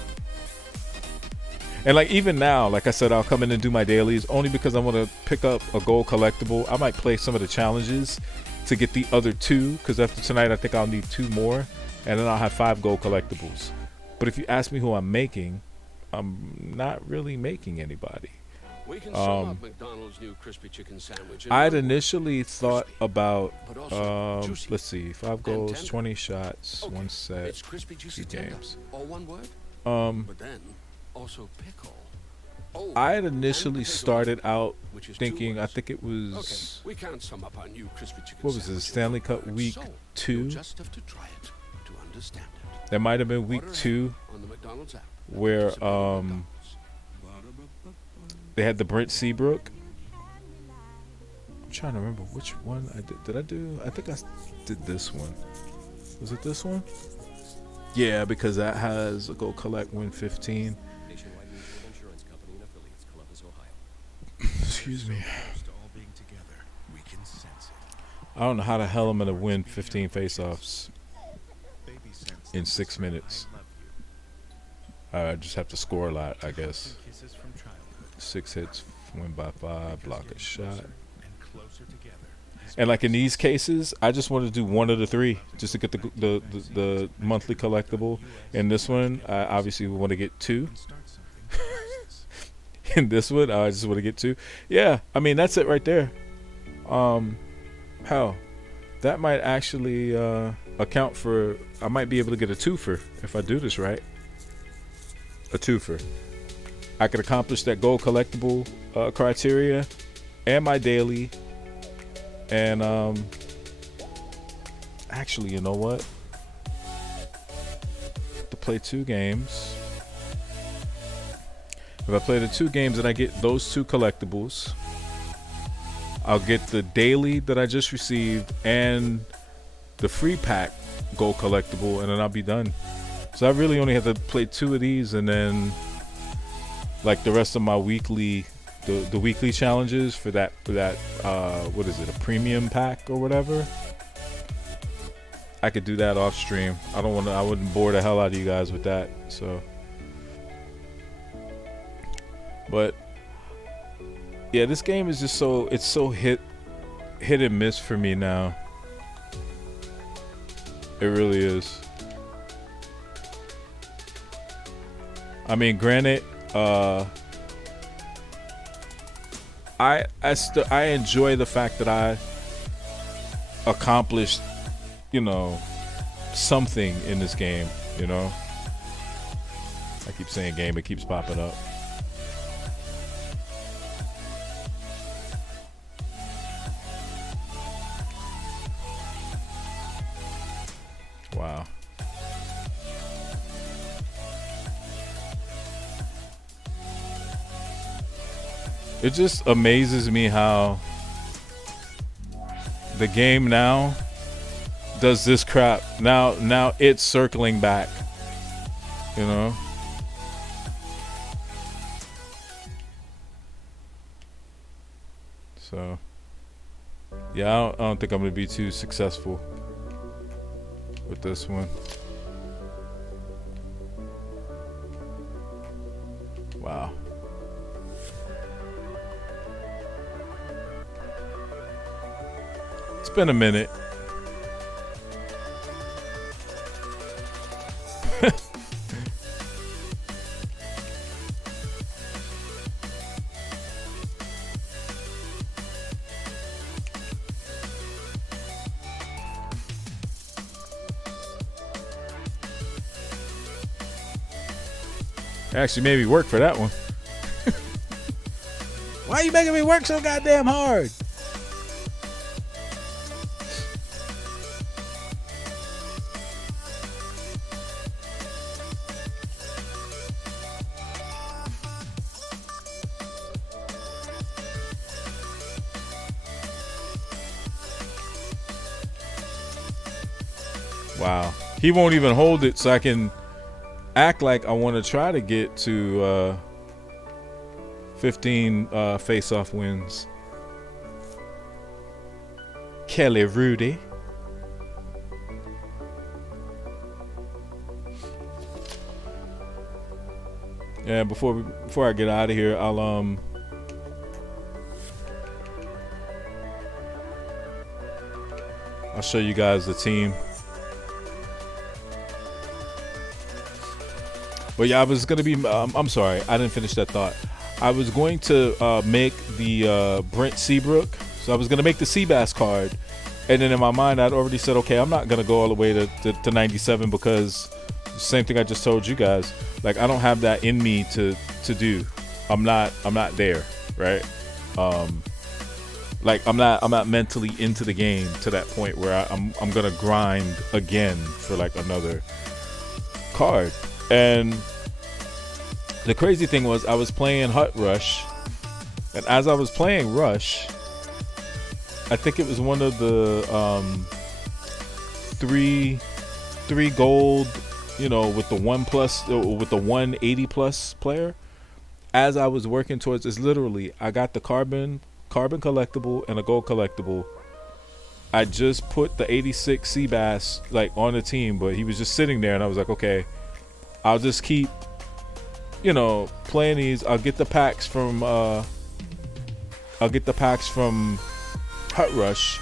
like, even now, like I said, I'll come in and do my dailies only because I want to pick up a gold collectible. I might play some of the challenges to get the other 2, because after tonight I think I'll need 2 more, and then I'll have 5 gold collectibles. But if you ask me who I'm making, I'm not really making anybody. We can sum up McDonald's new crispy chicken sandwich. I'd initially thought about let's see, 5 goals, 20 shots, 1 set, It's crispy, juicy, 2 games. All one word. But then also pickle. I had initially started out thinking, I think it was, Okay, we can't sum up our new crispy chicken what was it, Stanley Cup week 2? You just have to try it to understand it. That might have been week 2, On the McDonald's app. where they had the Brent Seabrook, I'm trying to remember which one I did. Did I do? I think I did this one. Was it this one? Yeah, because that has a go collect win 15. Excuse me. I don't know how the hell I'm gonna win 15 face-offs in 6 minutes. I just have to score a lot, I guess. 6 hits, win by 5, block a shot. And like in these cases, I just want to do one of the 3 just to get the monthly collectible. In this one, I obviously want to get 2. In this one, I just want to get 2. Yeah, I mean that's it right there. Hell, that might actually account for. I might be able to get a 2-fer if I do this right. A 2-fer. I could accomplish that gold collectible criteria and my daily. And actually, you know what? To play 2 games. If I play the 2 games and I get those 2 collectibles, I'll get the daily that I just received and the free pack gold collectible, and then I'll be done. So I really only have to play 2 of these, and then like the rest of my weekly, the weekly challenges for that what is it, a premium pack or whatever. I could do that off stream. I wouldn't bore the hell out of you guys with that. So, but yeah, this game is just it's so hit and miss for me now. It really is. I mean, granted, I enjoy the fact that I accomplished, you know, something in this game, you know. I keep saying game, it keeps popping up. Wow. It just amazes me how the game now does this crap. Now it's circling back, you know. So yeah, I don't think I'm gonna be too successful with this one. Wow. It's been a minute. Actually made me work for that one. Why are you making me work so goddamn hard? Wow. He won't even hold it so I can act like I want to try to get to 15 face-off wins. Kelly Rudy. Yeah, before I get out of here, I'll show you guys the team. But yeah, I was gonna be. I'm sorry, I didn't finish that thought. I was going to make the Brent Seabrook. So I was gonna make the Seabass card, and then in my mind, I'd already said, okay, I'm not gonna go all the way to 97 because the same thing I just told you guys. Like I don't have that in me to do. I'm not there, right? Like I'm not mentally into the game to that point where I'm gonna grind again for like another card. And the crazy thing was I was playing Hut Rush, and as I was playing Rush, I think it was one of the three gold, with the 180 plus player. As I was working towards this, literally, I got the carbon collectible and a gold collectible. I just put the 86 Seabass like on the team, but he was just sitting there, and I was like, okay, I'll just keep, playing these. I'll get the packs from Hut Rush,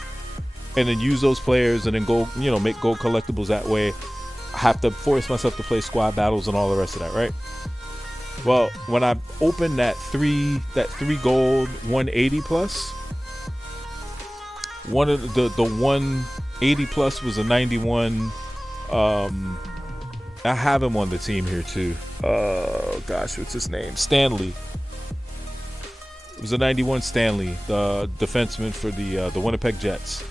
and then use those players, and then go, make gold collectibles that way. I have to force myself to play squad battles and all the rest of that, right? Well, when I opened that three gold 180 plus, one of the 180 plus was a 91. I have him on the team here too. Oh gosh, what's his name? Stanley. It was a 91 Stanley, the defenseman for the Winnipeg Jets.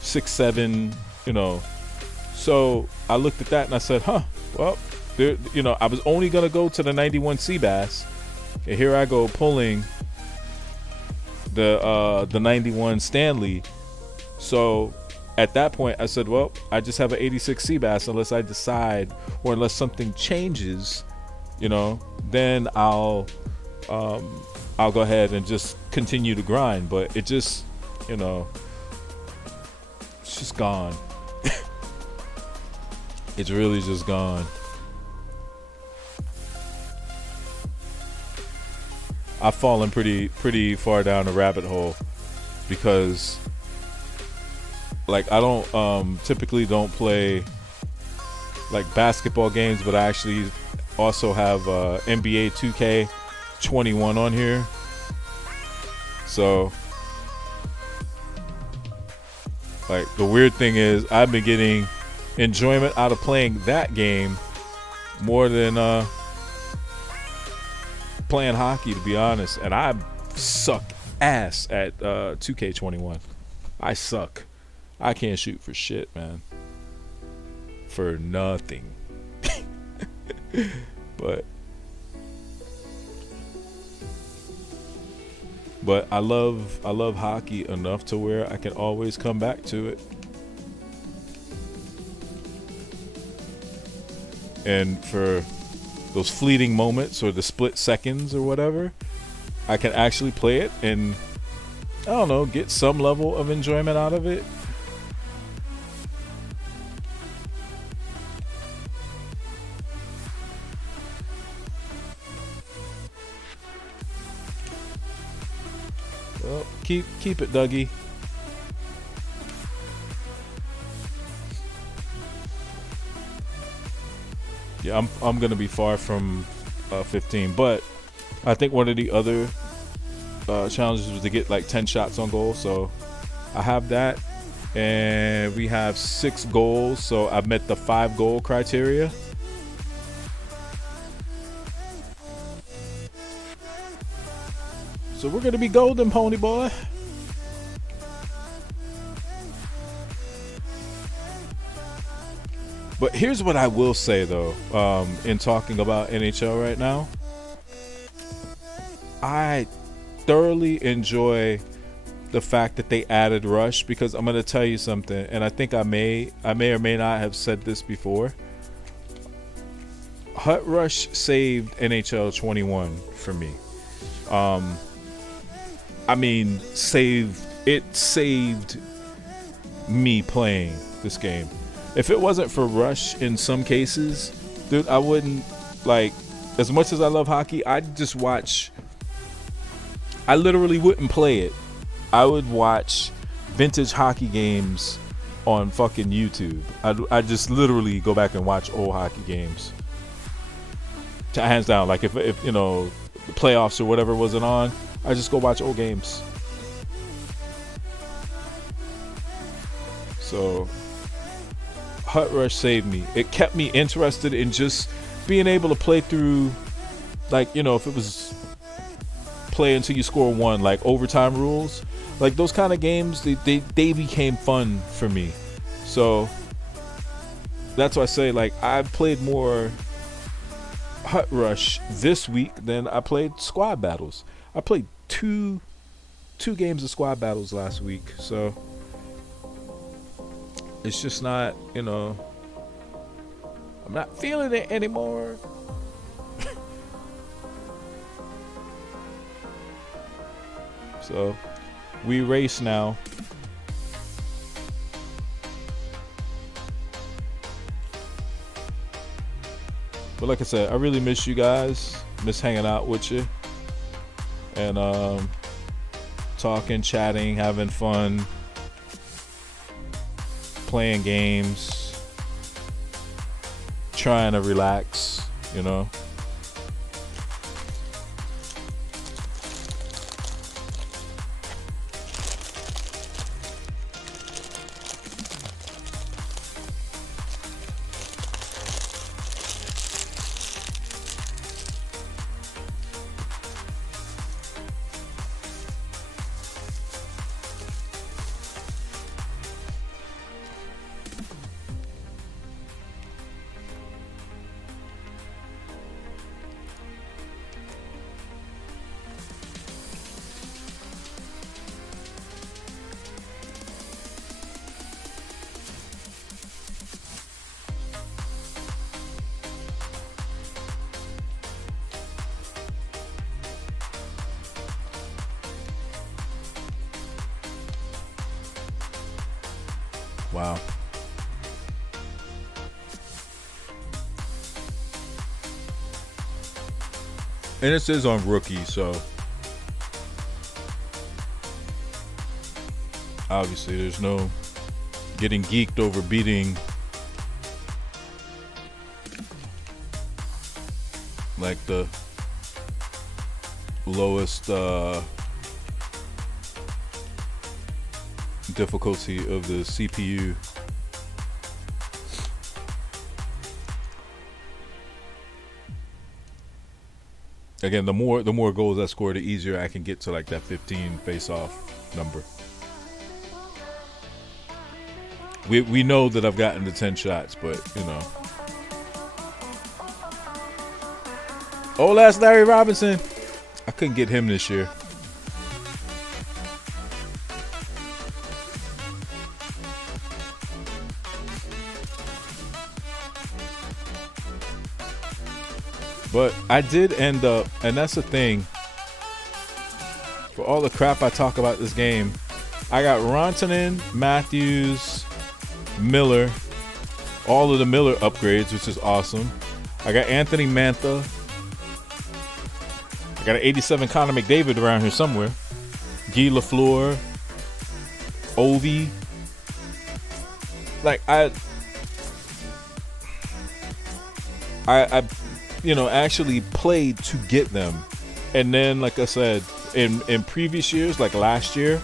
6'7", So I looked at that and I said, well, I was only gonna go to the 91 Seabass, and here I go pulling the 91 Stanley. So at that point I said, well, I just have an 86 Seabass unless I decide, or unless something changes, then I'll go ahead and just continue to grind. But it just, it's just gone. It's really just gone. I've fallen pretty far down the rabbit hole, because like I don't typically don't play like basketball games, but I actually also have NBA 2K21 on here. So like the weird thing is I've been getting enjoyment out of playing that game more than playing hockey, to be honest. And I suck ass at 2K21. I suck. I can't shoot for shit, man. For nothing. But I love hockey enough to where I can always come back to it. And for those fleeting moments or the split seconds or whatever, I can actually play it and, I don't know, get some level of enjoyment out of it. Well, keep it, Dougie. Yeah, I'm gonna be far from 15, but I think one of the other challenges was to get like 10 shots on goal. So I have that, and we have 6 goals. So I've met the 5 goal criteria. So we're gonna be golden, pony boy. But here's what I will say though, in talking about NHL right now, I thoroughly enjoy the fact that they added Rush, because I'm gonna tell you something, and I think I may or may not have said this before. Hut Rush saved NHL 21 for me. I mean, saved me playing this game. If it wasn't for Rush in some cases, dude, I wouldn't, like, as much as I love hockey, I'd just watch. I literally wouldn't play it. I would watch vintage hockey games on fucking YouTube. I'd just literally go back and watch old hockey games. Hands down. Like if the playoffs or whatever wasn't on, I just go watch old games. So Hut Rush saved me. It kept me interested in just being able to play through, like, if it was play until you score 1, like overtime rules, like those kind of games, they became fun for me. So that's why I say, like, I've played more Hut Rush this week than I played squad battles. I played 2 2 games of squad battles last week, so it's just not, you know, I'm not feeling it anymore. So we race now. But like I said, I really miss you guys. Miss hanging out with you. And talking, chatting, having fun, playing games, trying to relax, you know. Wow. And this is on rookie, so obviously there's no getting geeked over beating like the lowest difficulty of the CPU. Again, the more goals I score, the easier I can get to like that 15 face-off number. We know that I've gotten to 10 shots, but you know. Oh, that's Larry Robinson. I couldn't get him this year. But I did end up, and that's the thing, for all the crap I talk about this game, I got Rantanen, Matthews, Miller, all of the Miller upgrades, which is awesome. I got Anthony Mantha. I got an 87 Connor McDavid around here somewhere. Guy Lafleur, Ovi. Like, I you know, actually played to get them. And then, like I said, in previous years, like last year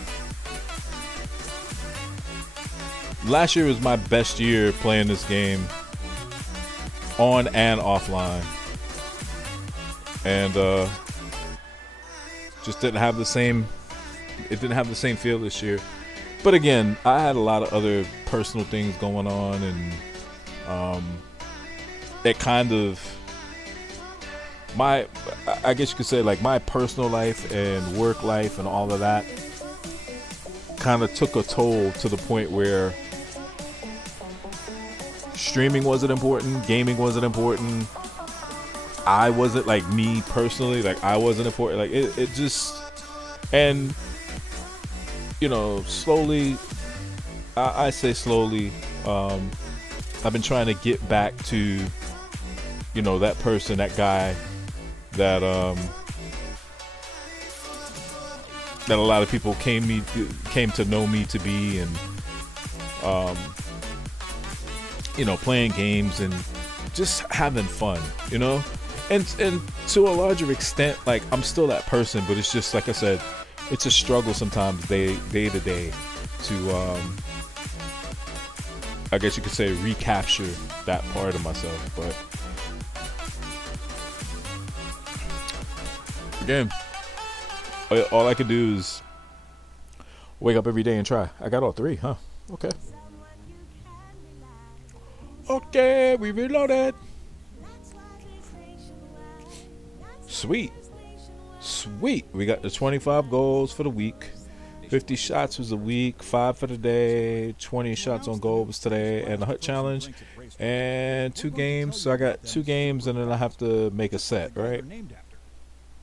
was my best year playing this game on and offline. And just didn't have the same feel this year. But again, I had a lot of other personal things going on, and it kind of, I guess you could say, like, my personal life and work life and all of that kind of took a toll to the point where streaming wasn't important, gaming wasn't important. I wasn't, like, me personally, like, I wasn't important. Like, it just, and, you know, slowly, I say slowly, I've been trying to get back to, you know, that person, that guy that that a lot of people came to know me to be, and you know, playing games and just having fun, you know, and to a larger extent, like, I'm still that person, but it's just, like I said, it's a struggle sometimes day to day to I guess you could say recapture that part of myself. But again, all I could do is wake up every day and try. I got all 3, huh? Okay. Okay, we reloaded. Sweet. We got the 25 goals for the week. 50 shots was a week, 5 for the day, 20 shots on goal was today, and the Hut Challenge, and 2 games. So I got 2 games, and then I have to make a set, right?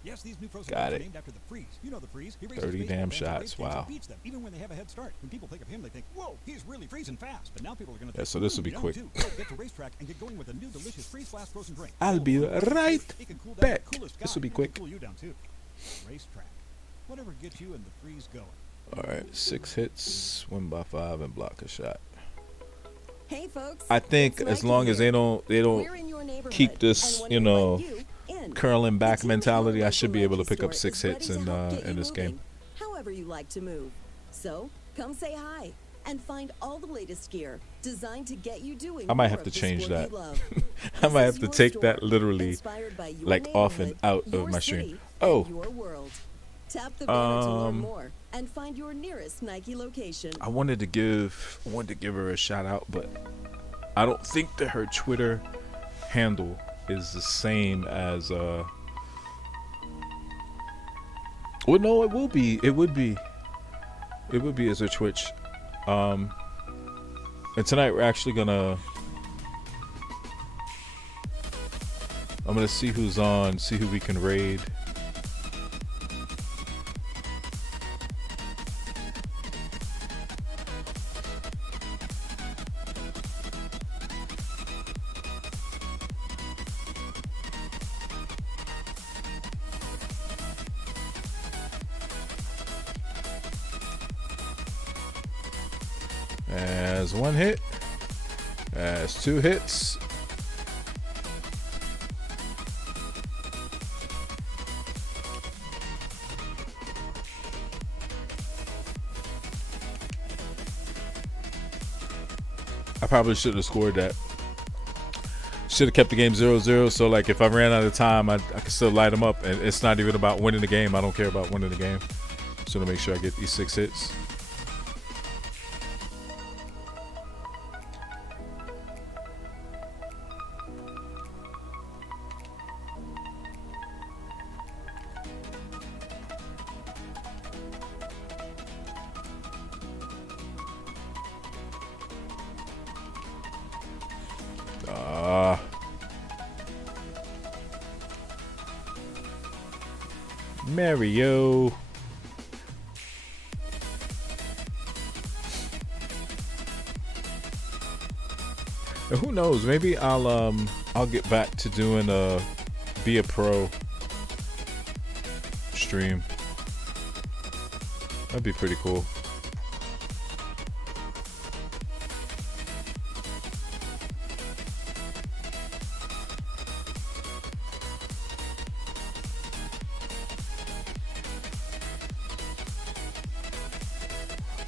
Yes, these new frozen Got are it. named after the Freeze. You know the Freeze. He 30 damn shots. Wow. Beats them, even when they have a head start. When people think of him, they think, "Whoa, he's really freezing fast." But now people are going to Yeah, so this will be quick. Get to racetrack and get going with a new delicious freeze blast frozen drink. I'll be right back. This will be quick. Cool you down too. Racetrack. Whatever gets you and the Freeze going. All right, 6 hits, win by 5, and block a shot. Hey folks, I think as long as they don't keep this, you know, curling back mentality, I should be able to pick up 6 hits in this game. However you like to move. So come say hi and find all the latest gear designed to get you doing. I might have to change that. I might have to take that literally like off and out of my stream. Oh. Tap the banner to learn more and find your nearest Nike location. I wanted to give her a shout out, but I don't think that her Twitter handle is the same as well, no, it would be as her Twitch. And tonight we're actually I'm gonna see who's on, see who we can raid. As 1 hit, as 2 hits. I probably should have scored that. Should have kept the game 0-0. So like if I ran out of time, I could still light them up. And it's not even about winning the game. I don't care about winning the game. So to make sure I get these 6 hits. Mario. And who knows? Maybe I'll get back to doing a Be a Pro stream. That'd be pretty cool.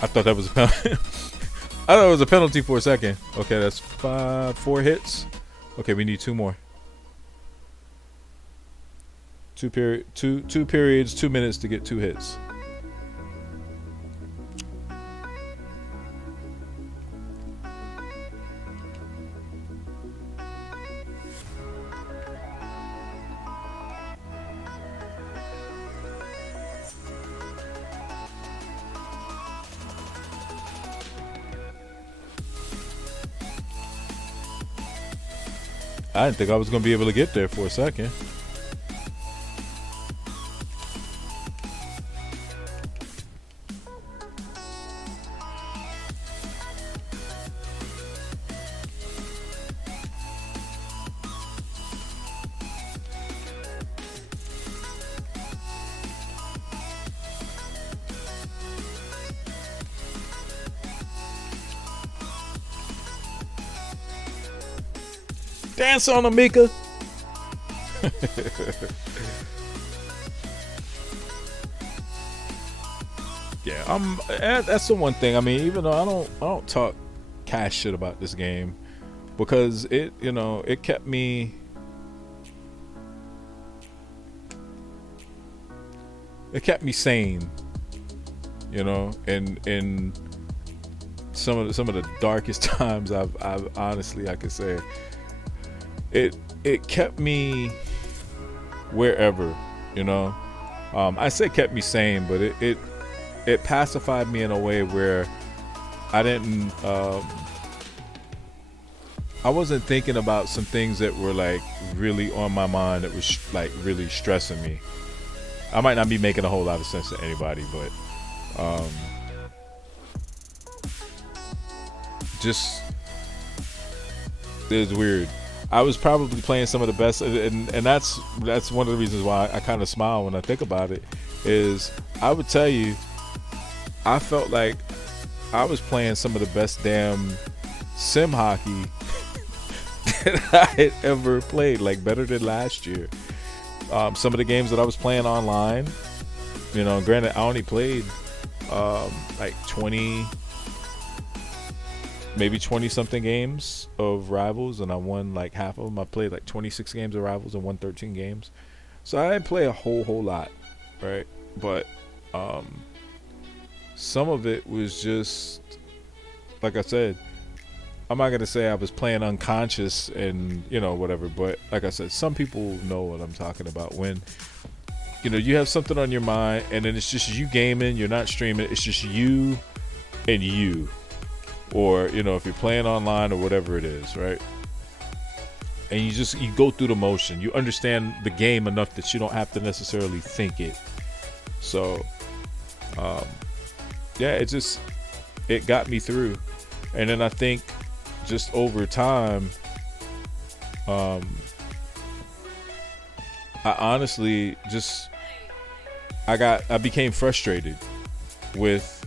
I thought that was a penalty. I thought it was a penalty for a second. Okay, that's 4 hits. Okay, we need 2 more. 2 periods, 2 minutes to get 2 hits. I didn't think I was going to be able to get there for a second. Dance on them, Mika. Yeah, that's the one thing. I mean, even though I don't talk cash shit about this game, because it, you know, it kept me. It kept me sane, you know, in some of the darkest times I've honestly, I could say. It kept me wherever, you know. I say kept me sane, but it pacified me in a way where I didn't I wasn't thinking about some things that were like really on my mind that was like really stressing me. I might not be making a whole lot of sense to anybody, but just it's weird. I was probably playing some of the best, and that's one of the reasons why I kind of smile when I think about it. Is I would tell you, I felt like I was playing some of the best damn sim hockey that I had ever played, like better than last year. Some of the games that I was playing online, you know, granted I only played like 20 something games of Rivals, and I won like half of them. I played like 26 games of Rivals and won 13 games, so I didn't play a whole lot, right? But some of it was just, like I said, I'm not gonna say I was playing unconscious and, you know, whatever, but like I said, some people know what I'm talking about when, you know, you have something on your mind and then it's just you gaming, you're not streaming, it's just you and you, or, you know, if you're playing online or whatever it is, right? And you go through the motion, you understand the game enough that you don't have to necessarily think it. So yeah, it got me through. And then I think just over time, I honestly just I became frustrated with,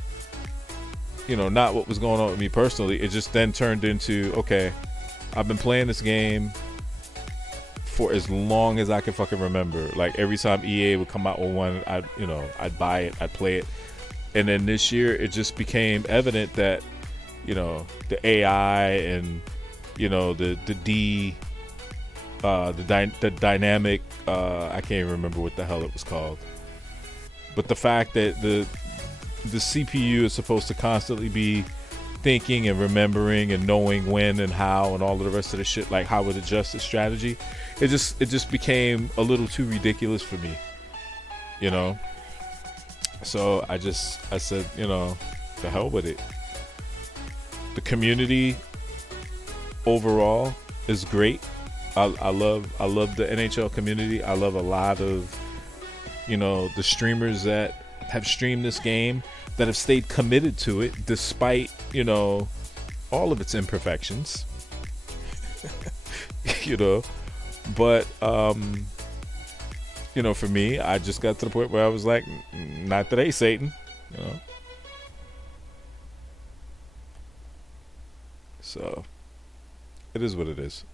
you know, not what was going on with me personally. It just then turned into, okay, I've been playing this game for as long as I can fucking remember. Like every time EA would come out with one, I'd buy it, I'd play it. And then this year it just became evident that, you know, the AI and, you know, the dynamic, I can't even remember what the hell it was called, but the fact that the CPU is supposed to constantly be thinking and remembering and knowing when and how and all of the rest of the shit, like how it adjusts its strategy, it just became a little too ridiculous for me, you know. So I said, you know, the hell with it. The community overall is great. I love the NHL community. I love a lot of, you know, the streamers that have streamed this game, that have stayed committed to it despite, you know, all of its imperfections. You know, but you know, for me, I just got to the point where I was like, not today, Satan, you know. So it is what it is.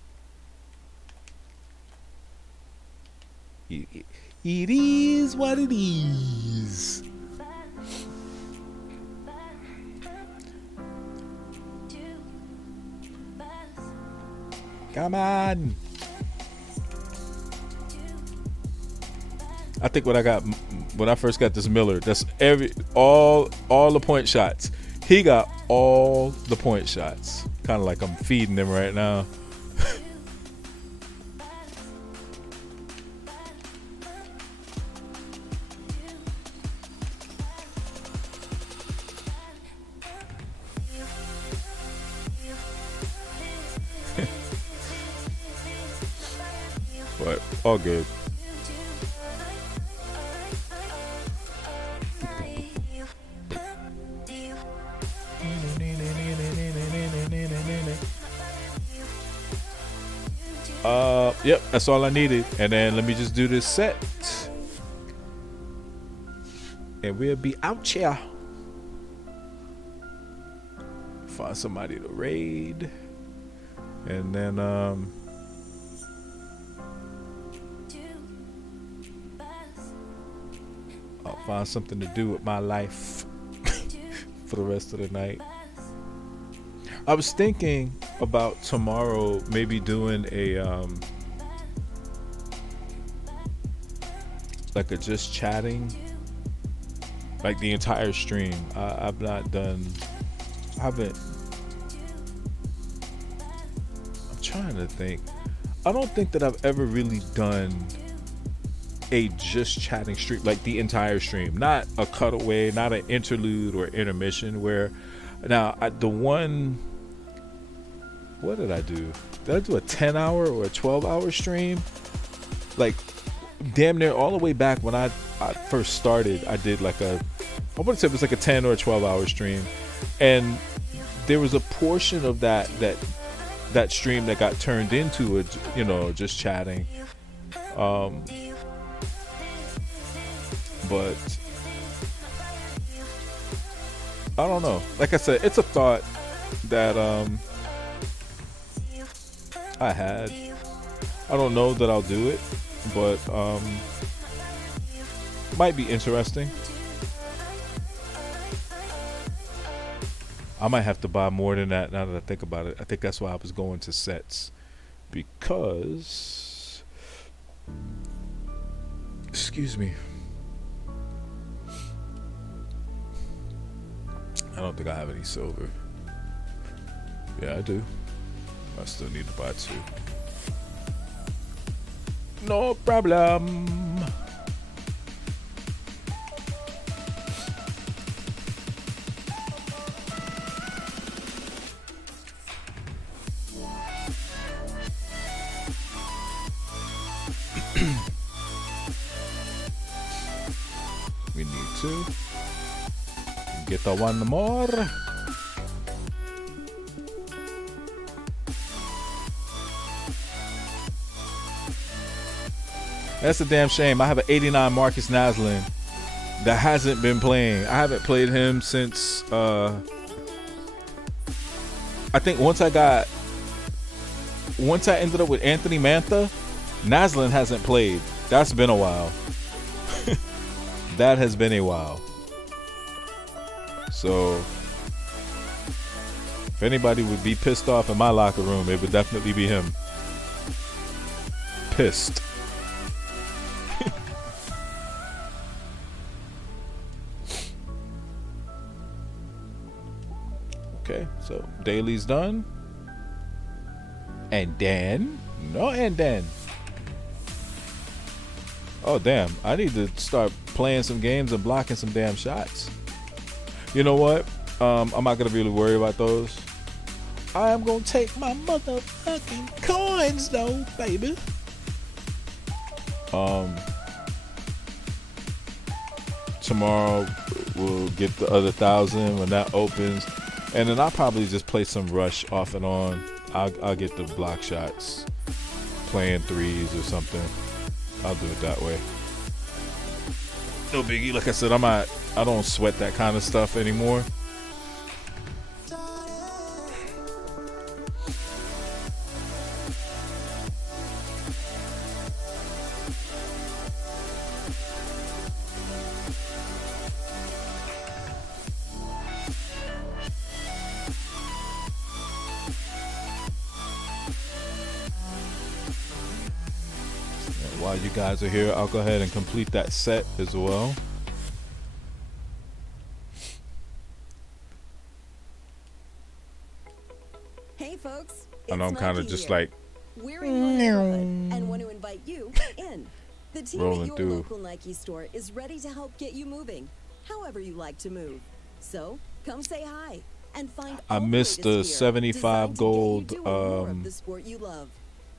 It is what it is. Come on. I think when I first got this Miller, that's all the point shots. He got all the point shots. Kind of like I'm feeding him right now. But all good. Yep, that's all I needed. And then let me just do this set, and we'll be out here. Find somebody to raid, and then I'll find something to do with my life for the rest of the night. I was thinking about tomorrow maybe doing a like a just chatting, like the entire stream. I'm trying to think. I don't think that I've ever really done a just chatting stream, like the entire stream, not a cutaway, not an interlude or intermission. Where now the one, what did I do? Did I do a 10-hour or a 12-hour stream? Like damn near all the way back when I first started, I did like I wouldn't say it was like a 10 or a 12-hour stream, and there was a portion of that stream that got turned into a, you know, just chatting. But I don't know. Like I said, it's a thought that I had. I don't know that I'll do it, but might be interesting. I might have to buy more than that now that I think about it. I think that's why I was going to sets, because, excuse me, I don't think I have any silver. Yeah, I do. I still need to buy 2. No problem. We need to get the one more. That's a damn shame. I have an 89 Marcus Naslin that hasn't been playing. I haven't played him since I think once I ended up with Anthony Mantha, Naslin hasn't played. That's been a while. That has been a while. So if anybody would be pissed off in my locker room, it would definitely be him. Pissed. Okay, so daily's done. And then, oh damn, I need to start playing some games and blocking some damn shots. You know what? I'm not gonna really worry about those. I am gonna take my motherfucking coins though, baby. Tomorrow we'll get the other 1,000 when that opens, and then I'll probably just play some Rush off and on. I'll get the block shots, playing threes or something. I'll do it that way. No biggie. Like I said, I don't sweat that kind of stuff anymore. While you guys are here, I'll go ahead and complete that set as well. Hey folks, I know I'm kind of just like we're in your neighborhood and want to invite you in. The team rolling at your through. local Nike store is ready to help get you moving, however you like to move. So come say hi and find I all the missed latest the gear 75 designed to get you gold doing more of the sport you love.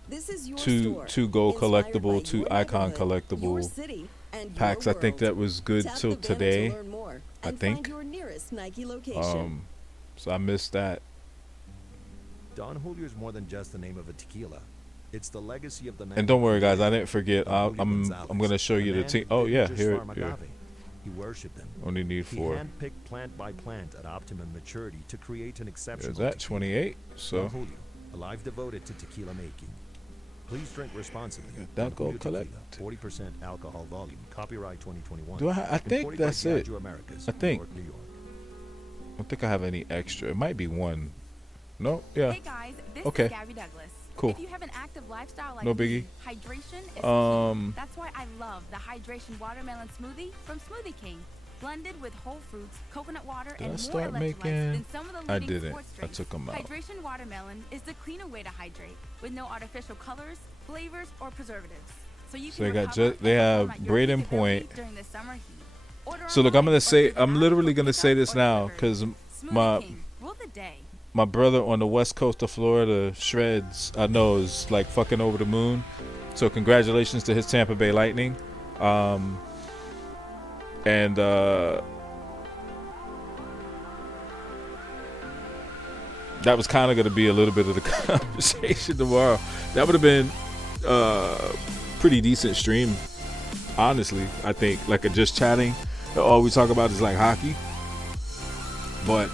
This is your store, two gold inspired by collectible, 2 your icon neighborhood, your collectible city, and packs. your I think world. that was good Tap till the banner to today. learn more I and think. find your nearest Nike location. So I missed that. Don Julio is more than just the name of a tequila. It's the legacy of the man. And don't worry, guys, I didn't forget. Don Julio I'm Gonzalez, gonna show you the man team. who Oh didn't yeah, just here. farm agave. He worshipped them. Only need He 4. handpicked plant by plant at optimum maturity to create an exceptional. Is that tequila. 28? So Don Julio, a life devoted to tequila making. Please drink responsibly. that Don gold Julio collect. Tequila, 40% alcohol volume. Copyright 2021. Do I think Imported by that's it. Diageo Americas, I think. New York, New York. I don't think I have any extra. It might be 1. No, yeah. Hey guys, this Okay. is Gabby Douglas. Cool. If you have an active lifestyle like No me, biggie. hydration is Um, key. That's why I love the Hydration Watermelon Smoothie from Smoothie King. Blended with whole fruits, coconut water, Did I and more start electrolytes making- than some of the I leading didn't. sports I drinks. took 'em out. Hydration Watermelon is the cleaner way to hydrate, with no artificial colors, flavors, or preservatives. So they have Braden Point. So look, I'm literally gonna say this now because my brother on the west coast of Florida, Shreds, I know is like fucking over the moon. So congratulations to his Tampa Bay Lightning. That was kind of going to be a little bit of the conversation tomorrow. That would have been pretty decent stream, honestly. I think like just chatting. All we talk about is like hockey. But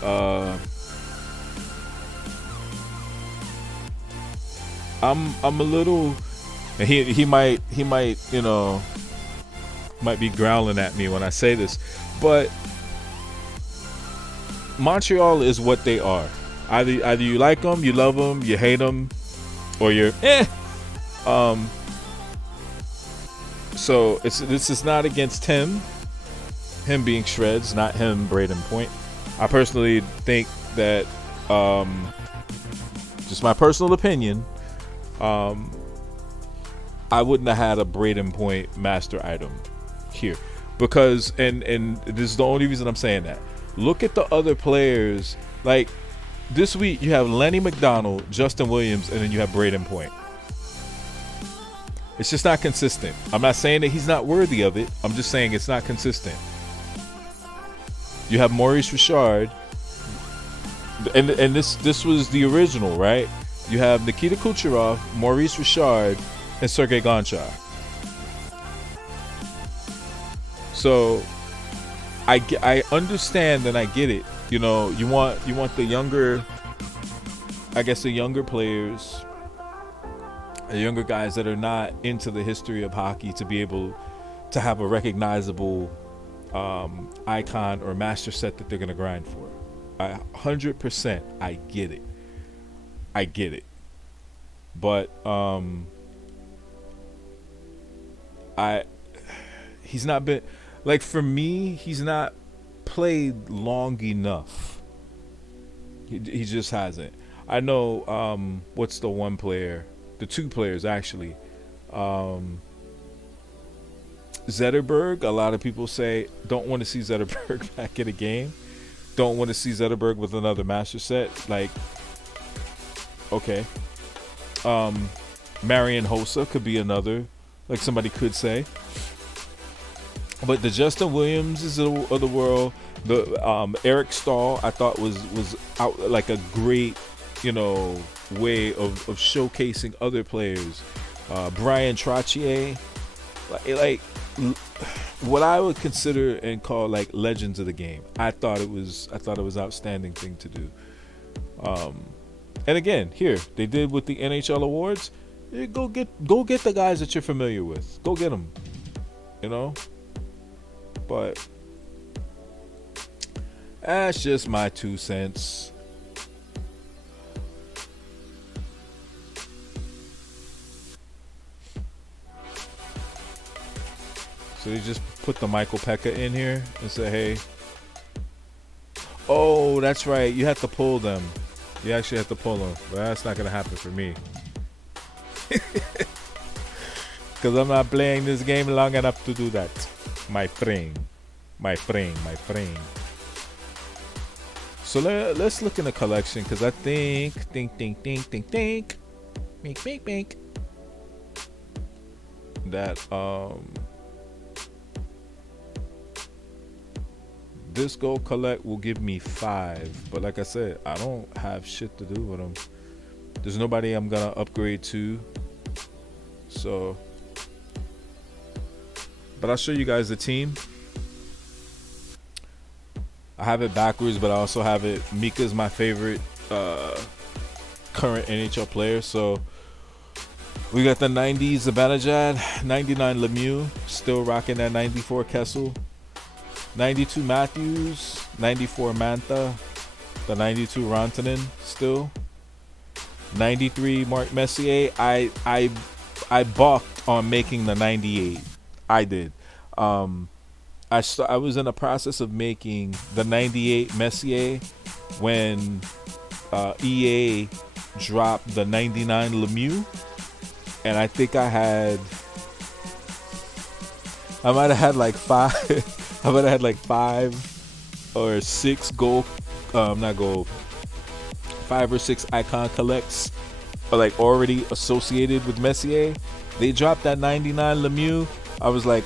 I'm a little. And he might might be growling at me when I say this, but Montreal is what they are. Either you like them, you love them, you hate them, or you're So this is not against him being Shreds, not him Braden Point. I personally think that just my personal opinion, I wouldn't have had a Braden Point master item here because and this is the only reason I'm saying that. Look at the other players. Like this week you have Lenny McDonald, Justin Williams, and then you have Braden Point. It's just not consistent. I'm not saying that he's not worthy of it. I'm just saying it's not consistent. You have Maurice Richard, and this was the original, right? You have Nikita Kucherov, Maurice Richard, and Sergei Gonchar. So I understand and I get it. You know, you want the younger, I guess the younger players, the younger guys that are not into the history of hockey to be able to have a recognizable icon or master set that they're going to grind for. 100% I get it. I get it. But he's not been, like, for me, he's not played long enough. He just hasn't. I know what's the one player, the two players actually, Zetterberg. A lot of people say don't want to see Zetterberg back in a game, don't want to see Zetterberg with another master set. Like, okay, Marian Hossa could be another, like somebody could say. But the Justin Williams of the world, the Eric Stahl, I thought was out like a great, way of showcasing other players. Brian Trottier, like what I would consider and call like legends of the game. I thought it was outstanding thing to do. And again, here they did with the NHL awards. Go get the guys that you're familiar with. Go get them. But that's just my 2 cents. So they just put the Michael Pekka in here and say, hey. Oh, that's right. You have to pull them. You actually have to pull them. But that's not going to happen for me. Because I'm not playing this game long enough to do that. My friend. So let's look in the collection, because I think that this gold collect will give me 5, but like I said, I don't have shit to do with them. There's nobody I'm gonna upgrade to, so. But I'll show you guys the team. I have it backwards, but I also have it. Mika's my favorite current NHL player. So we got the 90s Zibanejad, 99 Lemieux, still rocking that 94 Kessel, 92 Matthews, 94 Mantha, the 92 Rantanen still, 93 Mark Messier. I balked on making the 98. I did. I was in the process of making the 98 Messier when EA dropped the 99 Lemieux, and I think I had I might have had like 5. I might have had like 5 or 6 gold, not gold, 5 or 6 icon collects, like already associated with Messier. They dropped that 99 Lemieux. I was like,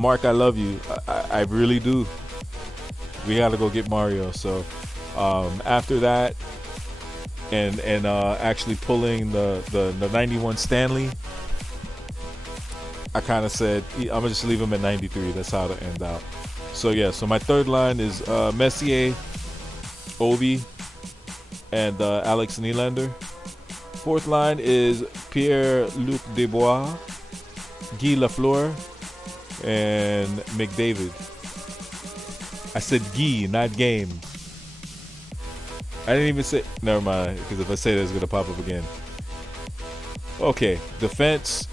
Mark, I love you. I really do. We gotta go get Mario. So after that, and actually pulling the 91 Stanley, I kind of said I'm gonna just leave him at 93. That's how to end out. So yeah, so my third line is Messier, Ovi, and Alex Nylander. Fourth line is Pierre-Luc Dubois, Guy Lafleur, and McDavid. I said Guy, not game. I didn't even say. Never mind, because if I say that, it's gonna pop up again. Okay, defense.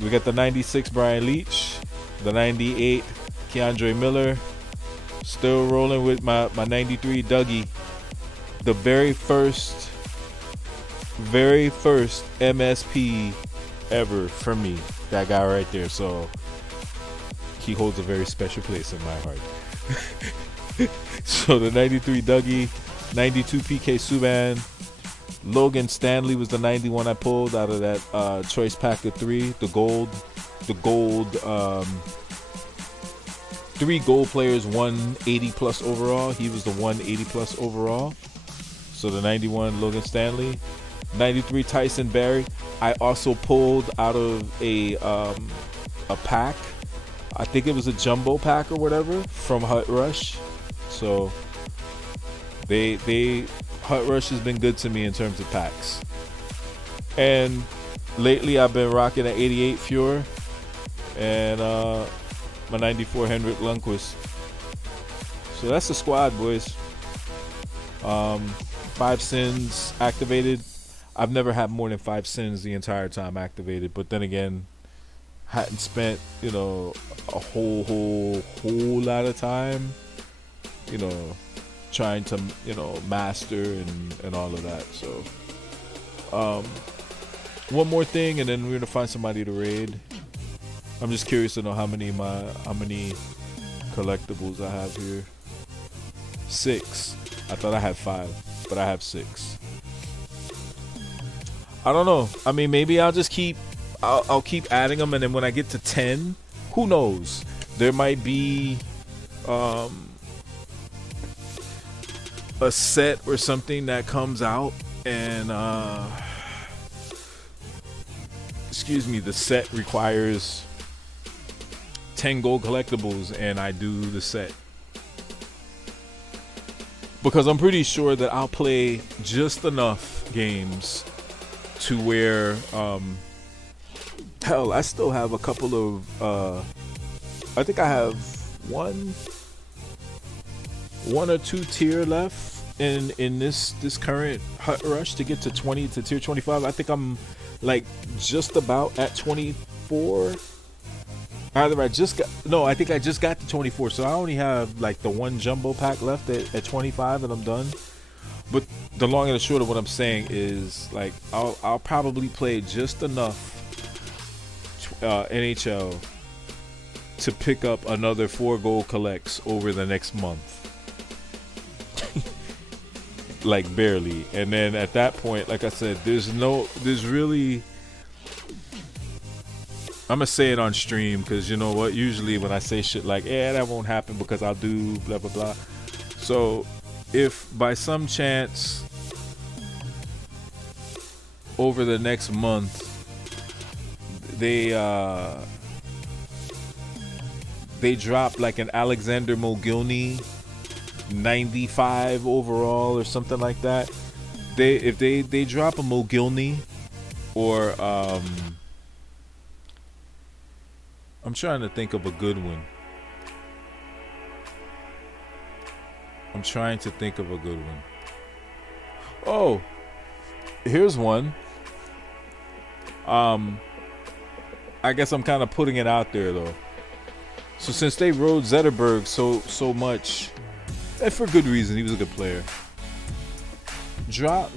We got the 96 Brian Leach, the 98 Keandre Miller. Still rolling with my 93 Dougie. The very first MSP ever for me. That guy right there. So he holds a very special place in my heart. So the 93 Dougie, 92 PK Subban. Logan Stanley was the 91 I pulled out of that choice pack of 3. The gold 3 gold players, 180 plus overall. He was the 180 plus overall. So the 91 Logan Stanley. 93 Tyson Barrie. I also pulled out of a pack. I think it was a jumbo pack or whatever from Hut Rush. So they Hut Rush has been good to me in terms of packs. And lately I've been rocking an 88 Fuhrer and my 94 Henrik Lundqvist. So that's the squad, boys. 5 sins activated. I've never had more than 5 sins the entire time activated, but then again, hadn't spent, a whole lot of time, trying to, master and all of that. So, one more thing, and then we're gonna find somebody to raid. I'm just curious to know how many collectibles I have here. 6. I thought I had 5, but I have 6. I don't know. I mean, maybe I'll just keep adding them, and then when I get to 10, who knows? There might be a set or something that comes out, and the set requires 10 gold collectibles, and I do the set. Because I'm pretty sure that I'll play just enough games to where, hell, I still have a couple of, I think I have one or 2 tier left in this current Hut Rush to get to tier 25. I think I'm like just about at 24. I think I just got to 24, so I only have like the 1 jumbo pack left at 25 and I'm done. But the long and the short of what I'm saying is, like, I'll probably play just enough NHL to pick up another 4 gold collects over the next month. Like, barely. And then at that point, like I said, there's really, I'm gonna say it on stream, because you know what, usually when I say shit like, yeah, that won't happen because I'll do blah blah blah. So if by some chance over the next month they drop like an Alexander Mogilny 95 overall or something like that, if they drop a Mogilny, or I'm trying to think of a good one. Oh, here's one. I guess I'm kind of putting it out there though. So since they rode Zetterberg so much, and for good reason, he was a good player. Drop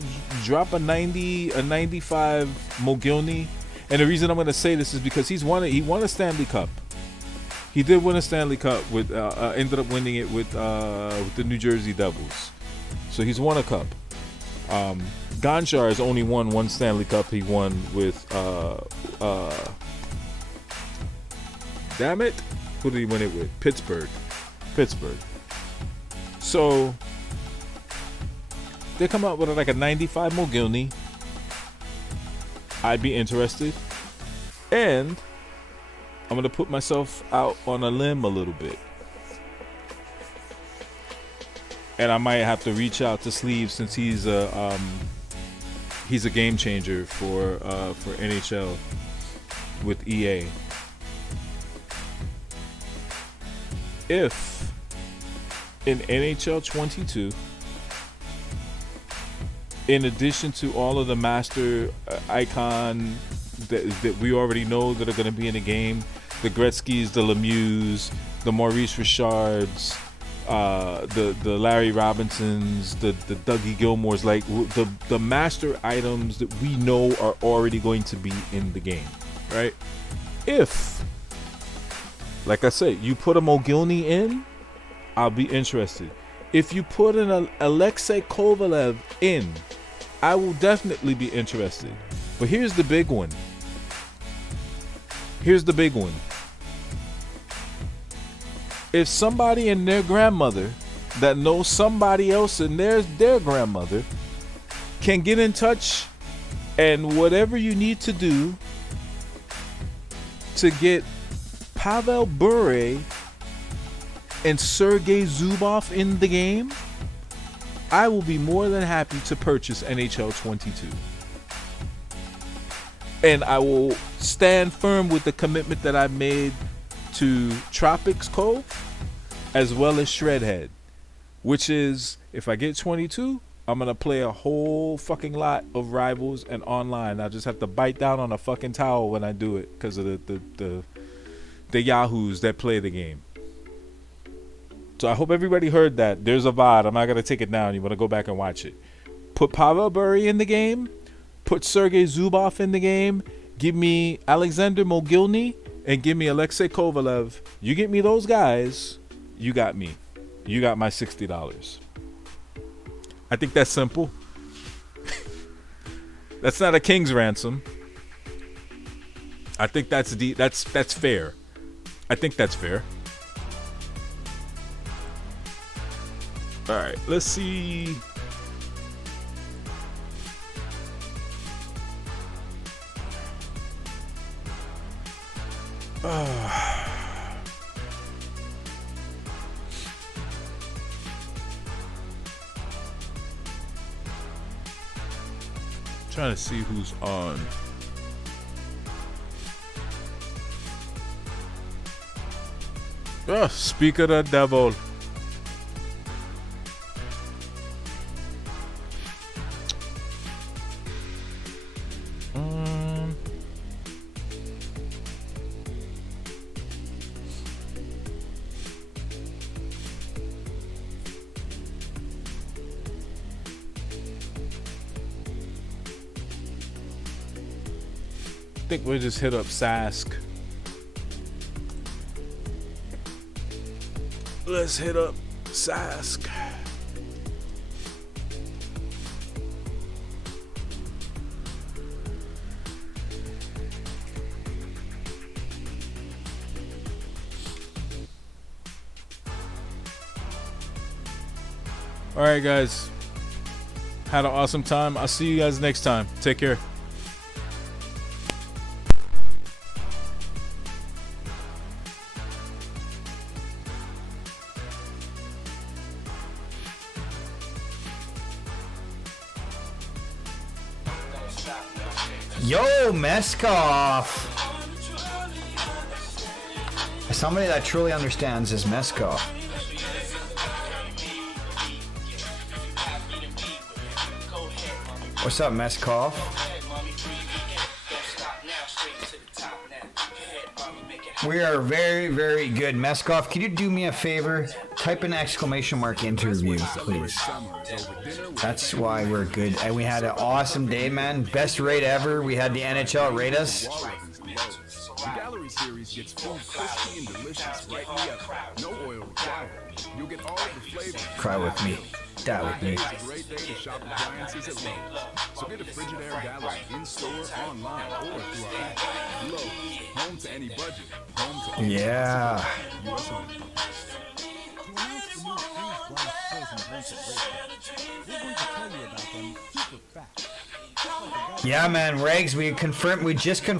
a 95 Mogilny, and the reason I'm going to say this is because he won a Stanley Cup. He did win a Stanley Cup with ended up winning it with the New Jersey Devils. So he's won a cup. Gonchar has only won one Stanley Cup. He won with damn it, who did he win it with? Pittsburgh. So they come out with like a 95 Mogilny. I'd be interested. And I'm going to put myself out on a limb a little bit. And I might have to reach out to Sleeve since he's a game changer for NHL with EA. If in NHL 22, in addition to all of the master icon that we already know that are going to be in the game, the Gretzkys, the Lemieux, the Maurice Richards, the Larry Robinsons, the Dougie Gilmores, like the master items that we know are already going to be in the game, right? If, like I said, you put a Mogilny in, I'll be interested. If you put an Alexei Kovalev in, I will definitely be interested. But here's the big one. If somebody and their grandmother that knows somebody else and their grandmother can get in touch, and whatever you need to do to get Pavel Bure and Sergei Zubov in the game, I will be more than happy to purchase NHL 22. And I will stand firm with the commitment that I made to Tropics Cove as well as Shredhead, which is, if I get 22, I'm going to play a whole fucking lot of Rivals and online. I just have to bite down on a fucking towel when I do it because of the yahoos that play the game. So I hope everybody heard that. There's a VOD. I'm not going to take it down. You want to go back and watch it. Put Pavel Bure in the game. Put Sergei Zubov in the game. Give me Alexander Mogilny. And give me Alexei Kovalev. You get me those guys, you got me. You got my $60. I think that's simple. That's not a king's ransom. I think that's fair. I think that's fair. All right, let's see. Trying to see who's on. Speak of the devil. I think we'll just hit up Sask. Let's hit up Sask. All right, guys. Had an awesome time. I'll see you guys next time. Take care. Yo, Meskov! As somebody that truly understands is Meskov. What's up, Meskov? We are very, very good. Meskov, can you do me a favor? Type an exclamation mark into review, please. That's why we're good. And we had an awesome day, man. Best raid ever. We had the NHL rate us. The Gallery series gets food crispy and delicious right in the oven. No oil required. You'll get all of the flavor. Cry with me. Die with me. It's a great day to shop appliances at Lowe's. So get a Frigidaire Gallery in-store, online, or through our app. Lowe's, home to any budget. Home to all Yeah. US only. To announce the new freeze blast frozen drinks at Raytheon, we're going to tell you about them super fast. Yeah, man. Regs, we just confirmed